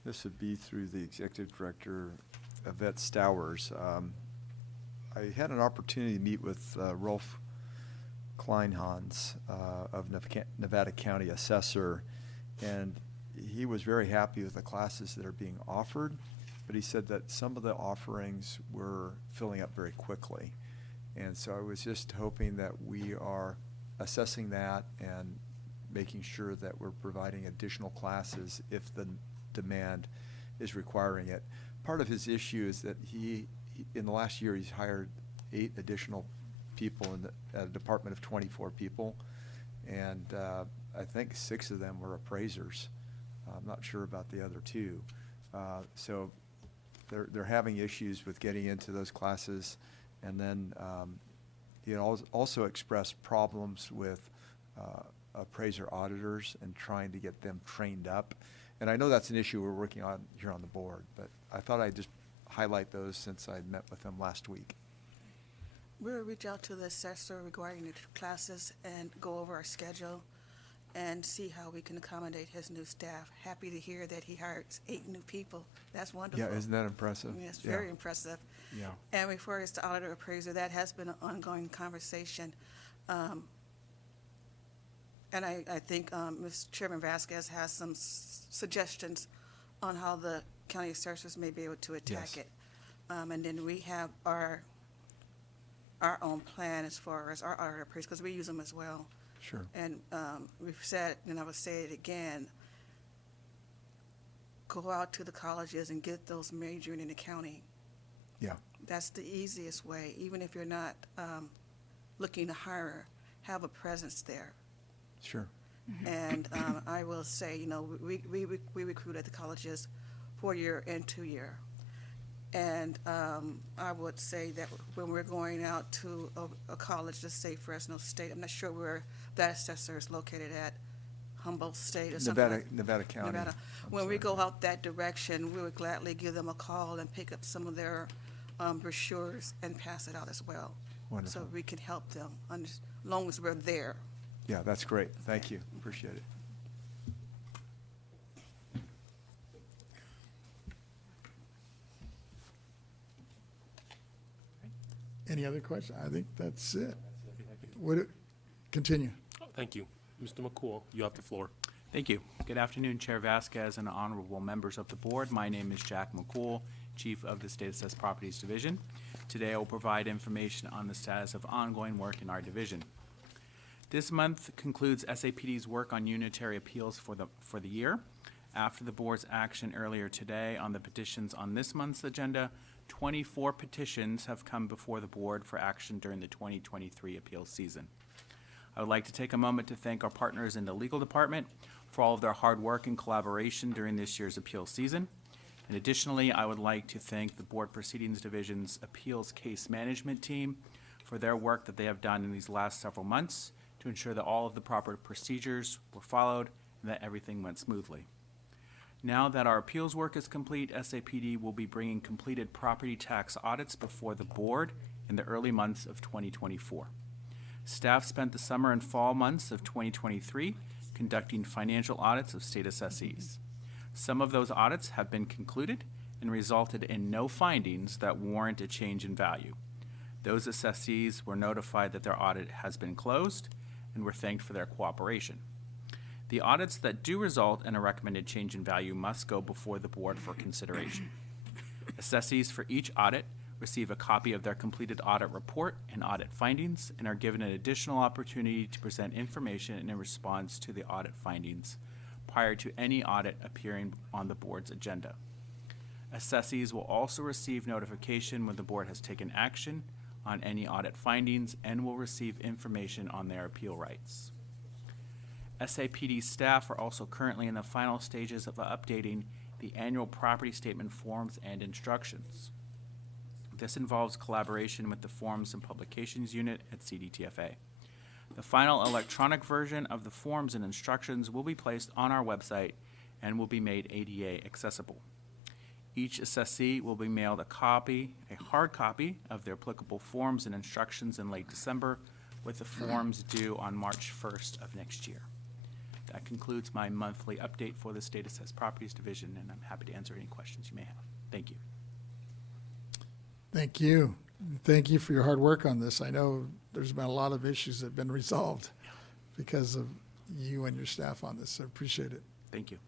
this would be through the Executive Director, Yvette Stowers. I had an opportunity to meet with Rolf Kleinhans of Nevada County Assessor, and he was very happy with the classes that are being offered, but he said that some of the offerings were filling up very quickly. And so I was just hoping that we are assessing that and making sure that we're providing additional classes if the demand is requiring it. Part of his issue is that he in the last year, he's hired 8 additional people in a department of 24 people, and I think 6 of them were appraisers. I'm not sure about the other 2. So they're having issues with getting into those classes, and then he also expressed problems with appraiser auditors and trying to get them trained up. And I know that's an issue we're working on here on the board, but I thought I'd just highlight those since I met with them last week. We'll reach out to the assessor regarding the classes and go over our schedule and see how we can accommodate his new staff. Happy to hear that he hires 8 new people. That's wonderful. Yeah, isn't that impressive? Yes, Yeah. very impressive. Yeah. And before it's the auditor appraiser, that has been an ongoing conversation. And I think Mr. Chairman Vasquez has some suggestions on how the county assessors may be able to attack Yes. it. And then we have our own plan as far as our auditor appraisers, because we use them as well. Sure. And we've said, and I will say it again, go out to the colleges and get those majoring in accounting. Yeah. That's the easiest way, even if you're not looking to hire, have a presence there. Sure. And I will say, you know, we recruit at the colleges 4-year and 2-year. And I would say that when we're going out to a college, let's say Fresno State, I'm not sure where that assessor is located at, Humboldt State or something. Nevada County. Nevada. When we go out that direction, we would gladly give them a call and pick up some of their brochures and pass it out as well. Wonderful. So we can help them, as long as we're there. Yeah, that's great. Thank you. Appreciate it. Any other questions? I think that's it. Continue. Thank you. Mr. McCool, you have the floor. Thank you. Good afternoon, Chair Vasquez and honorable members of the board. My name is Jack McCool, Chief of the State Assessed Properties Division. Today, I will provide information on the status of ongoing work in our division. This month concludes SAPD's work on unitary appeals for the year. After the board's action earlier today on the petitions on this month's agenda, 24 petitions have come before the board for action during the 2023 appeals season. I would like to take a moment to thank our partners in the legal department for all of their hard work and collaboration during this year's appeals season. And additionally, I would like to thank the Board Proceedings Division's Appeals Case Management Team for their work that they have done in these last several months to ensure that all of the proper procedures were followed and that everything went smoothly. Now that our appeals work is complete, SAPD will be bringing completed property tax audits before the board in the early months of 2024. Staff spent the summer and fall months of 2023 conducting financial audits of state assessees. Some of those audits have been concluded and resulted in no findings that warrant a change in value. Those assessees were notified that their audit has been closed and were thanked for their cooperation. The audits that do result in a recommended change in value must go before the board for consideration. Assessees for each audit receive a copy of their completed audit report and audit findings and are given an additional opportunity to present information in response to the audit findings prior to any audit appearing on the board's agenda. Assessees will also receive notification when the board has taken action on any audit findings and will receive information on their appeal rights. SAPD staff are also currently in the final stages of updating the annual property statement forms and instructions. This involves collaboration with the Forms and Publications Unit at CDTFA. The final electronic version of the forms and instructions will be placed on our website and will be made ADA accessible. Each assessee will be mailed a hard copy of their applicable forms and instructions in late December, with the forms due on March 1st of next year. That concludes my monthly update for the State Assessed Properties Division, and I'm happy to answer any questions you may have. Thank you. Thank you. Thank you for your hard work on this. I know there's been a lot of issues that have been resolved because of you and your staff on this. I appreciate it. Thank you.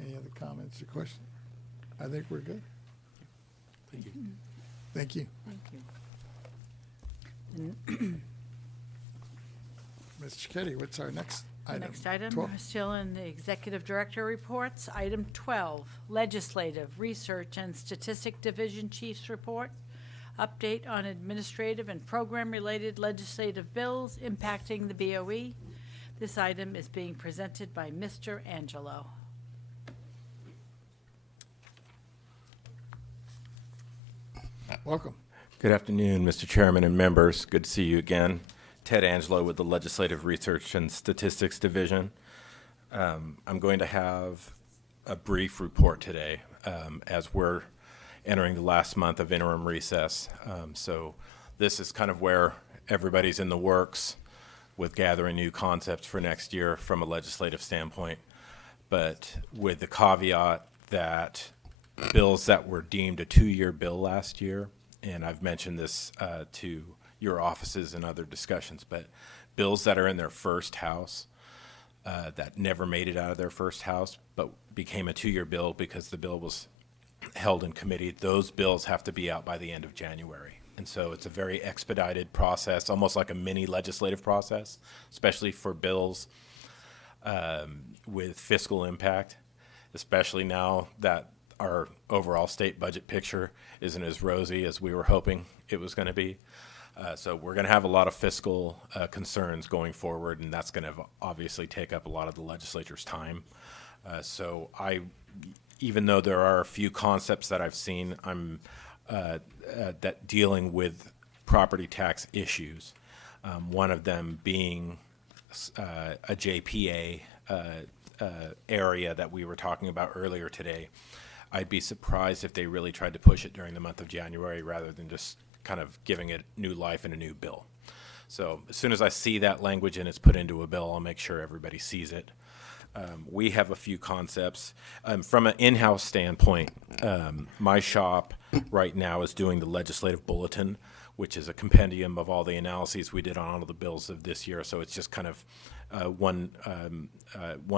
Any other comments or questions? I think we're good. Thank you. Thank you. Thank you. Ms. Cicchetti, what's our next item? Next item, 12. we're still in the Executive Director reports. Item 12, Legislative, Research, and Statistic Division Chief's Report. Update on administrative and program-related legislative bills impacting the BoE. This item is being presented by Mr. Angelo. Welcome. Good afternoon, Mr. Chairman and members. Good to see you again. Ted Angelo with the Legislative Research and Statistics Division. I'm going to have a brief report today as we're entering the last month of interim recess. So this is kind of where everybody's in the works with gathering new concepts for next year from a legislative standpoint, but with the caveat that bills that were deemed a 2-year bill last year, and I've mentioned this to your offices and other discussions, but bills that are in their first house that never made it out of their first house but became a 2-year bill because the bill was held in committee, those bills have to be out by the end of January. And so it's a very expedited process, almost like a mini legislative process, especially for bills with fiscal impact, especially now that our overall state budget picture isn't as rosy as we were hoping it was going to be. So we're going to have a lot of fiscal concerns going forward, and that's going to obviously take up a lot of the legislature's time. So even though there are a few concepts that I've seen, I'm that dealing with property tax issues. One of them being a JPA area that we were talking about earlier today. I'd be surprised if they really tried to push it during the month of January rather than just kind of giving it new life in a new bill. So as soon as I see that language and it's put into a bill, I'll make sure everybody sees it. We have a few concepts. From an in-house standpoint, my shop right now is doing the legislative bulletin, which is a compendium of all the analyses we did on all of the bills of this year. So it's just kind of one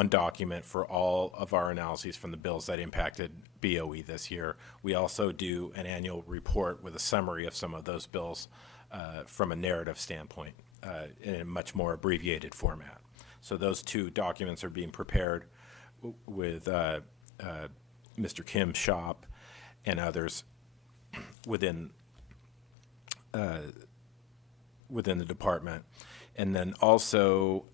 document for all of our analyses from the bills that impacted BoE this year. We also do an annual report with a summary of some of those bills from a narrative standpoint in a much more abbreviated format. So those two documents are being prepared with Mr. Kim's shop and others within the department. And then also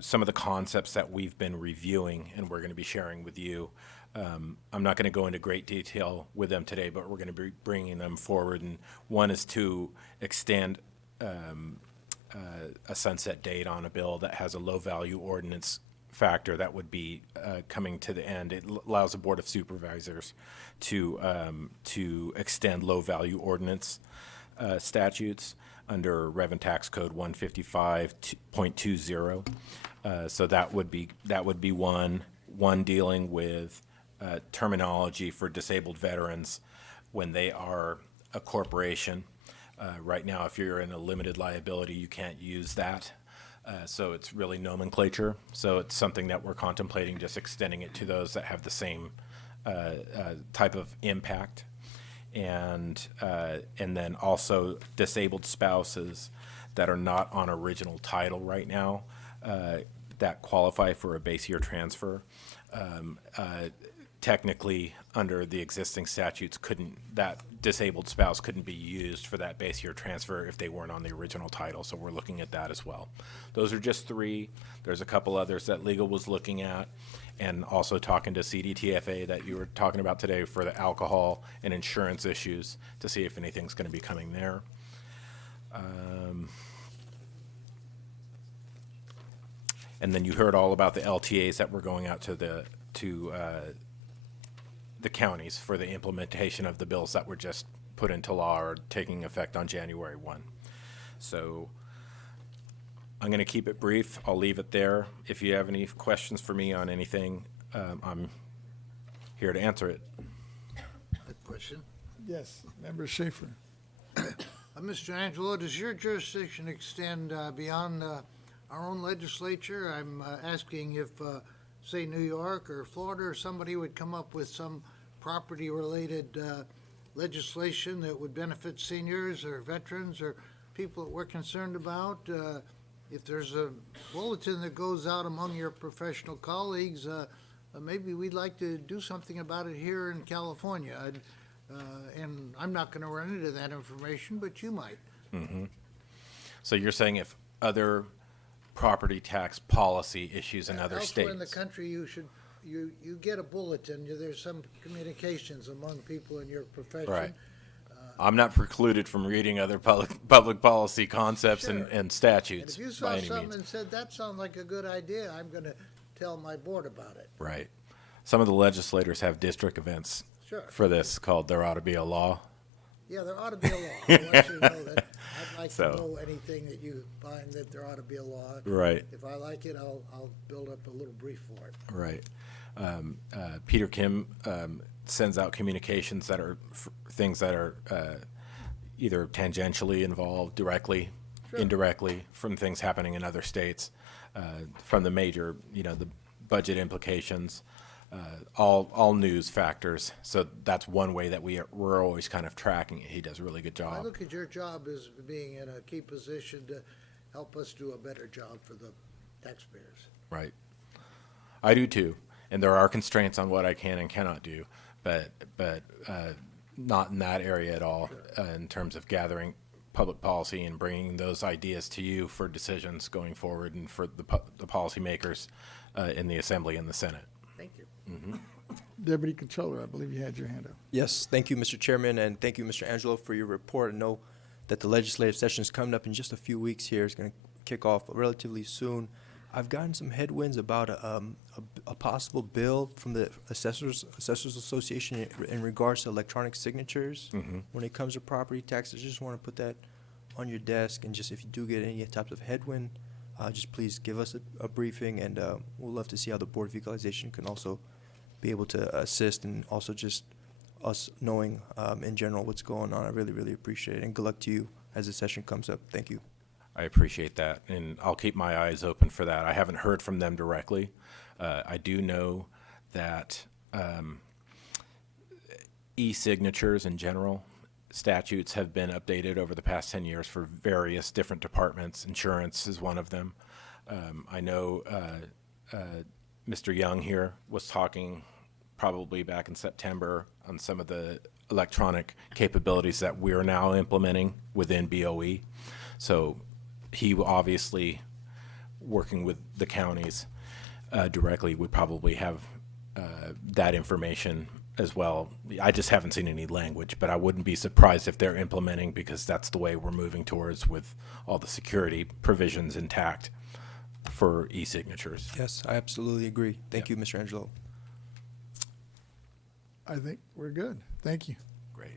some of the concepts that we've been reviewing and we're going to be sharing with you. I'm not going to go into great detail with them today, but we're going to be bringing them forward. And one is to extend a sunset date on a bill that has a low-value ordinance factor that would be coming to the end. It allows the Board of Supervisors to extend low-value ordinance statutes under Rev and Tax Code 155.20. So that would be one dealing with terminology for disabled veterans when they are a corporation. Right now, if you're in a limited liability, you can't use that. So it's really nomenclature. So it's something that we're contemplating, just extending it to those that have the same type of impact. And then also disabled spouses that are not on original title right now that qualify for a base year transfer. Technically, under the existing statutes, that disabled spouse couldn't be used for that base year transfer if they weren't on the original title. So we're looking at that as well. Those are just three. There's a couple others that legal was looking at, and also talking to CDTFA that you were talking about today for the alcohol and insurance issues to see if anything's going to be coming there. And then you heard all about the LTAs that were going out to the counties for the implementation of the bills that were just put into law or taking effect on January 1. So I'm going to keep it brief. I'll leave it there. If you have any questions for me on anything, I'm here to answer it. A question? Yes, Member Schaefer. Mr. Angelo, does your jurisdiction extend beyond our own legislature? I'm asking if, say, New York or Florida or somebody would come up with some property-related legislation that would benefit seniors or veterans or people that we're concerned about. If there's a bulletin that goes out among your professional colleagues, maybe we'd like to do something about it here in California. And I'm not going to run into that information, but you might. Mm-hmm. So you're saying if other property tax policy issues in other states. Elsewhere in the country, you get a bulletin. There's some communications among people in your profession. Right. I'm not precluded from reading other public policy concepts Sure. and statutes And if you by saw any something means. and said, that sounds like a good idea, I'm going to tell my board about it. Right. Some of the legislators have district events Sure. for this called There Ought to Be a Law. Yeah, there ought to be a law. I want you to know that. I'd like So- to know anything that you find that there ought to be a law. Right. If I like it, I'll build up a little brief for it. Right. Peter Kim sends out communications that are things that are either tangentially involved, directly, indirectly, from things happening in other states, from the major, the budget implications, all news factors. So that's one way that we're always kind of tracking it. He does a really good I job. look at your job as being in a key position to help us do a better job for the taxpayers. Right. I do too. And there are constraints on what I can and cannot do, but not in that area at all, in terms of gathering public policy and bringing those ideas to you for decisions going forward and for the policymakers in the Assembly and the Senate. Thank you. Mm-hmm. Deputy Controller, I believe you had your hand up. Yes, thank you, Mr. Chairman, and thank you, Mr. Angelo, for your report. I know that the legislative session is coming up in just a few weeks here. It's going to kick off relatively soon. I've gotten some headwinds about a possible bill from the Assessors Association in regards to electronic signatures when it comes to property taxes. I just want to put that on your desk, and just if you do get any types of headwind, just please give us a briefing, and we'll love to see how the Board of Equalization can also be able to assist, and also just us knowing in general what's going on. I really, really appreciate it, and good luck to you as the session comes up. Thank you. I appreciate that, and I'll keep my eyes open for that. I haven't heard from them directly. I do know that e-signatures in general, statutes have been updated over the past 10 years for various different departments. Insurance is one of them. I know Mr. Young here was talking probably back in September on some of the electronic capabilities that we're now implementing within BoE. So he obviously, working with the counties directly, would probably have that information as well. I just haven't seen any language, but I wouldn't be surprised if they're implementing, because that's the way we're moving towards with all the security provisions intact. for e-signatures. Yes, I absolutely agree. Thank you, Mr. Angelo. I think we're good. Thank you. Great.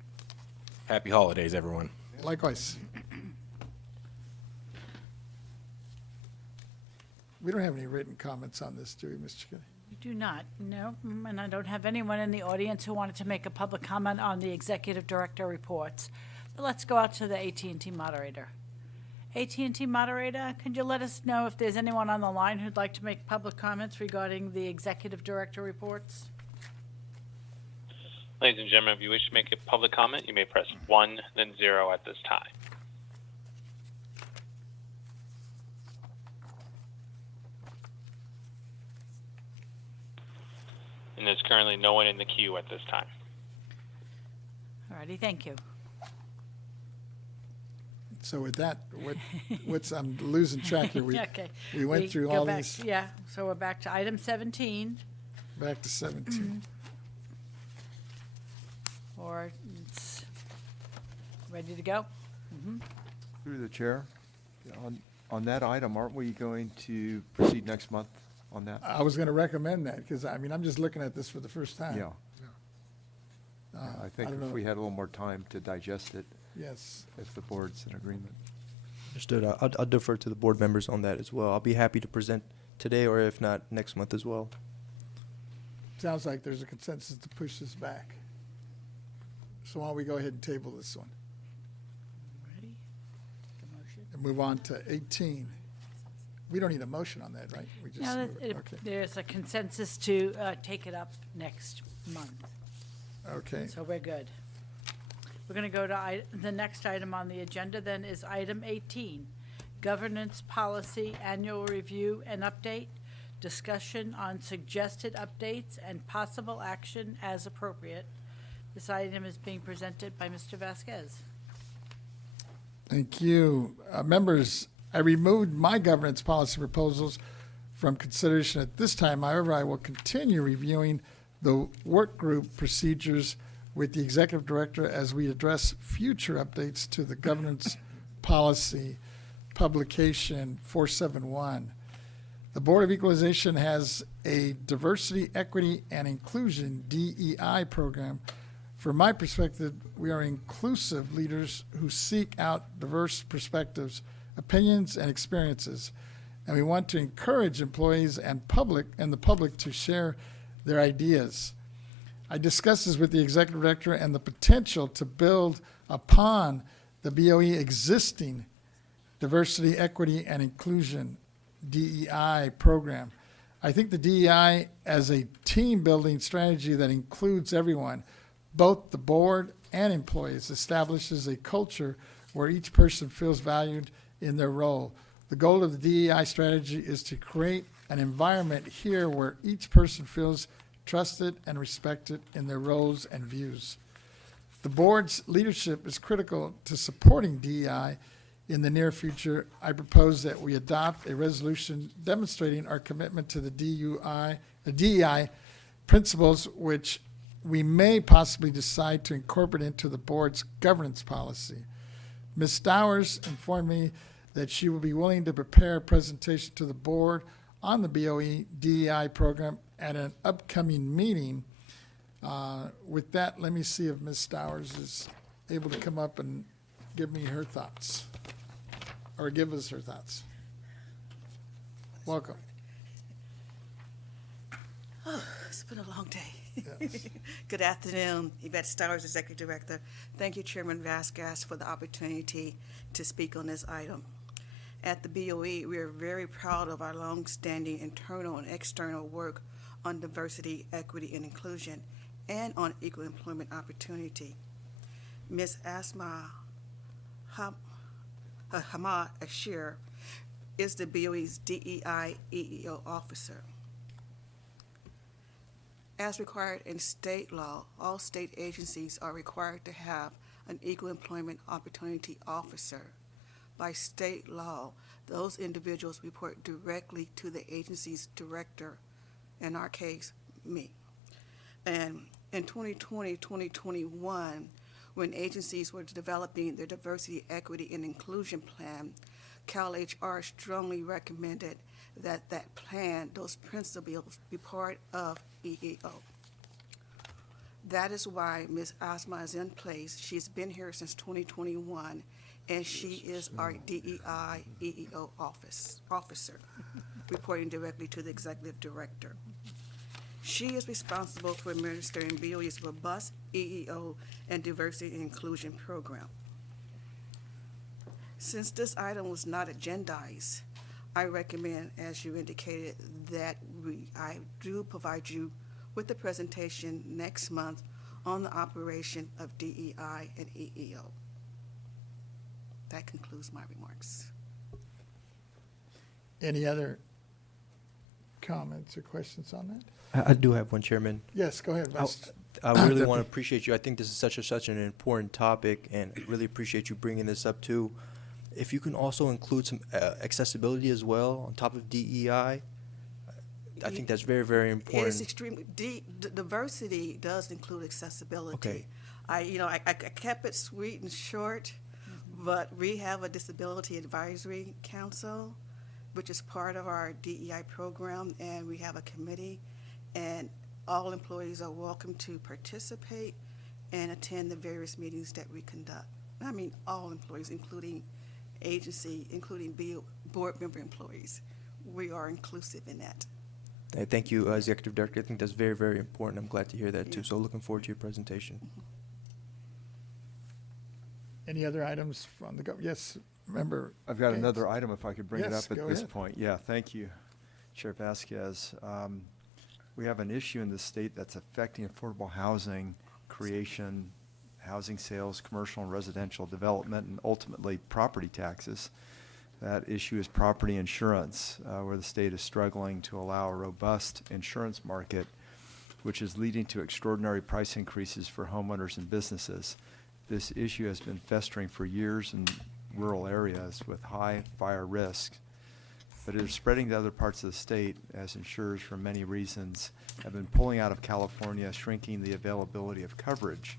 Happy holidays, everyone. Likewise. We don't have any written comments on this, do we, Mr. Chickadee? We do not, no, and I don't have anyone in the audience who wanted to make a public comment on the executive director reports. But let's go out to the AT&T moderator. AT&T moderator, could you let us know if there's anyone on the line who'd like to make public comments regarding the executive director reports? Ladies and gentlemen, if you wish to make a public comment, you may press 1, then 0 at this time. And there's currently no one in the queue at this time. All righty, thank you. So with that, I'm losing track here. Okay. We went through go all back- these, Yeah, so we're back to item 17, back to 17. or it's ready to go? Through the chair, on that item, aren't we going to proceed next month on that? I was going to recommend that, because, I mean, I'm just looking at this for the first time. Yeah. I think don't if know. we had a little more time to digest it, Yes. if the board's in agreement. Understood. I'll defer to the board members on that as well. I'll be happy to present today, or if not, next month as well. Sounds like there's a consensus to push this back. So why don't we go ahead and table this one Ready? The motion? and move on to 18. We don't need a motion on that, right? We just No, move it. Okay. there's a consensus to take it up next month, Okay. so we're good. We're going to go to the next item on the agenda then is item 18, Governance Policy Annual Review and Update, discussion on suggested updates and possible action as appropriate. This item is being presented by Mr. Vasquez. Thank you. Members, I removed my governance policy proposals from consideration at this time. However, I will continue reviewing the work group procedures with the executive director as we address future updates to the governance policy publication 471. The Board of Equalization has a diversity, equity, and inclusion DEI program. From my perspective, we are inclusive leaders who seek out diverse perspectives, opinions, and experiences. And we want to encourage employees and the public to share their ideas. I discussed this with the executive director and the potential to build upon the BoE existing diversity, equity, and inclusion DEI program. I think the DEI as a team-building strategy that includes everyone, both the board and employees, establishes a culture where each person feels valued in their role. The goal of the DEI strategy is to create an environment here where each person feels trusted and respected in their roles and views. The board's leadership is critical to supporting DEI. In the near future, I propose that we adopt a resolution demonstrating our commitment to the DEI principles, which we may possibly decide to incorporate into the board's governance policy. Ms. Stowers informed me that she will be willing to prepare a presentation to the board on the BoE DEI program at an upcoming meeting. With that, let me see if Ms. Stowers is able to come up and give me her thoughts, or give us her thoughts. Welcome. Oh, it's been a long day. Yes. Good afternoon, Yvette Stowers, Executive Director. Thank you, Chairman Vasquez, for the opportunity to speak on this item. At the BoE, we are very proud of our long-standing internal and external work on diversity, equity, and inclusion, and on equal employment opportunity. Ms. Asma Hamad Ashir is the BoE's DEI EEO officer. As required in state law, all state agencies are required to have an equal employment opportunity officer. By state law, those individuals report directly to the agency's director, in our case, me. And in 2020-2021, when agencies were developing their diversity, equity, and inclusion plan, CalHR strongly recommended that that plan, those principles be part of EEO. That is why Ms. Asma is in place. She's been here since 2021, and she is our DEI EEO officer, reporting directly to the executive director. She is responsible for administering BoE's robust EEO and diversity and inclusion program. Since this item was not agendized, I recommend, as you indicated, that I do provide you with the presentation next month on the operation of DEI and EEO. That concludes my remarks. Any other comments or questions on that? I do have one, Chairman. Yes, go ahead, Vice. I really want to appreciate you. I think this is such an important topic, and I really appreciate you bringing this up too. If you can also include some accessibility as well on top of DEI, I think that's very, very It important. is extremely, diversity does include accessibility. Okay. I kept it sweet and short, but we have a Disability Advisory Council, which is part of our DEI program, and we have a committee, and all employees are welcome to participate and attend the various meetings that we conduct. I mean, all employees, including agency, including board member employees. We are inclusive in that. Thank you, Executive Director. I think that's very, very important. I'm glad to hear that too. So looking forward to your presentation. Any other items from the government? Yes, member. I've got Gaines. another item if I could bring it Yes, up at go this ahead. point. Yeah, thank you, Chair Vasquez. We have an issue in the state that's affecting affordable housing creation, housing sales, commercial and residential development, and ultimately property taxes. That issue is property insurance, where the state is struggling to allow a robust insurance market, which is leading to extraordinary price increases for homeowners and businesses. This issue has been festering for years in rural areas with high fire risk, but it is spreading to other parts of the state as insurers, for many reasons, have been pulling out of California, shrinking the availability of coverage.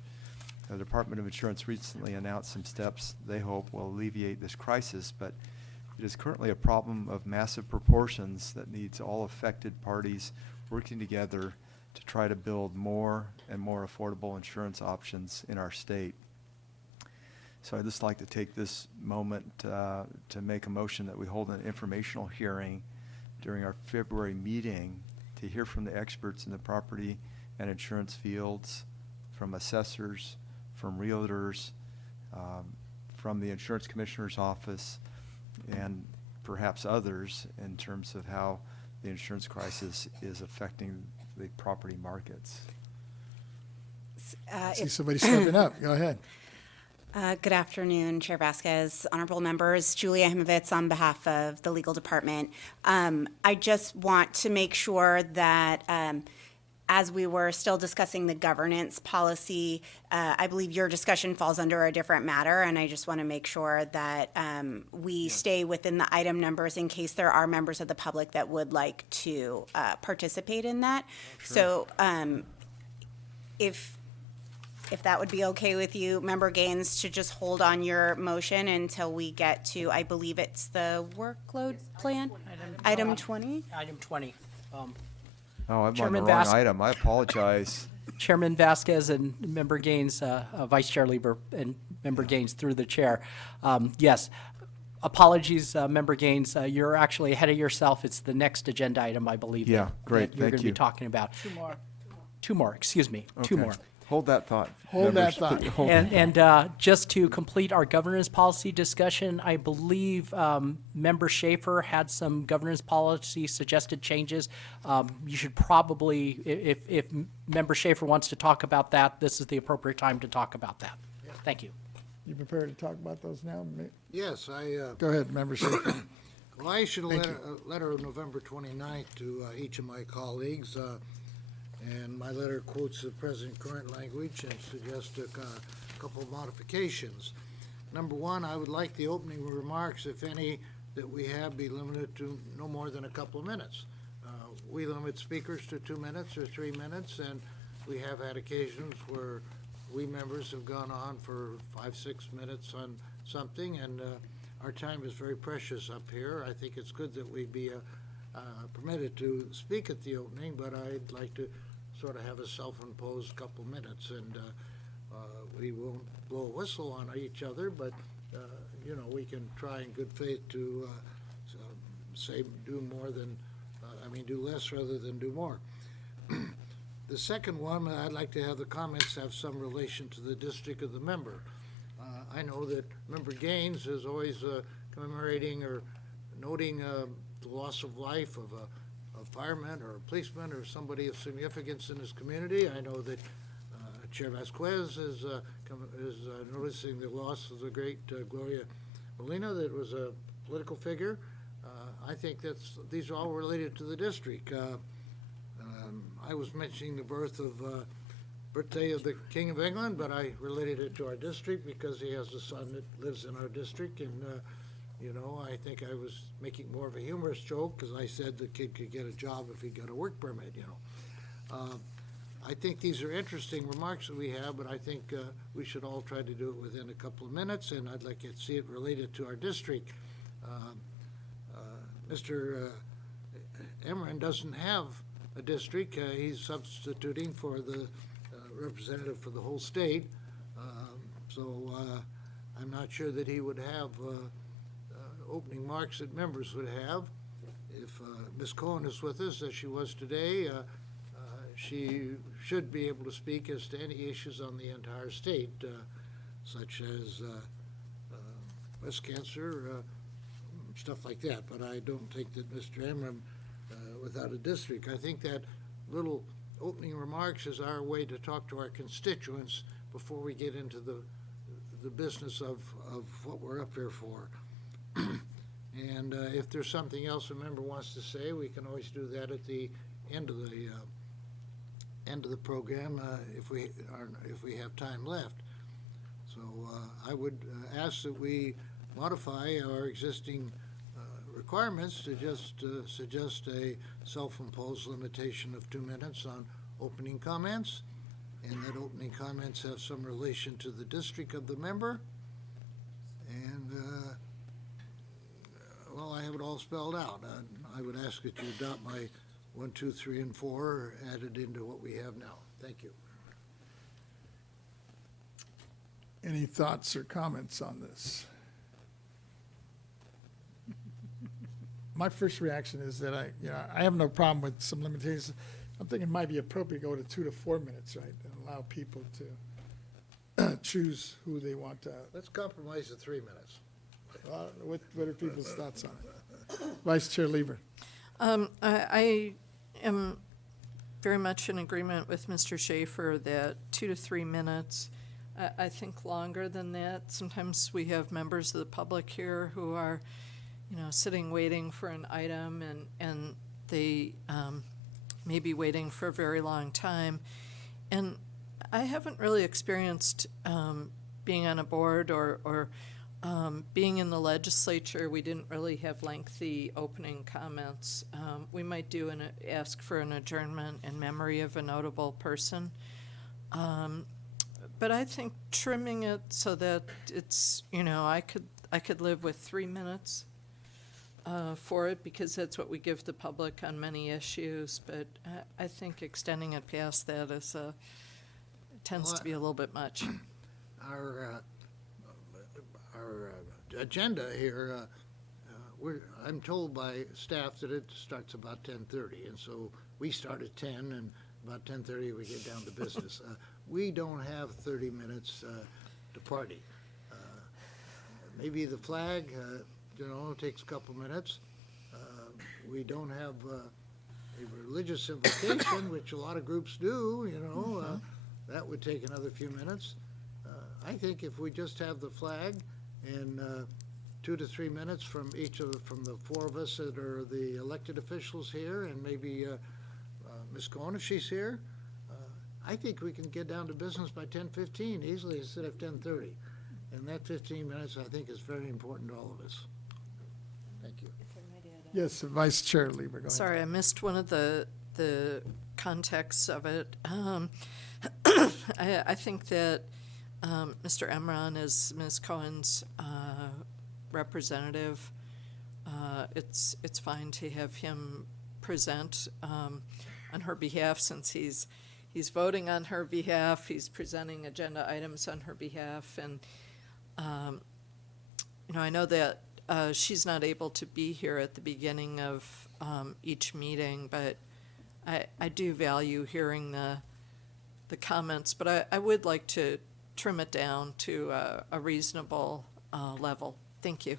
The Department of Insurance recently announced some steps they hope will alleviate this crisis, but it is currently a problem of massive proportions that needs all affected parties working together to try to build more and more affordable insurance options in our state. So I'd just like to take this moment to make a motion that we hold an informational hearing during our February meeting to hear from the experts in the property and insurance fields, from assessors, from realtors, from the insurance commissioner's office, and perhaps others in terms of how the insurance crisis is affecting the property markets. I see somebody stepping up. Go ahead. Good afternoon, Chair Vasquez, honorable members. Julia Himovitz on behalf of the legal department. I just want to make sure that as we were still discussing the governance policy, I believe your discussion falls under a different matter, and I just want to make sure that we stay within the item numbers in case there are members of the public that would like to participate in that. So if that would be okay with you, Member Gaines, to just hold on your motion until we get to, I believe it's the workload plan? Item 20? Item 20. Oh, I'm on the Chairman wrong item. I apologize. Chairman Vasquez and Member Gaines, Vice Chair Lieber and Member Gaines through the chair. Yes, apologies, Member Gaines. You're actually ahead of yourself. It's the next agenda item, I believe. Yeah, great. That you're Thank going to be you. talking about. Two more, excuse me. Okay. Two more. Hold that thought. Hold that members. thought. Hold- And just to complete our governance policy discussion, I believe Member Schaefer had some governance policy suggested changes. You should probably, if Member Schaefer wants to talk about that, this is the appropriate time to talk about that. Thank you. You prepared to talk about those now? Yes, Go ahead, Member Schaefer. well, I issued a Thank letter of November 29th to each of my colleagues, and my letter quotes the present current language and suggests a couple of modifications. Number one, I would like the opening remarks, if any, that we have be limited to no more than a couple of minutes. We limit speakers to 2 minutes or 3 minutes, and we have had occasions where we members have gone on for 5-6 minutes on something, and our time is very precious up here. I think it's good that we be permitted to speak at the opening, but I'd like to sort of have a self-imposed couple minutes, and we won't blow a whistle on each other, but, you know, we can try in good faith to say do more than, do less rather than do more. The second one, I'd like to have the comments have some relation to the district of the member. I know that Member Gaines is always commemorating or noting the loss of life of a fireman or a policeman or somebody of significance in his community. I know that Chair Vasquez is noticing the loss of the great Gloria Molina, that was a political figure. I think these are all related to the district. I was mentioning the birthday of the King of England, but I related it to our district because he has a son that lives in our district, and you know, I think I was making more of a humorous joke because I said the kid could get a job if he got a work permit, you know. I think these are interesting remarks that we have, but I think we should all try to do it within a couple of minutes, and I'd like to see it related to our district. Mr. Emran doesn't have a district. He's substituting for the representative for the whole state. So I'm not sure that he would have opening marks that members would have. If Ms. Cohen is with us, as she was today, she should be able to speak as to any issues on the entire state, such as breast cancer, stuff like that. But I don't think that Mr. Emram, without a district, I think that little opening remarks is our way to talk to our constituents before we get into the business of what we're up here for. And if there's something else a member wants to say, we can always do that at the end of the program if we have time left. So I would ask that we modify our existing requirements to just suggest a self-imposed limitation of 2 minutes on opening comments, and that opening comments have some relation to the district of the member. And well, I have it all spelled out. I would ask that you adopt my 1, 2, 3, and 4 added into what we have now. Thank you. Any thoughts or comments on this? My first reaction is that I have no problem with some limitations. I'm thinking it might be appropriate to go to 2 to 4 minutes, right, and allow people to choose who they want to. Let's compromise at 3 minutes. What are people's thoughts on it? Vice Chair Lieber. I am very much in agreement with Mr. Schaefer that 2 to 3 minutes. I think longer than that. Sometimes we have members of the public here who are, you know, sitting waiting for an item, and they may be waiting for a very long time. And I haven't really experienced being on a board or being in the legislature. We didn't really have lengthy opening comments. We might ask for an adjournment in memory of a notable person. But I think trimming it so that it's, you know, I could live with 3 minutes for it, because that's what we give the public on many issues. But I think extending it past that tends to be a little bit much. Our agenda here, I'm told by staff that it starts about 10:30, and so we start at 10, and about 10:30 we get down to business. We don't have 30 minutes to party. Maybe the flag, you know, takes a couple minutes. We don't have a religious invocation, which a lot of groups do, you know. That would take another few minutes. I think if we just have the flag and 2 to 3 minutes from from the 4 of us that are the elected officials here, and maybe Ms. Cohen if she's here, I think we can get down to business by 10:15 easily instead of 10:30. And that 15 minutes, I think, is very important to all of us. Thank you. Yes, Vice Chair Lieber, go ahead. Sorry, I missed one of the contexts of it. I think that Mr. Emran is Ms. Cohen's representative. it's fine to have him present on her behalf, since he's voting on her behalf, he's presenting agenda items on her behalf, and I know that she's not able to be here at the beginning of each meeting, but I do value hearing the comments, but I would like to trim it down to a reasonable level. Thank you.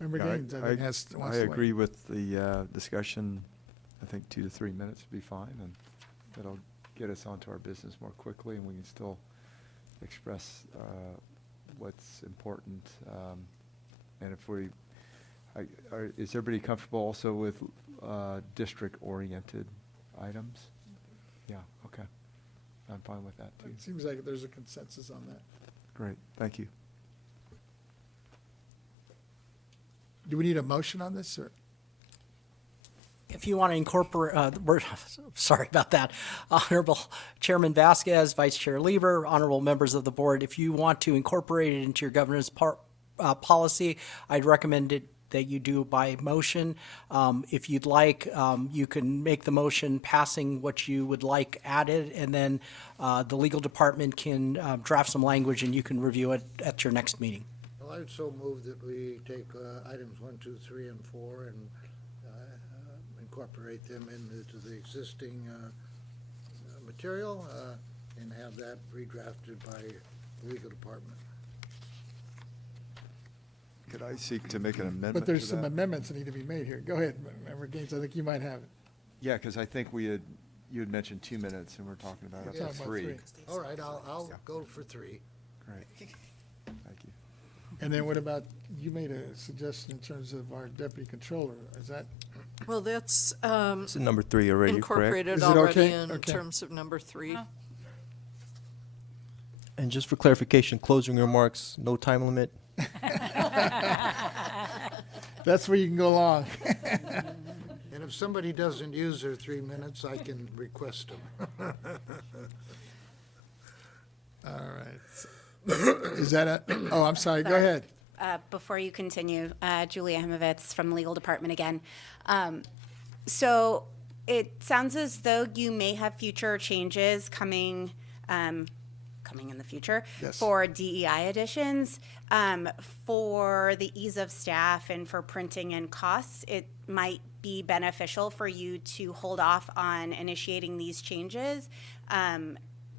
Member Yeah, Gaines, I think, wants I to weigh agree in. with the discussion. I think 2 to 3 minutes would be fine, and that'll get us onto our business more quickly, and we can still express what's important. And if is everybody comfortable also with district-oriented items? Yeah, okay. I'm fine with that, too. It seems like there's a consensus on that. Great, thank you. Do we need a motion on this, or? If you want to incorporate, sorry about that, Honorable Chairman Vasquez, Vice Chair Lieber, honorable members of the board, if you want to incorporate it into your governance policy, I'd recommend that you do by motion. If you'd like, you can make the motion passing what you would like added, and then the legal department can draft some language and you can review it at your next meeting. Well, I'd so move that we take items 1, 2, 3, and 4 and incorporate them into the existing material and have that redrafted by the legal department. Could I seek to make an amendment But there's to some that? amendments that need to be made here. Go ahead, Member Gaines, I think you might have it. Yeah, because I think you had mentioned 2 minutes, and we're talking about up We're to talking about 3. three. All right, I'll go for 3. Great, thank you. And then what about, you made a suggestion in terms of our deputy controller. Is that, Well, that's This is number 3 already, correct? incorporated Is it already okay? in Okay. terms of number 3. And just for clarification, closing remarks, no time limit? that's where you can go long. And if somebody doesn't use their 3 minutes, I can request them. All right. Is that oh, I'm sorry, go ahead. Before you continue, Julia Himovitz from the legal department again. So it sounds as though you may have future changes coming in the future Yes. for DEI additions. For the ease of staff and for printing and costs, it might be beneficial for you to hold off on initiating these changes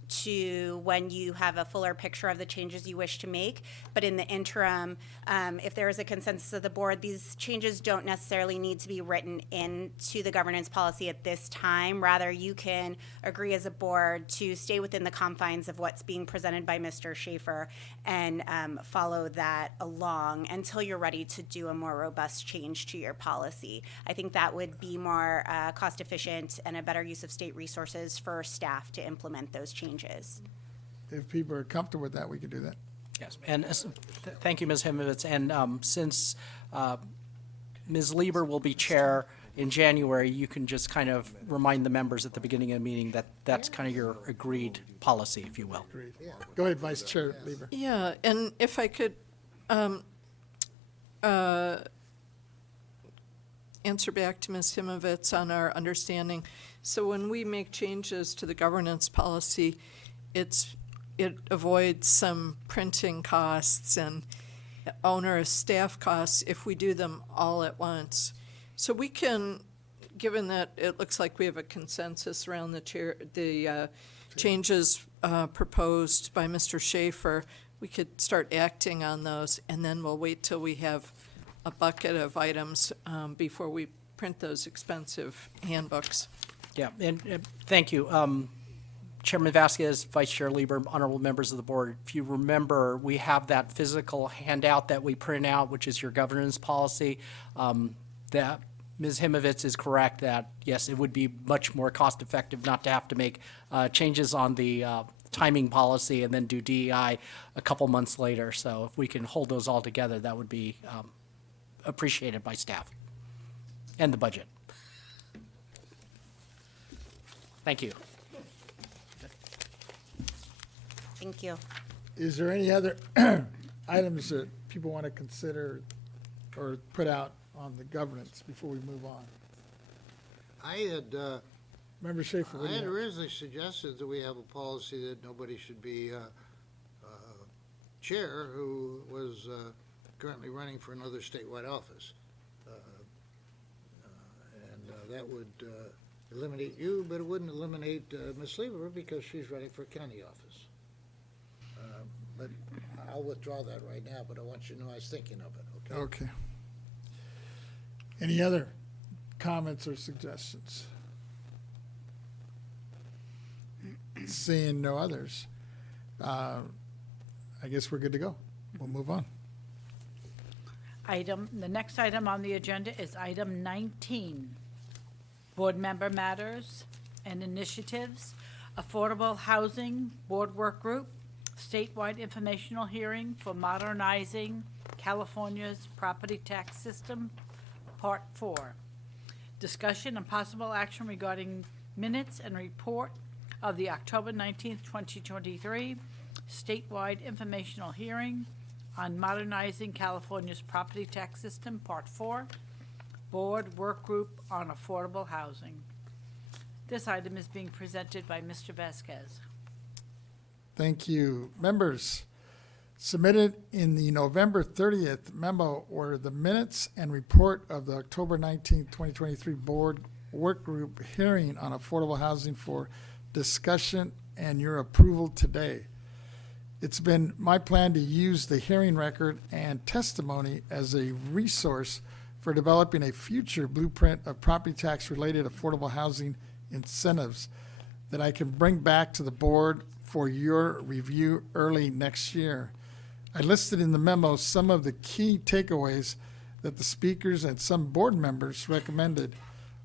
to when you have a fuller picture of the changes you wish to make. But in the interim, if there is a consensus of the board, these changes don't necessarily need to be written into the governance policy at this time. Rather, you can agree as a board to stay within the confines of what's being presented by Mr. Schaefer and follow that along until you're ready to do a more robust change to your policy. I think that would be more cost efficient and a better use of state resources for staff to implement those changes. If people are comfortable with that, we could do that. Yes, and thank you, Ms. Himovitz. And since Ms. Lieber will be chair in January, you can just kind of remind the members at the beginning of the meeting that that's kind of your agreed policy, if you will. Agreed. Go ahead, Vice Chair Lieber. Yeah, and if I could answer back to Ms. Himovitz on our understanding. So when we make changes to the governance policy, it avoids some printing costs and onerous staff costs if we do them all at once. So we can, given that it looks like we have a consensus around the changes proposed by Mr. Schaefer, we could start acting on those, and then we'll wait till we have a bucket of items before we print those expensive handbooks. Yeah, and thank you. Chairman Vasquez, Vice Chair Lieber, honorable members of the board, if you remember, we have that physical handout that we print out, which is your governance policy. That Ms. Himovitz is correct that, yes, it would be much more cost-effective not to have to make changes on the timing policy and then do DEI a couple months later. So if we can hold those all together, that would be appreciated by staff and the budget. Thank you. Thank you. Is there any other items that people want to consider or put out on the governance before we move on? I had, Member Schaefer, what I do you had have? originally suggested that we have a policy that nobody should be chair who was currently running for another statewide office. And that would eliminate you, but it wouldn't eliminate Ms. Lieber because she's running for county office. But I'll withdraw that right now, but I want you to know I was thinking of it, okay? Okay. Any other comments or suggestions? Seeing no others, I guess we're good to go. We'll move on. The next item on the agenda is item 19. Board member matters and initiatives, Affordable Housing Board Work Group, statewide informational hearing for modernizing California's property tax system, Part 4. Discussion and possible action regarding minutes and report of the October 19th, 2023 statewide informational hearing on modernizing California's property tax system, Part 4, Board Work Group on Affordable Housing. This item is being presented by Mr. Vasquez. Thank you. Members, submitted in the November 30th memo were the minutes and report of the October 19th, 2023 Board Work Group hearing on affordable housing for discussion and your approval today. It's been my plan to use the hearing record and testimony as a resource for developing a future blueprint of property tax-related affordable housing incentives that I can bring back to the board for your review early next year. I listed in the memo some of the key takeaways that the speakers and some board members recommended.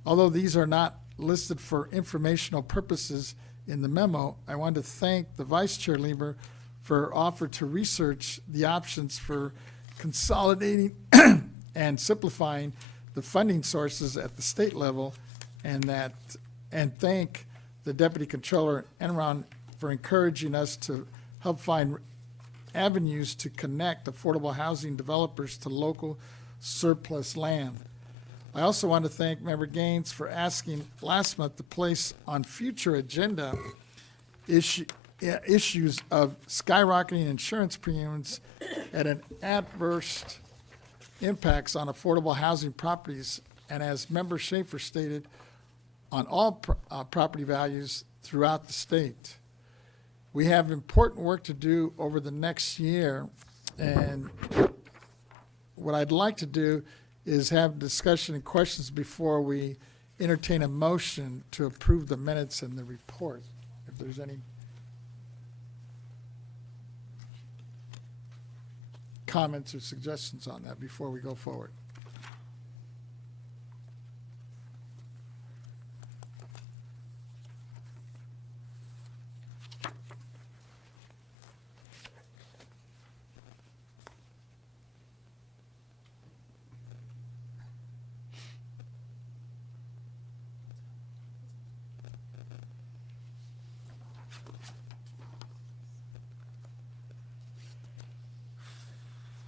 Although these are not listed for informational purposes in the memo, I want to thank the Vice Chair Lieber for her offer to research the options for consolidating and simplifying the funding sources at the state level, and thank the Deputy Controller Enron for encouraging us to help find avenues to connect affordable housing developers to local surplus land. I also want to thank Member Gaines for asking last month to place on future agenda issues of skyrocketing insurance premiums and an adverse impacts on affordable housing properties, and as Member Schaefer stated, on all property values throughout the state. We have important work to do over the next year, and what I'd like to do is have discussion and questions before we entertain a motion to approve the minutes and the report. If there's any comments or suggestions on that before we go forward.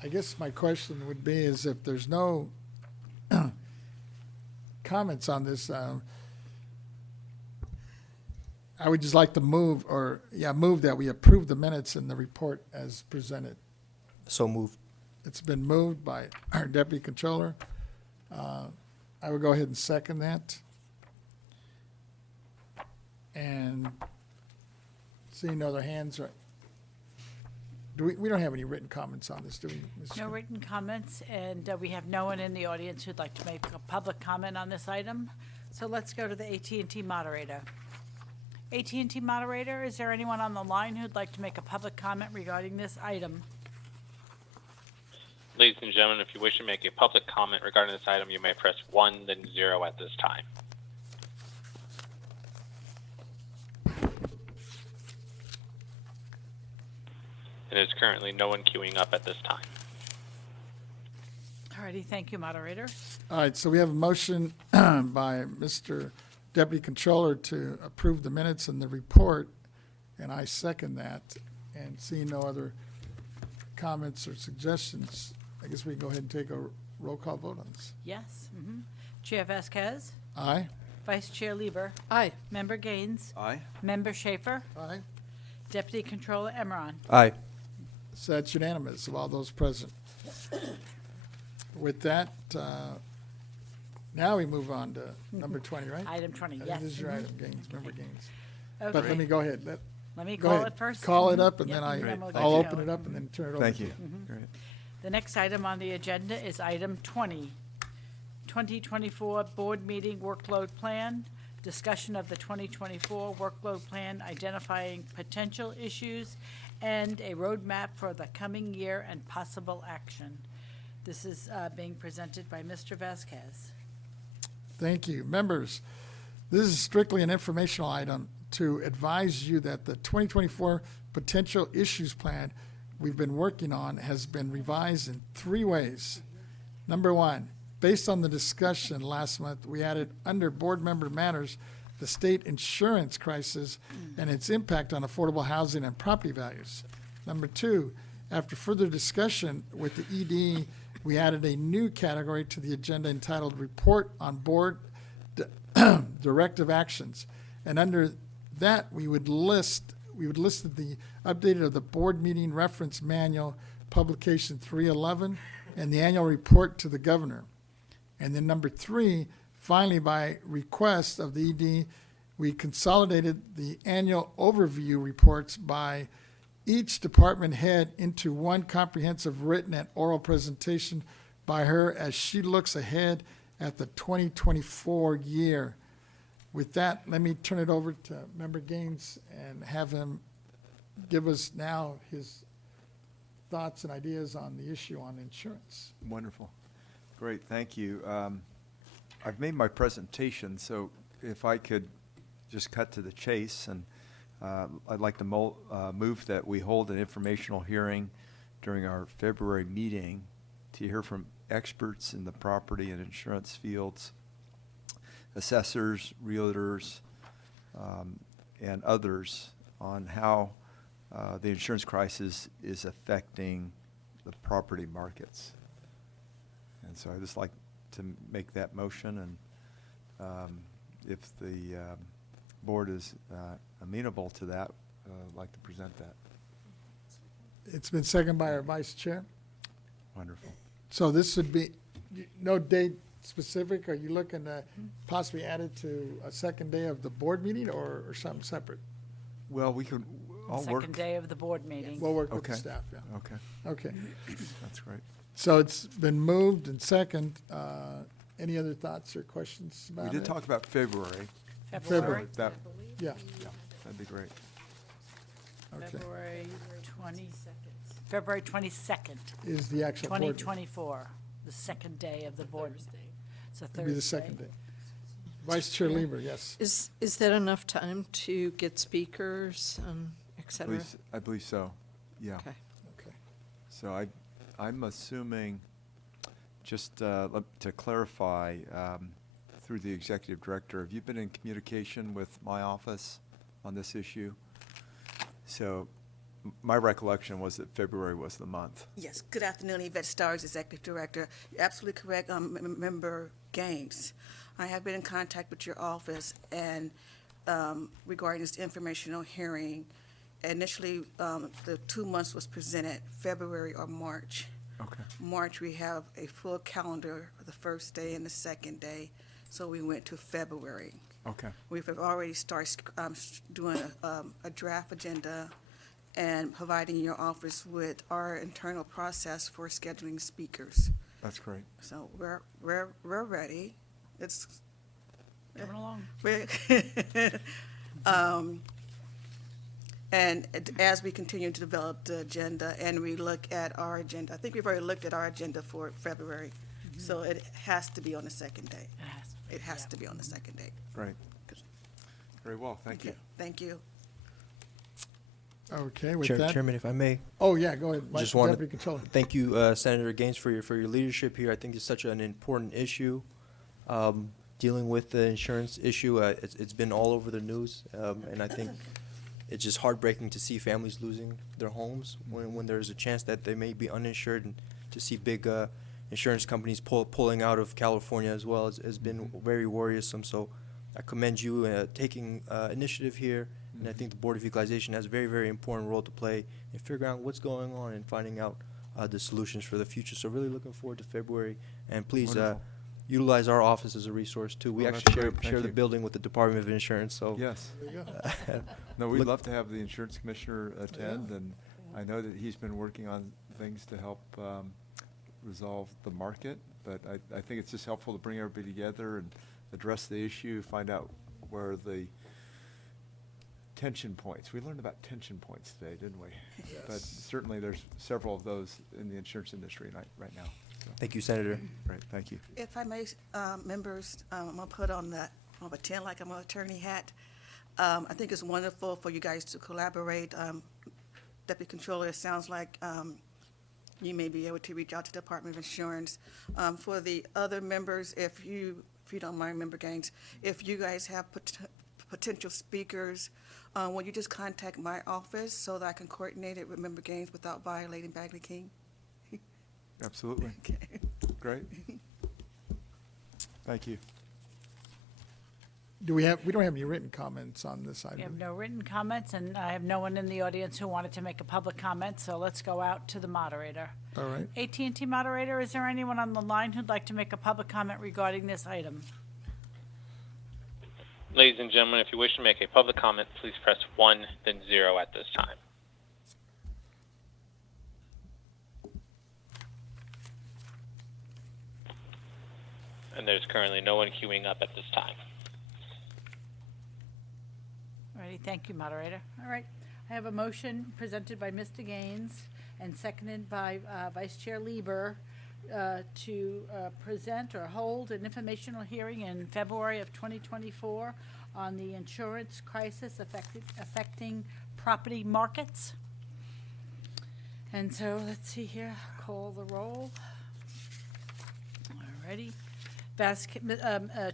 I guess my question would be is if there's no comments on this, I would just like to move that we approve the minutes and the report as presented. So moved. It's been moved by our Deputy Controller. I would go ahead and second that. And seeing no other hands, we don't have any written comments on this, do we? Ms. No written comments, and we have no one in the audience who'd like to make a public comment on this item. So let's go to the AT&T moderator. AT&T moderator, is there anyone on the line who'd like to make a public comment regarding this item? Ladies and gentlemen, if you wish to make a public comment regarding this item, you may press 1, then 0 at this time. There is currently no one queuing up at this time. Alrighty, thank you, moderator. All right, so we have a motion by Mr. Deputy Controller to approve the minutes and the report, and I second that. And seeing no other comments or suggestions, I guess we can go ahead and take a Roll call vote on this. Yes. Chair Vasquez, Aye? Vice Chair Lieber, Aye. Member Gaines, Aye. Member Schaefer, Aye. Deputy Controller Emmeron. Aye. So that's unanimous of all those present. With that, now we move on to number 20, right? Item 20, That yes. is your item, Gaines, Member Gaines. But Okay. let me go ahead. Let me Go call ahead. it first. Call it Mhm. up, and Yep, then and then we'll I'll get open going. it up and then turn it over Thank to you. Mm-hmm. Great. The next item on the agenda is item 20, 2024 Board Meeting Workload Plan, discussion of the 2024 workload plan, identifying potential issues, and a roadmap for the coming year and possible action. This is being presented by Mr. Vasquez. Thank you. Members, this is strictly an informational item to advise you that the 2024 Potential Issues Plan we've been working on has been revised in 3 ways. Number 1, based on the discussion last month, we added under board member matters the state insurance crisis and its impact on affordable housing and property values. Number 2, after further discussion with the ED, we added a new category to the agenda entitled Report on Board Directive Actions. And under that, we would list the updated of the board meeting reference manual, publication 311, and the annual report to the governor. And then number 3, finally, by request of the ED, we consolidated the annual overview reports by each department head into one comprehensive written and oral presentation by her as she looks ahead at the 2024 year. With that, let me turn it over to Member Gaines and have him give us now his thoughts and ideas on the issue on insurance. Wonderful. Great, thank you. I've made my presentation, so if I could just cut to the chase, and I'd like to move that we hold an informational hearing during our February meeting to hear from experts in the property and insurance fields, assessors, realtors, and others on how the insurance crisis is affecting the property markets. And so I'd just like to make that motion, and if the board is amenable to that, I'd like to present that. It's been seconded by our vice chair. Wonderful. So this would be, no date specific? Are you looking to possibly add it to a second day of the board meeting or something separate? Well, we could, I'll work. Second day of the board meeting. We'll work with the Okay. staff, yeah. Okay, Okay. that's great. So it's been moved and second. Any other thoughts or questions about We it? did talk about February. February? That, Yeah, yeah, that'd be great. okay. February 22nd, Is the actual board meeting. 2024, the second day of the board. It's a Thursday. It'd be the second day. Vice Chair Lieber, yes. Is that enough time to get speakers and et cetera? I believe so, yeah. Okay. Okay. So I'm assuming, just to clarify, through the executive director, have you been in communication with my office on this issue? So my recollection was that February was the month. Yes, good afternoon, Yvette Starrs, Executive Director. You're absolutely correct, Member Gaines. I have been in contact with your office and regarding this informational hearing. Initially, the 2 months was presented, February or March. Okay. March, we have a full calendar, the first day and the second day, so we went to February. Okay. We've already started doing a draft agenda and providing your office with our internal process for scheduling speakers. That's great. So we're ready. It's Coming along. And as we continue to develop the agenda and we look at our agenda, I think we've already looked at our agenda for February, so it has to be on the second day. It has to be on the second day. Great. Very well, thank you. Okay, thank you. Okay, with that. Chairman, if I may. Oh, yeah, go ahead. Just want Deputy to Controller. thank you, Senator Gaines, for your leadership here. I think it's such an important issue. Dealing with the insurance issue, it's been all over the news, and I think it's just heartbreaking to see families losing their homes when there's a chance that they may be uninsured, and to see big insurance companies pulling out of California as well has been very worrisome. So I commend you taking initiative here, and I think the Board of Equalization has a very, very important role to play in figuring out what's going on and finding out the solutions for the future. So really looking forward to February, and please Wonderful. utilize our office as a resource too. We Well, that's actually great. Thank share the you. building with the Department of Insurance. So Yes. There you go. No, we'd Look- love to have the insurance commissioner attend, and I know that he's been working on things to help resolve the market, but I think it's just helpful to bring everybody together and address the issue, find out where the tension points. We learned about tension points today, didn't we? But certainly there's several of those in the insurance industry right now. So, Thank you, Senator. great, thank you. If I may, members, I'm gonna put on that, I'm gonna pretend like I'm an attorney hat. I think it's wonderful for you guys to collaborate. Deputy Controller, it sounds like you may be able to reach out to the Department of Insurance. For the other members, if you don't mind, Member Gaines, if you guys have potential speakers, will you just contact my office so that I can coordinate it with Member Gaines without violating Bagley King? Absolutely. Okay. Great. Thank you. We don't have any written comments on this item. We have no written comments, and I have no one in the audience who wanted to make a public comment, so let's go out to the moderator. All right. AT&T moderator, is there anyone on the line who'd like to make a public comment regarding this item? Ladies and gentlemen, if you wish to make a public comment, please press 1, then 0 at this time. And there's currently no one queuing up at this time. Alrighty, thank you, moderator. All right, I have a motion presented by Mr. Gaines and seconded by Vice Chair Lieber to present or hold an informational hearing in February of 2024 on the insurance crisis affecting property markets. And so, let's see here, call the roll. Alrighty.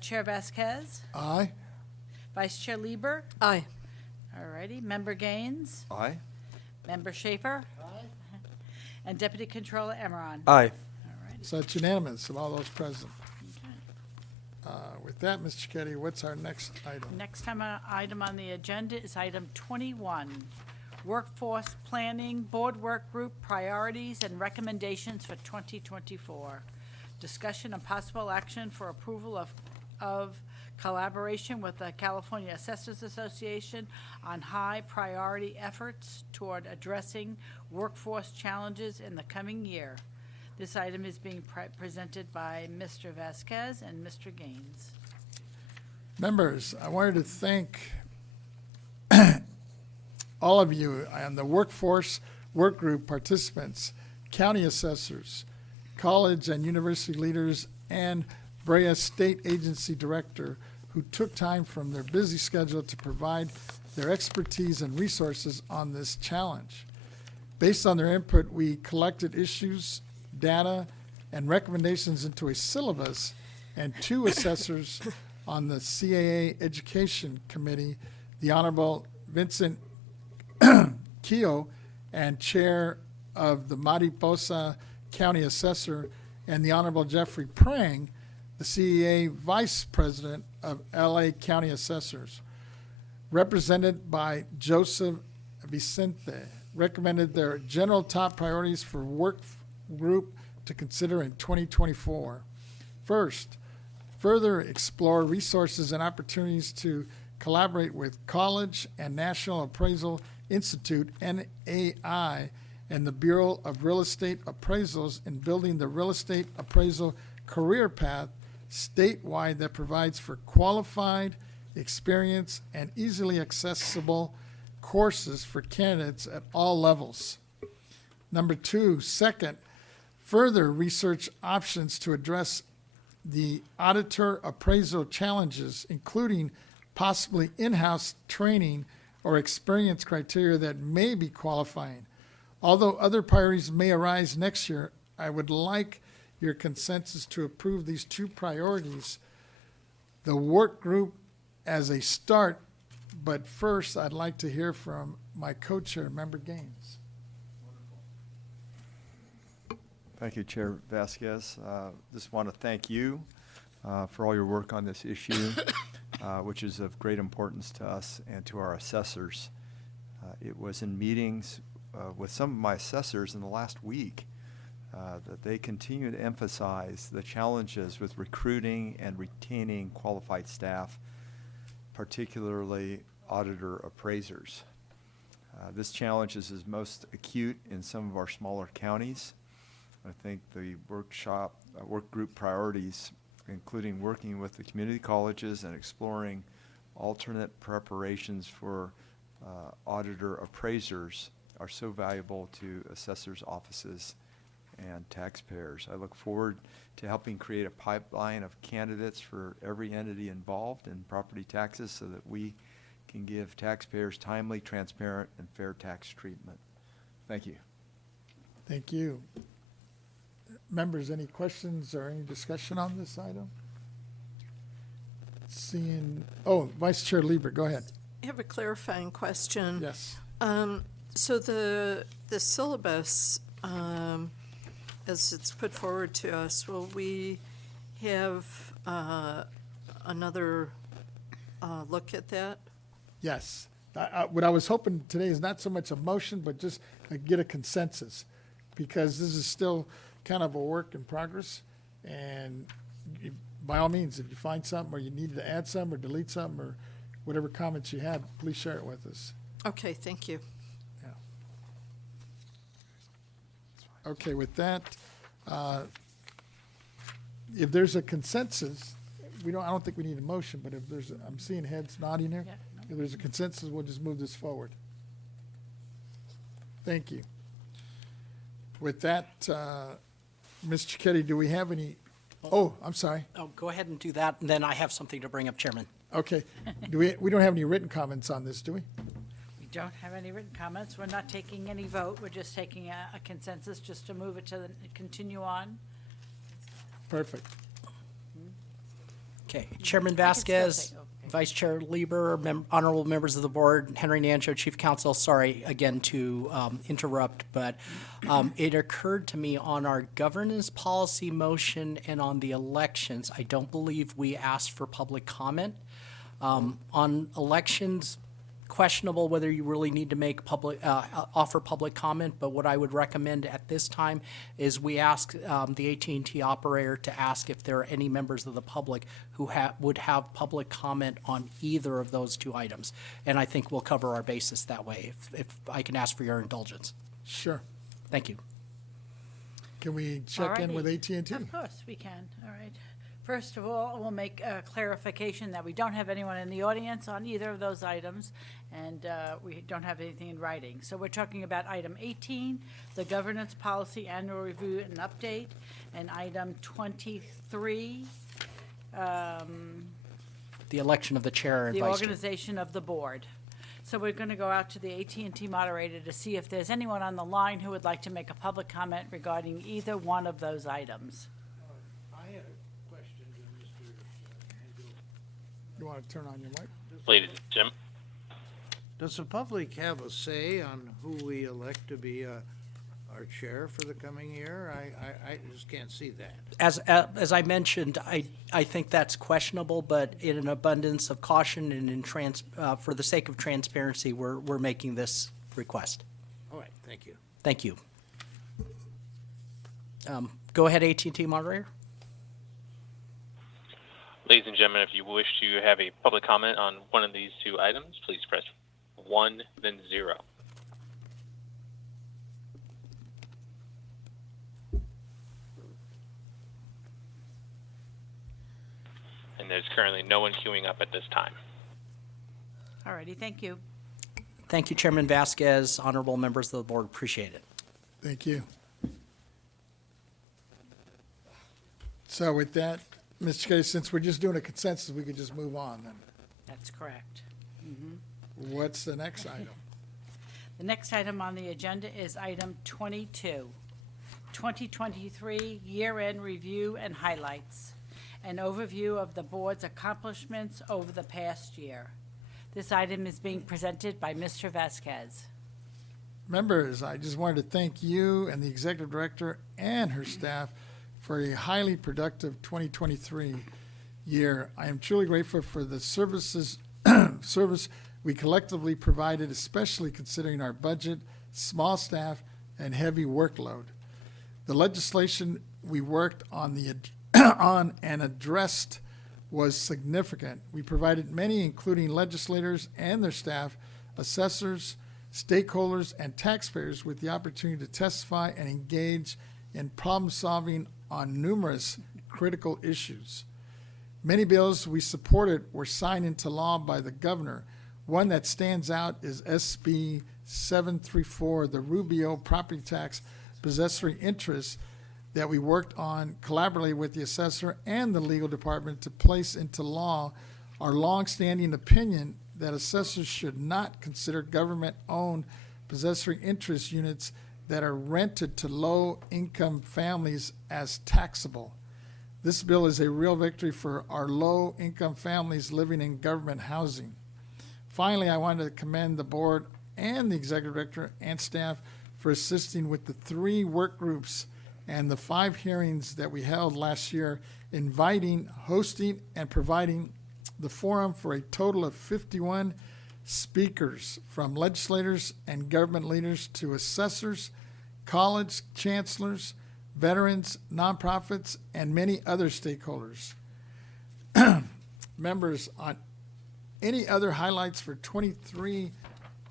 Chair Vasquez, Aye. Vice Chair Lieber, Aye. alrighty, Member Gaines, Aye. Member Schaefer, and Deputy Controller Emmeron. Aye. So it's unanimous of all those present. With that, Mr. Chiquetti, what's our next item? Next item on the agenda is item 21, Workforce Planning Board Work Group Priorities and Recommendations for 2024. Discussion and possible action for approval of collaboration with the California Assessors Association on high priority efforts toward addressing workforce challenges in the coming year. This item is being presented by Mr. Vasquez and Mr. Gaines. Members, I wanted to thank all of you and the workforce work group participants, county assessors, college and university leaders, and Brea State Agency Director who took time from their busy schedule to provide their expertise and resources on this challenge. Based on their input, we collected issues, data, and recommendations into a syllabus, and 2 assessors on the CAA Education Committee, the Honorable Vincent Keogh, and Chair of the Mariposa County Assessor, and the Honorable Jeffrey Prang, the CEA Vice President of LA County Assessors, represented by Joseph Vicente, recommended their general top priorities for work group to consider in 2024. First, further explore resources and opportunities to collaborate with College and National Appraisal Institute, NAI, and the Bureau of Real Estate Appraisals in building the real estate appraisal career path statewide that provides for qualified, experienced, and easily accessible courses for candidates at all levels. Number 2, second, further research options to address the auditor appraisal challenges, including possibly in-house training or experience criteria that may be qualifying. Although other priorities may arise next year, I would like your consensus to approve these 2 priorities, the work group as a start, but first I'd like to hear from my co-chair, Member Gaines. Thank you, Chair Vasquez. Just want to thank you for all your work on this issue, which is of great importance to us and to our assessors. It was in meetings with some of my assessors in the last week that they continue to emphasize the challenges with recruiting and retaining qualified staff, particularly auditor appraisers. This challenge is most acute in some of our smaller counties. I think the work group priorities, including working with the community colleges and exploring alternate preparations for auditor appraisers, are so valuable to assessors' offices and taxpayers. I look forward to helping create a pipeline of candidates for every entity involved in property taxes so that we can give taxpayers timely, transparent, and fair tax treatment. Thank you. Thank you. Members, any questions or any discussion on this item? Vice Chair Lieber, go ahead. I have a clarifying question. Yes. So the syllabus, as it's put forward to us, will we have another look at that? Yes. What I was hoping today is not so much a motion, but just get a consensus, because this is still kind of a work in progress. And by all means, if you find something or you need to add some or delete some or whatever comments you have, please share it with us. Okay, thank you. Yeah. Okay, with that, if there's a consensus, I don't think we need a motion, but if I'm seeing heads nodding here. Yeah, no. If there's a consensus, we'll just move this forward. Thank you. With that, Ms. Cicchetti, do we have any? Oh, I'm sorry. Oh, go ahead and do that, and then I have something to bring up, Chairman. Okay. We don't have any written comments on this, do we? We don't have any written comments. We're not taking any vote. We're just taking a consensus just to move it to continue on. Perfect. Okay, Chairman I can still Vasquez, say, okay. Vice Chair Lieber, honorable members of the board, Henry Nancho, Chief Counsel, sorry again to interrupt, but it occurred to me on our governance policy motion and on the elections, I don't believe we asked for public comment. On elections, questionable whether you really need to make offer public comment, but what I would recommend at this time is we ask the AT&T operator to ask if there are any members of the public who would have public comment on either of those two items. And I think we'll cover our basis that way, if I can ask for your indulgence. Sure. Thank you. Can we check in with Alrighty. AT&T? Of course, we can. All right. First of all, we'll make a clarification that we don't have anyone in the audience on either of those items, and we don't have anything in writing. So we're talking about item 18, the governance policy annual review and update, and item 23, The election of the chair and the vice chair. organization of the board. So we're going to go out to the AT&T moderator to see if there's anyone on the line who would like to make a public comment regarding either one of those items. I had a question to Mr. Angel. You want to turn on your mic? Ladies and gentlemen, Does the public have a say on who we elect to be our chair for the coming year? I just can't see that. As I mentioned, I think that's questionable, but in an abundance of caution and for the sake of transparency, we're making this request. All right, thank you. Thank you. Go ahead, AT&T moderator. ladies and gentlemen, if you wish to have a public comment on one of these two items, please press 1, then 0. And there's currently no one queuing up at this time. All righty, thank you. Thank you, Chairman Vasquez, honorable members of the board. Appreciate it. Thank you. So with that, Mr. Case, since we're just doing a consensus, we could just move on then. That's correct. What's the next item? The next item on the agenda is item 22, 2023 Year-End Review and Highlights, an overview of the board's accomplishments over the past year. This item is being presented by Mr. Vasquez. Members, I just wanted to thank you and the executive director and her staff for a highly productive 2023 year. I am truly grateful for the service we collectively provided, especially considering our budget, small staff, and heavy workload. The legislation we worked on on and addressed was significant. We provided many, including legislators and their staff, assessors, stakeholders, and taxpayers with the opportunity to testify and engage in problem solving on numerous critical issues. Many bills we supported were signed into law by the governor. One that stands out is SB 734, the Rubio property tax possessory interest that we worked on collaboratively with the assessor and the legal department to place into law our longstanding opinion that assessors should not consider government-owned possessory interest units that are rented to low-income families as taxable. This bill is a real victory for our low-income families living in government housing. Finally, I wanted to commend the board and the executive director and staff for assisting with the 3 work groups and the 5 hearings that we held last year, inviting, hosting, and providing the forum for a total of 51 speakers, from legislators and government leaders to assessors, college chancellors, veterans, nonprofits, and many other stakeholders. Members, on any other highlights for 23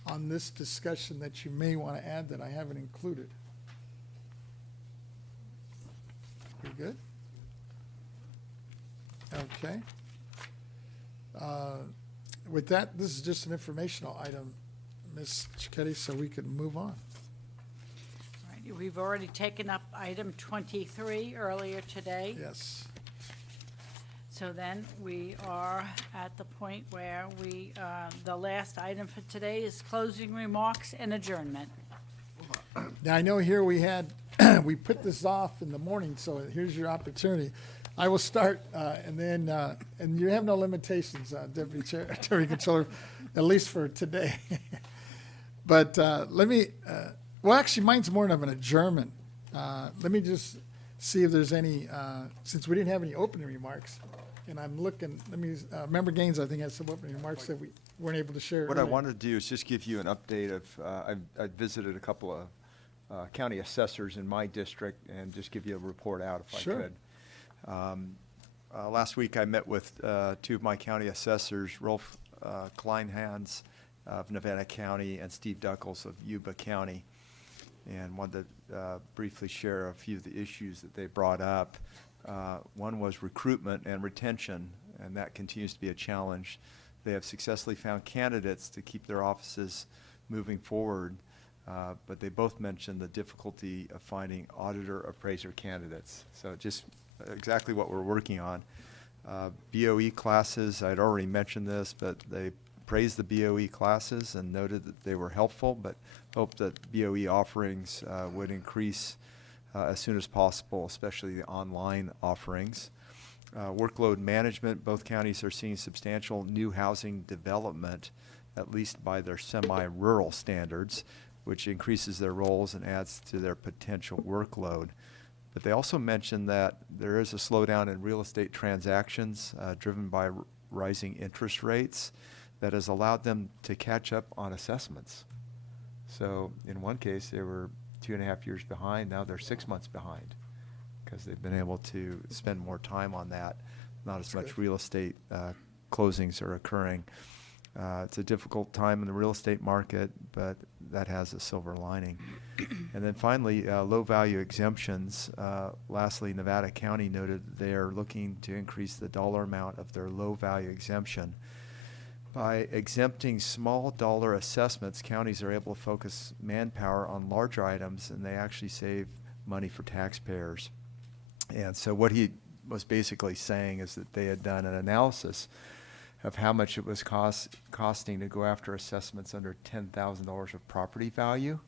on this discussion that you may want to add that I haven't included? We good? Okay. With that, this is just an informational item, Ms. Cicchetti, so we can move on. All right, we've already taken up item 23 earlier today. Yes. So then we are at the point where the last item for today is closing remarks and adjournment. Now, I know here we had, we put this off in the morning, so here's your opportunity. I will start, and then, and you have no limitations, Deputy Chair, Deputy Controller, at least for today. But let me, well, actually, mine's more of an adjournment. Let me just see if there's any, since we didn't have any opening remarks, and I'm looking, let me, Member Gaines, I think, has some opening remarks that we weren't able to share. What I earlier. wanted to do is just give you an update of, I visited a couple of county assessors in my district and just give you a report out if Sure. I could. Last week I met with 2 of my county assessors, Rolf Kleinhans of Nevada County and Steve Duckles of Yuba County, and wanted to briefly share a few of the issues that they brought up. One was recruitment and retention, and that continues to be a challenge. They have successfully found candidates to keep their offices moving forward, but they both mentioned the difficulty of finding auditor appraiser candidates. So just exactly what we're working on. BoE classes, I'd already mentioned this, but they praised the BoE classes and noted that they were helpful, but hoped that BoE offerings would increase as soon as possible, especially the online offerings. Workload management, both counties are seeing substantial new housing development, at least by their semi-rural standards, which increases their roles and adds to their potential workload. But they also mentioned that there is a slowdown in real estate transactions driven by rising interest rates that has allowed them to catch up on assessments. So in one case, they were 2.5 years behind. Now they're 6 months behind because they've been able to spend more time on that. Not as much real estate closings are occurring. It's a difficult time in the real estate market, but that has a silver lining. And then finally, low-value exemptions. Lastly, Nevada County noted that they are looking to increase the dollar amount of their low-value exemption. By exempting small dollar assessments, counties are able to focus manpower on larger items, and they actually save money for taxpayers. And so what he was basically saying is that they had done an analysis of how much it was costing to go after assessments under $10,000 of property value.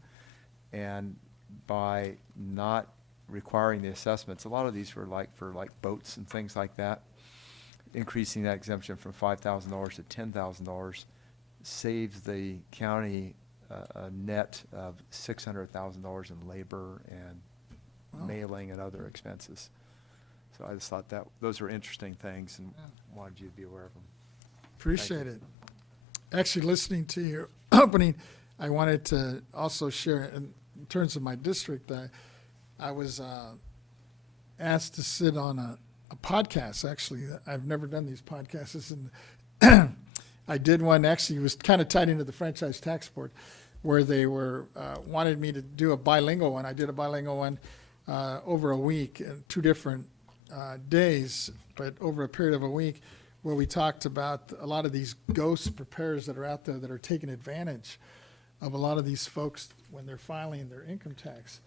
And by not requiring the assessments, a lot of these were for boats and things like that, increasing that exemption from $5,000 to $10,000 saves the county a net of $600,000 in labor and Wow. mailing and other expenses. So I just thought that those are interesting things and wanted you to be aware of them. Appreciate it. Actually, listening to your opening, I wanted to also share, in terms of my district, I was asked to sit on a podcast, actually. I've never done these podcasts, and I did one, actually, it was kind of tied into the franchise tax board, where they were wanted me to do a bilingual one. I did a bilingual one over a week, 2 different days, but over a period of a week, where we talked about a lot of these ghost preparers that are out there that are taking advantage of a lot of these folks when they're filing their income tax.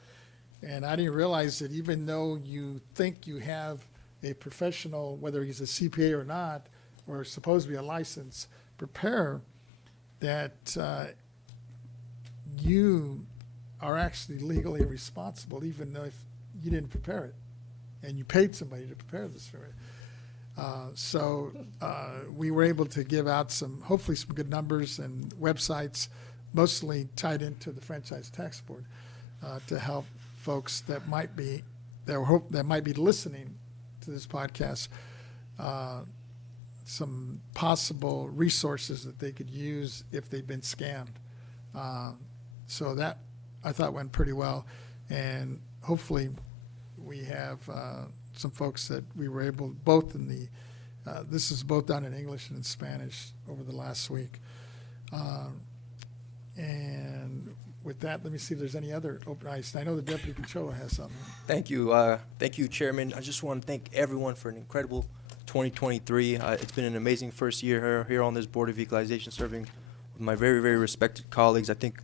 And I didn't realize that even though you think you have a professional, whether he's a CPA or not, or supposed to be a licensed preparer, that you are actually legally responsible, even though if you didn't prepare it, and you paid somebody to prepare this for it. So we were able to give out hopefully some good numbers and websites, mostly tied into the franchise tax board, to help folks that might be listening to this podcast, some possible resources that they could use if they've been scammed. So that I thought went pretty well, and hopefully we have some folks that we were able, both in the, this is both done in English and in Spanish over the last week. And with that, let me see if there's any other open items. I know the Deputy Controller has something. Thank you. Thank you, Chairman. I just want to thank everyone for an incredible 2023. It's been an amazing first year here on this Board of Equalization, serving with my very, very respected colleagues. I think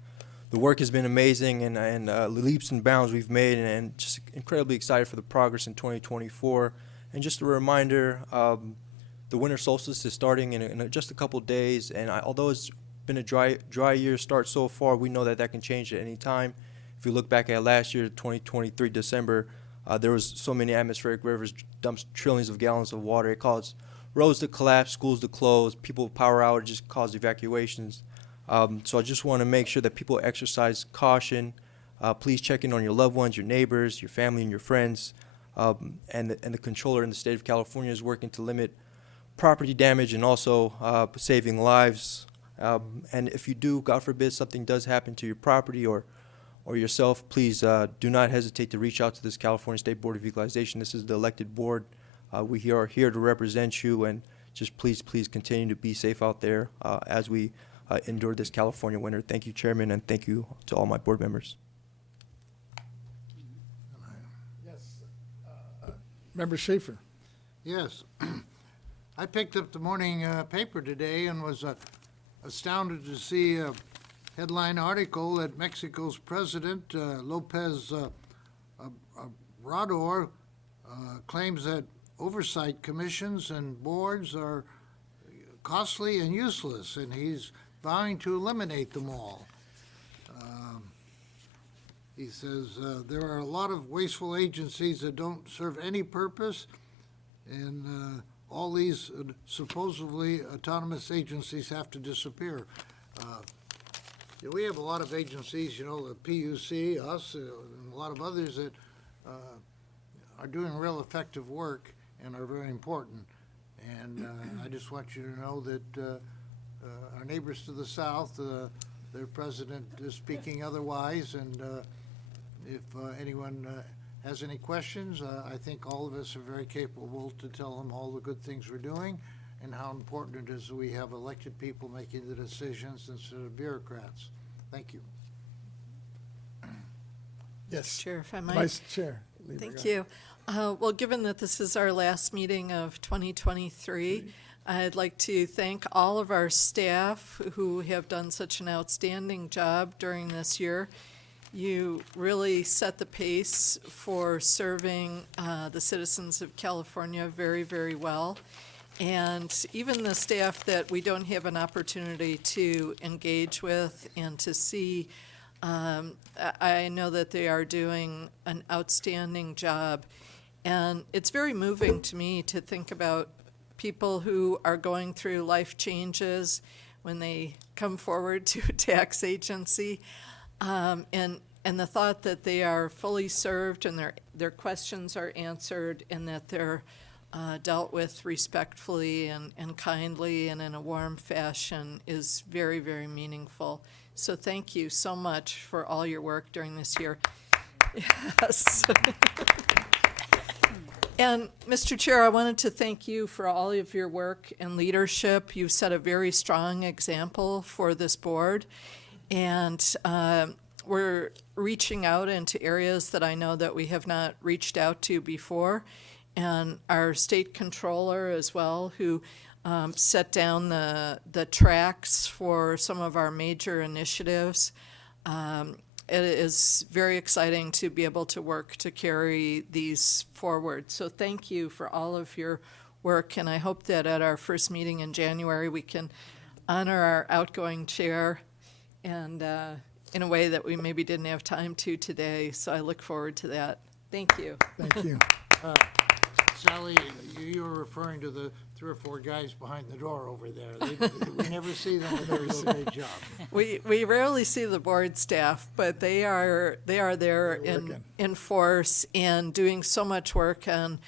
the work has been amazing, and leaps and bounds we've made, and just incredibly excited for the progress in 2024. And just a reminder, the winter solstice is starting in just a couple days, and although it's been a dry year start so far, we know that can change at any time. If you look back at last year, 2023 December, there was so many atmospheric rivers dumps trillions of gallons of water. It caused roads to collapse, schools to close, people power outages caused evacuations. So I just want to make sure that people exercise caution. Please check in on your loved ones, your neighbors, your family, and your friends. And the controller in the state of California is working to limit property damage and also saving lives. And if you do, God forbid, something does happen to your property or yourself, please do not hesitate to reach out to this California State Board of Equalization. This is the elected board. We are here to represent you, and just please continue to be safe out there as we endure this California winter. Thank you, Chairman, and thank you to all my board members. Yes. Member Schaefer. Yes. I picked up the morning paper today and was astounded to see a headline article that Mexico's president, Lopez Obrador, claims that oversight commissions and boards are costly and useless, and he's vowing to eliminate them all. He says there are a lot of wasteful agencies that don't serve any purpose, and all these supposedly autonomous agencies have to disappear. We have a lot of agencies, the PUC, us, and a lot of others that are doing real effective work and are very important. And I just want you to know that our neighbors to the south, their president is speaking otherwise, and if anyone has any questions, I think all of us are very capable to tell them all the good things we're doing and how important it is that we have elected people making the decisions instead of bureaucrats. Thank you. Yes. Chair, if I might. Vice Chair. Lieber, Thank go you. Well, given that this is our last meeting of 2023, I'd like to thank all of our staff who have done such an outstanding job during this year. You really set the pace for serving the citizens of California very, very well. And even the staff that we don't have an opportunity to engage with and to see, I know that they are doing an outstanding job. And it's very moving to me to think about people who are going through life changes, when they come forward to a tax agency. And the thought that they are fully served and their questions are answered and that they're dealt with respectfully and kindly and in a warm fashion is very, very meaningful. So thank you so much for all your work during this year. Yes. And Mr. Chair, I wanted to thank you for all of your work and leadership. You've set a very strong example for this board. And we're reaching out into areas that I know that we have not reached out to before. And our state controller as well, who set down the tracks for some of our major initiatives. It is very exciting to be able to work to carry these forward. So thank you for all of your work, and I hope that at our first meeting in January we can honor our outgoing chair and in a way that we maybe didn't have time to today. So I look forward to that. Thank you. Thank you. Sally, you were referring to the 3 or 4 guys behind the door over there. We never see them, but they do a great job. We rarely see the board staff, but they are there in force and doing so much work on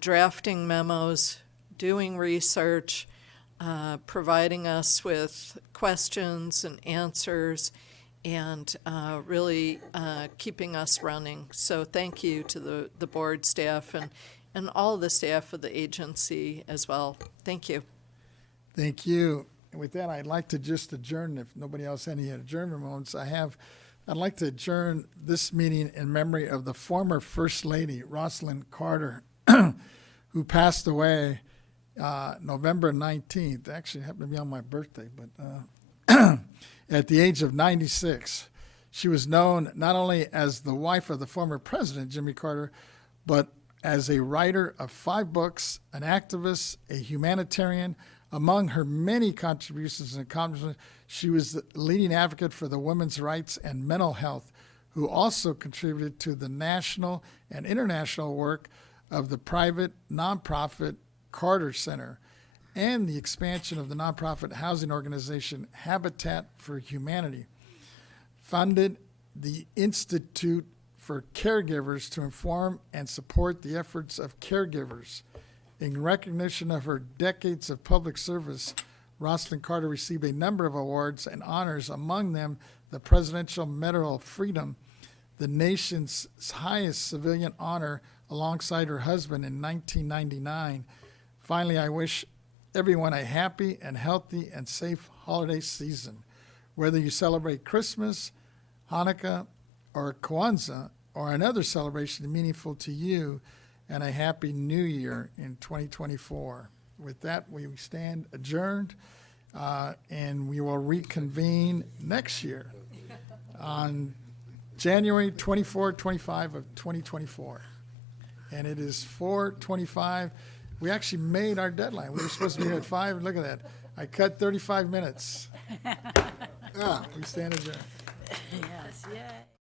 drafting memos, doing research, providing us with questions and answers, and really keeping us running. So thank you to the board staff and all the staff of the agency as well. Thank you. Thank you. And with that, I'd like to just adjourn, if nobody else has any adjournment moments. I'd like to adjourn this meeting in memory of the former First Lady, Rosalind Carter, who passed away November 19th. Actually, it happened to be on my birthday, but at the age of 96. She was known not only as the wife of the former president, Jimmy Carter, but as a writer of 5 books, an activist, a humanitarian. Among her many contributions and accomplishments, she was the leading advocate for the women's rights and mental health, who also contributed to the national and international work of the private nonprofit Carter Center and the expansion of the nonprofit housing organization Habitat for Humanity. Funded the Institute for Caregivers to inform and support the efforts of caregivers. In recognition of her decades of public service, Rosalind Carter received a number of awards and honors, among them the Presidential Medal of Freedom, the nation's highest civilian honor, alongside her husband in 1999. Finally, I wish everyone a happy and healthy and safe holiday season. Whether you celebrate Christmas, Hanukkah, or Kwanzaa, or another celebration meaningful to you, and a happy new year in 2024. With that, we stand adjourned, and we will reconvene next year on January 24, 25 of 2024. And it is 4:25. We actually made our deadline. We were supposed to be here at 5. Look at that. I cut 35 minutes. We stand adjourned. Yes, yay.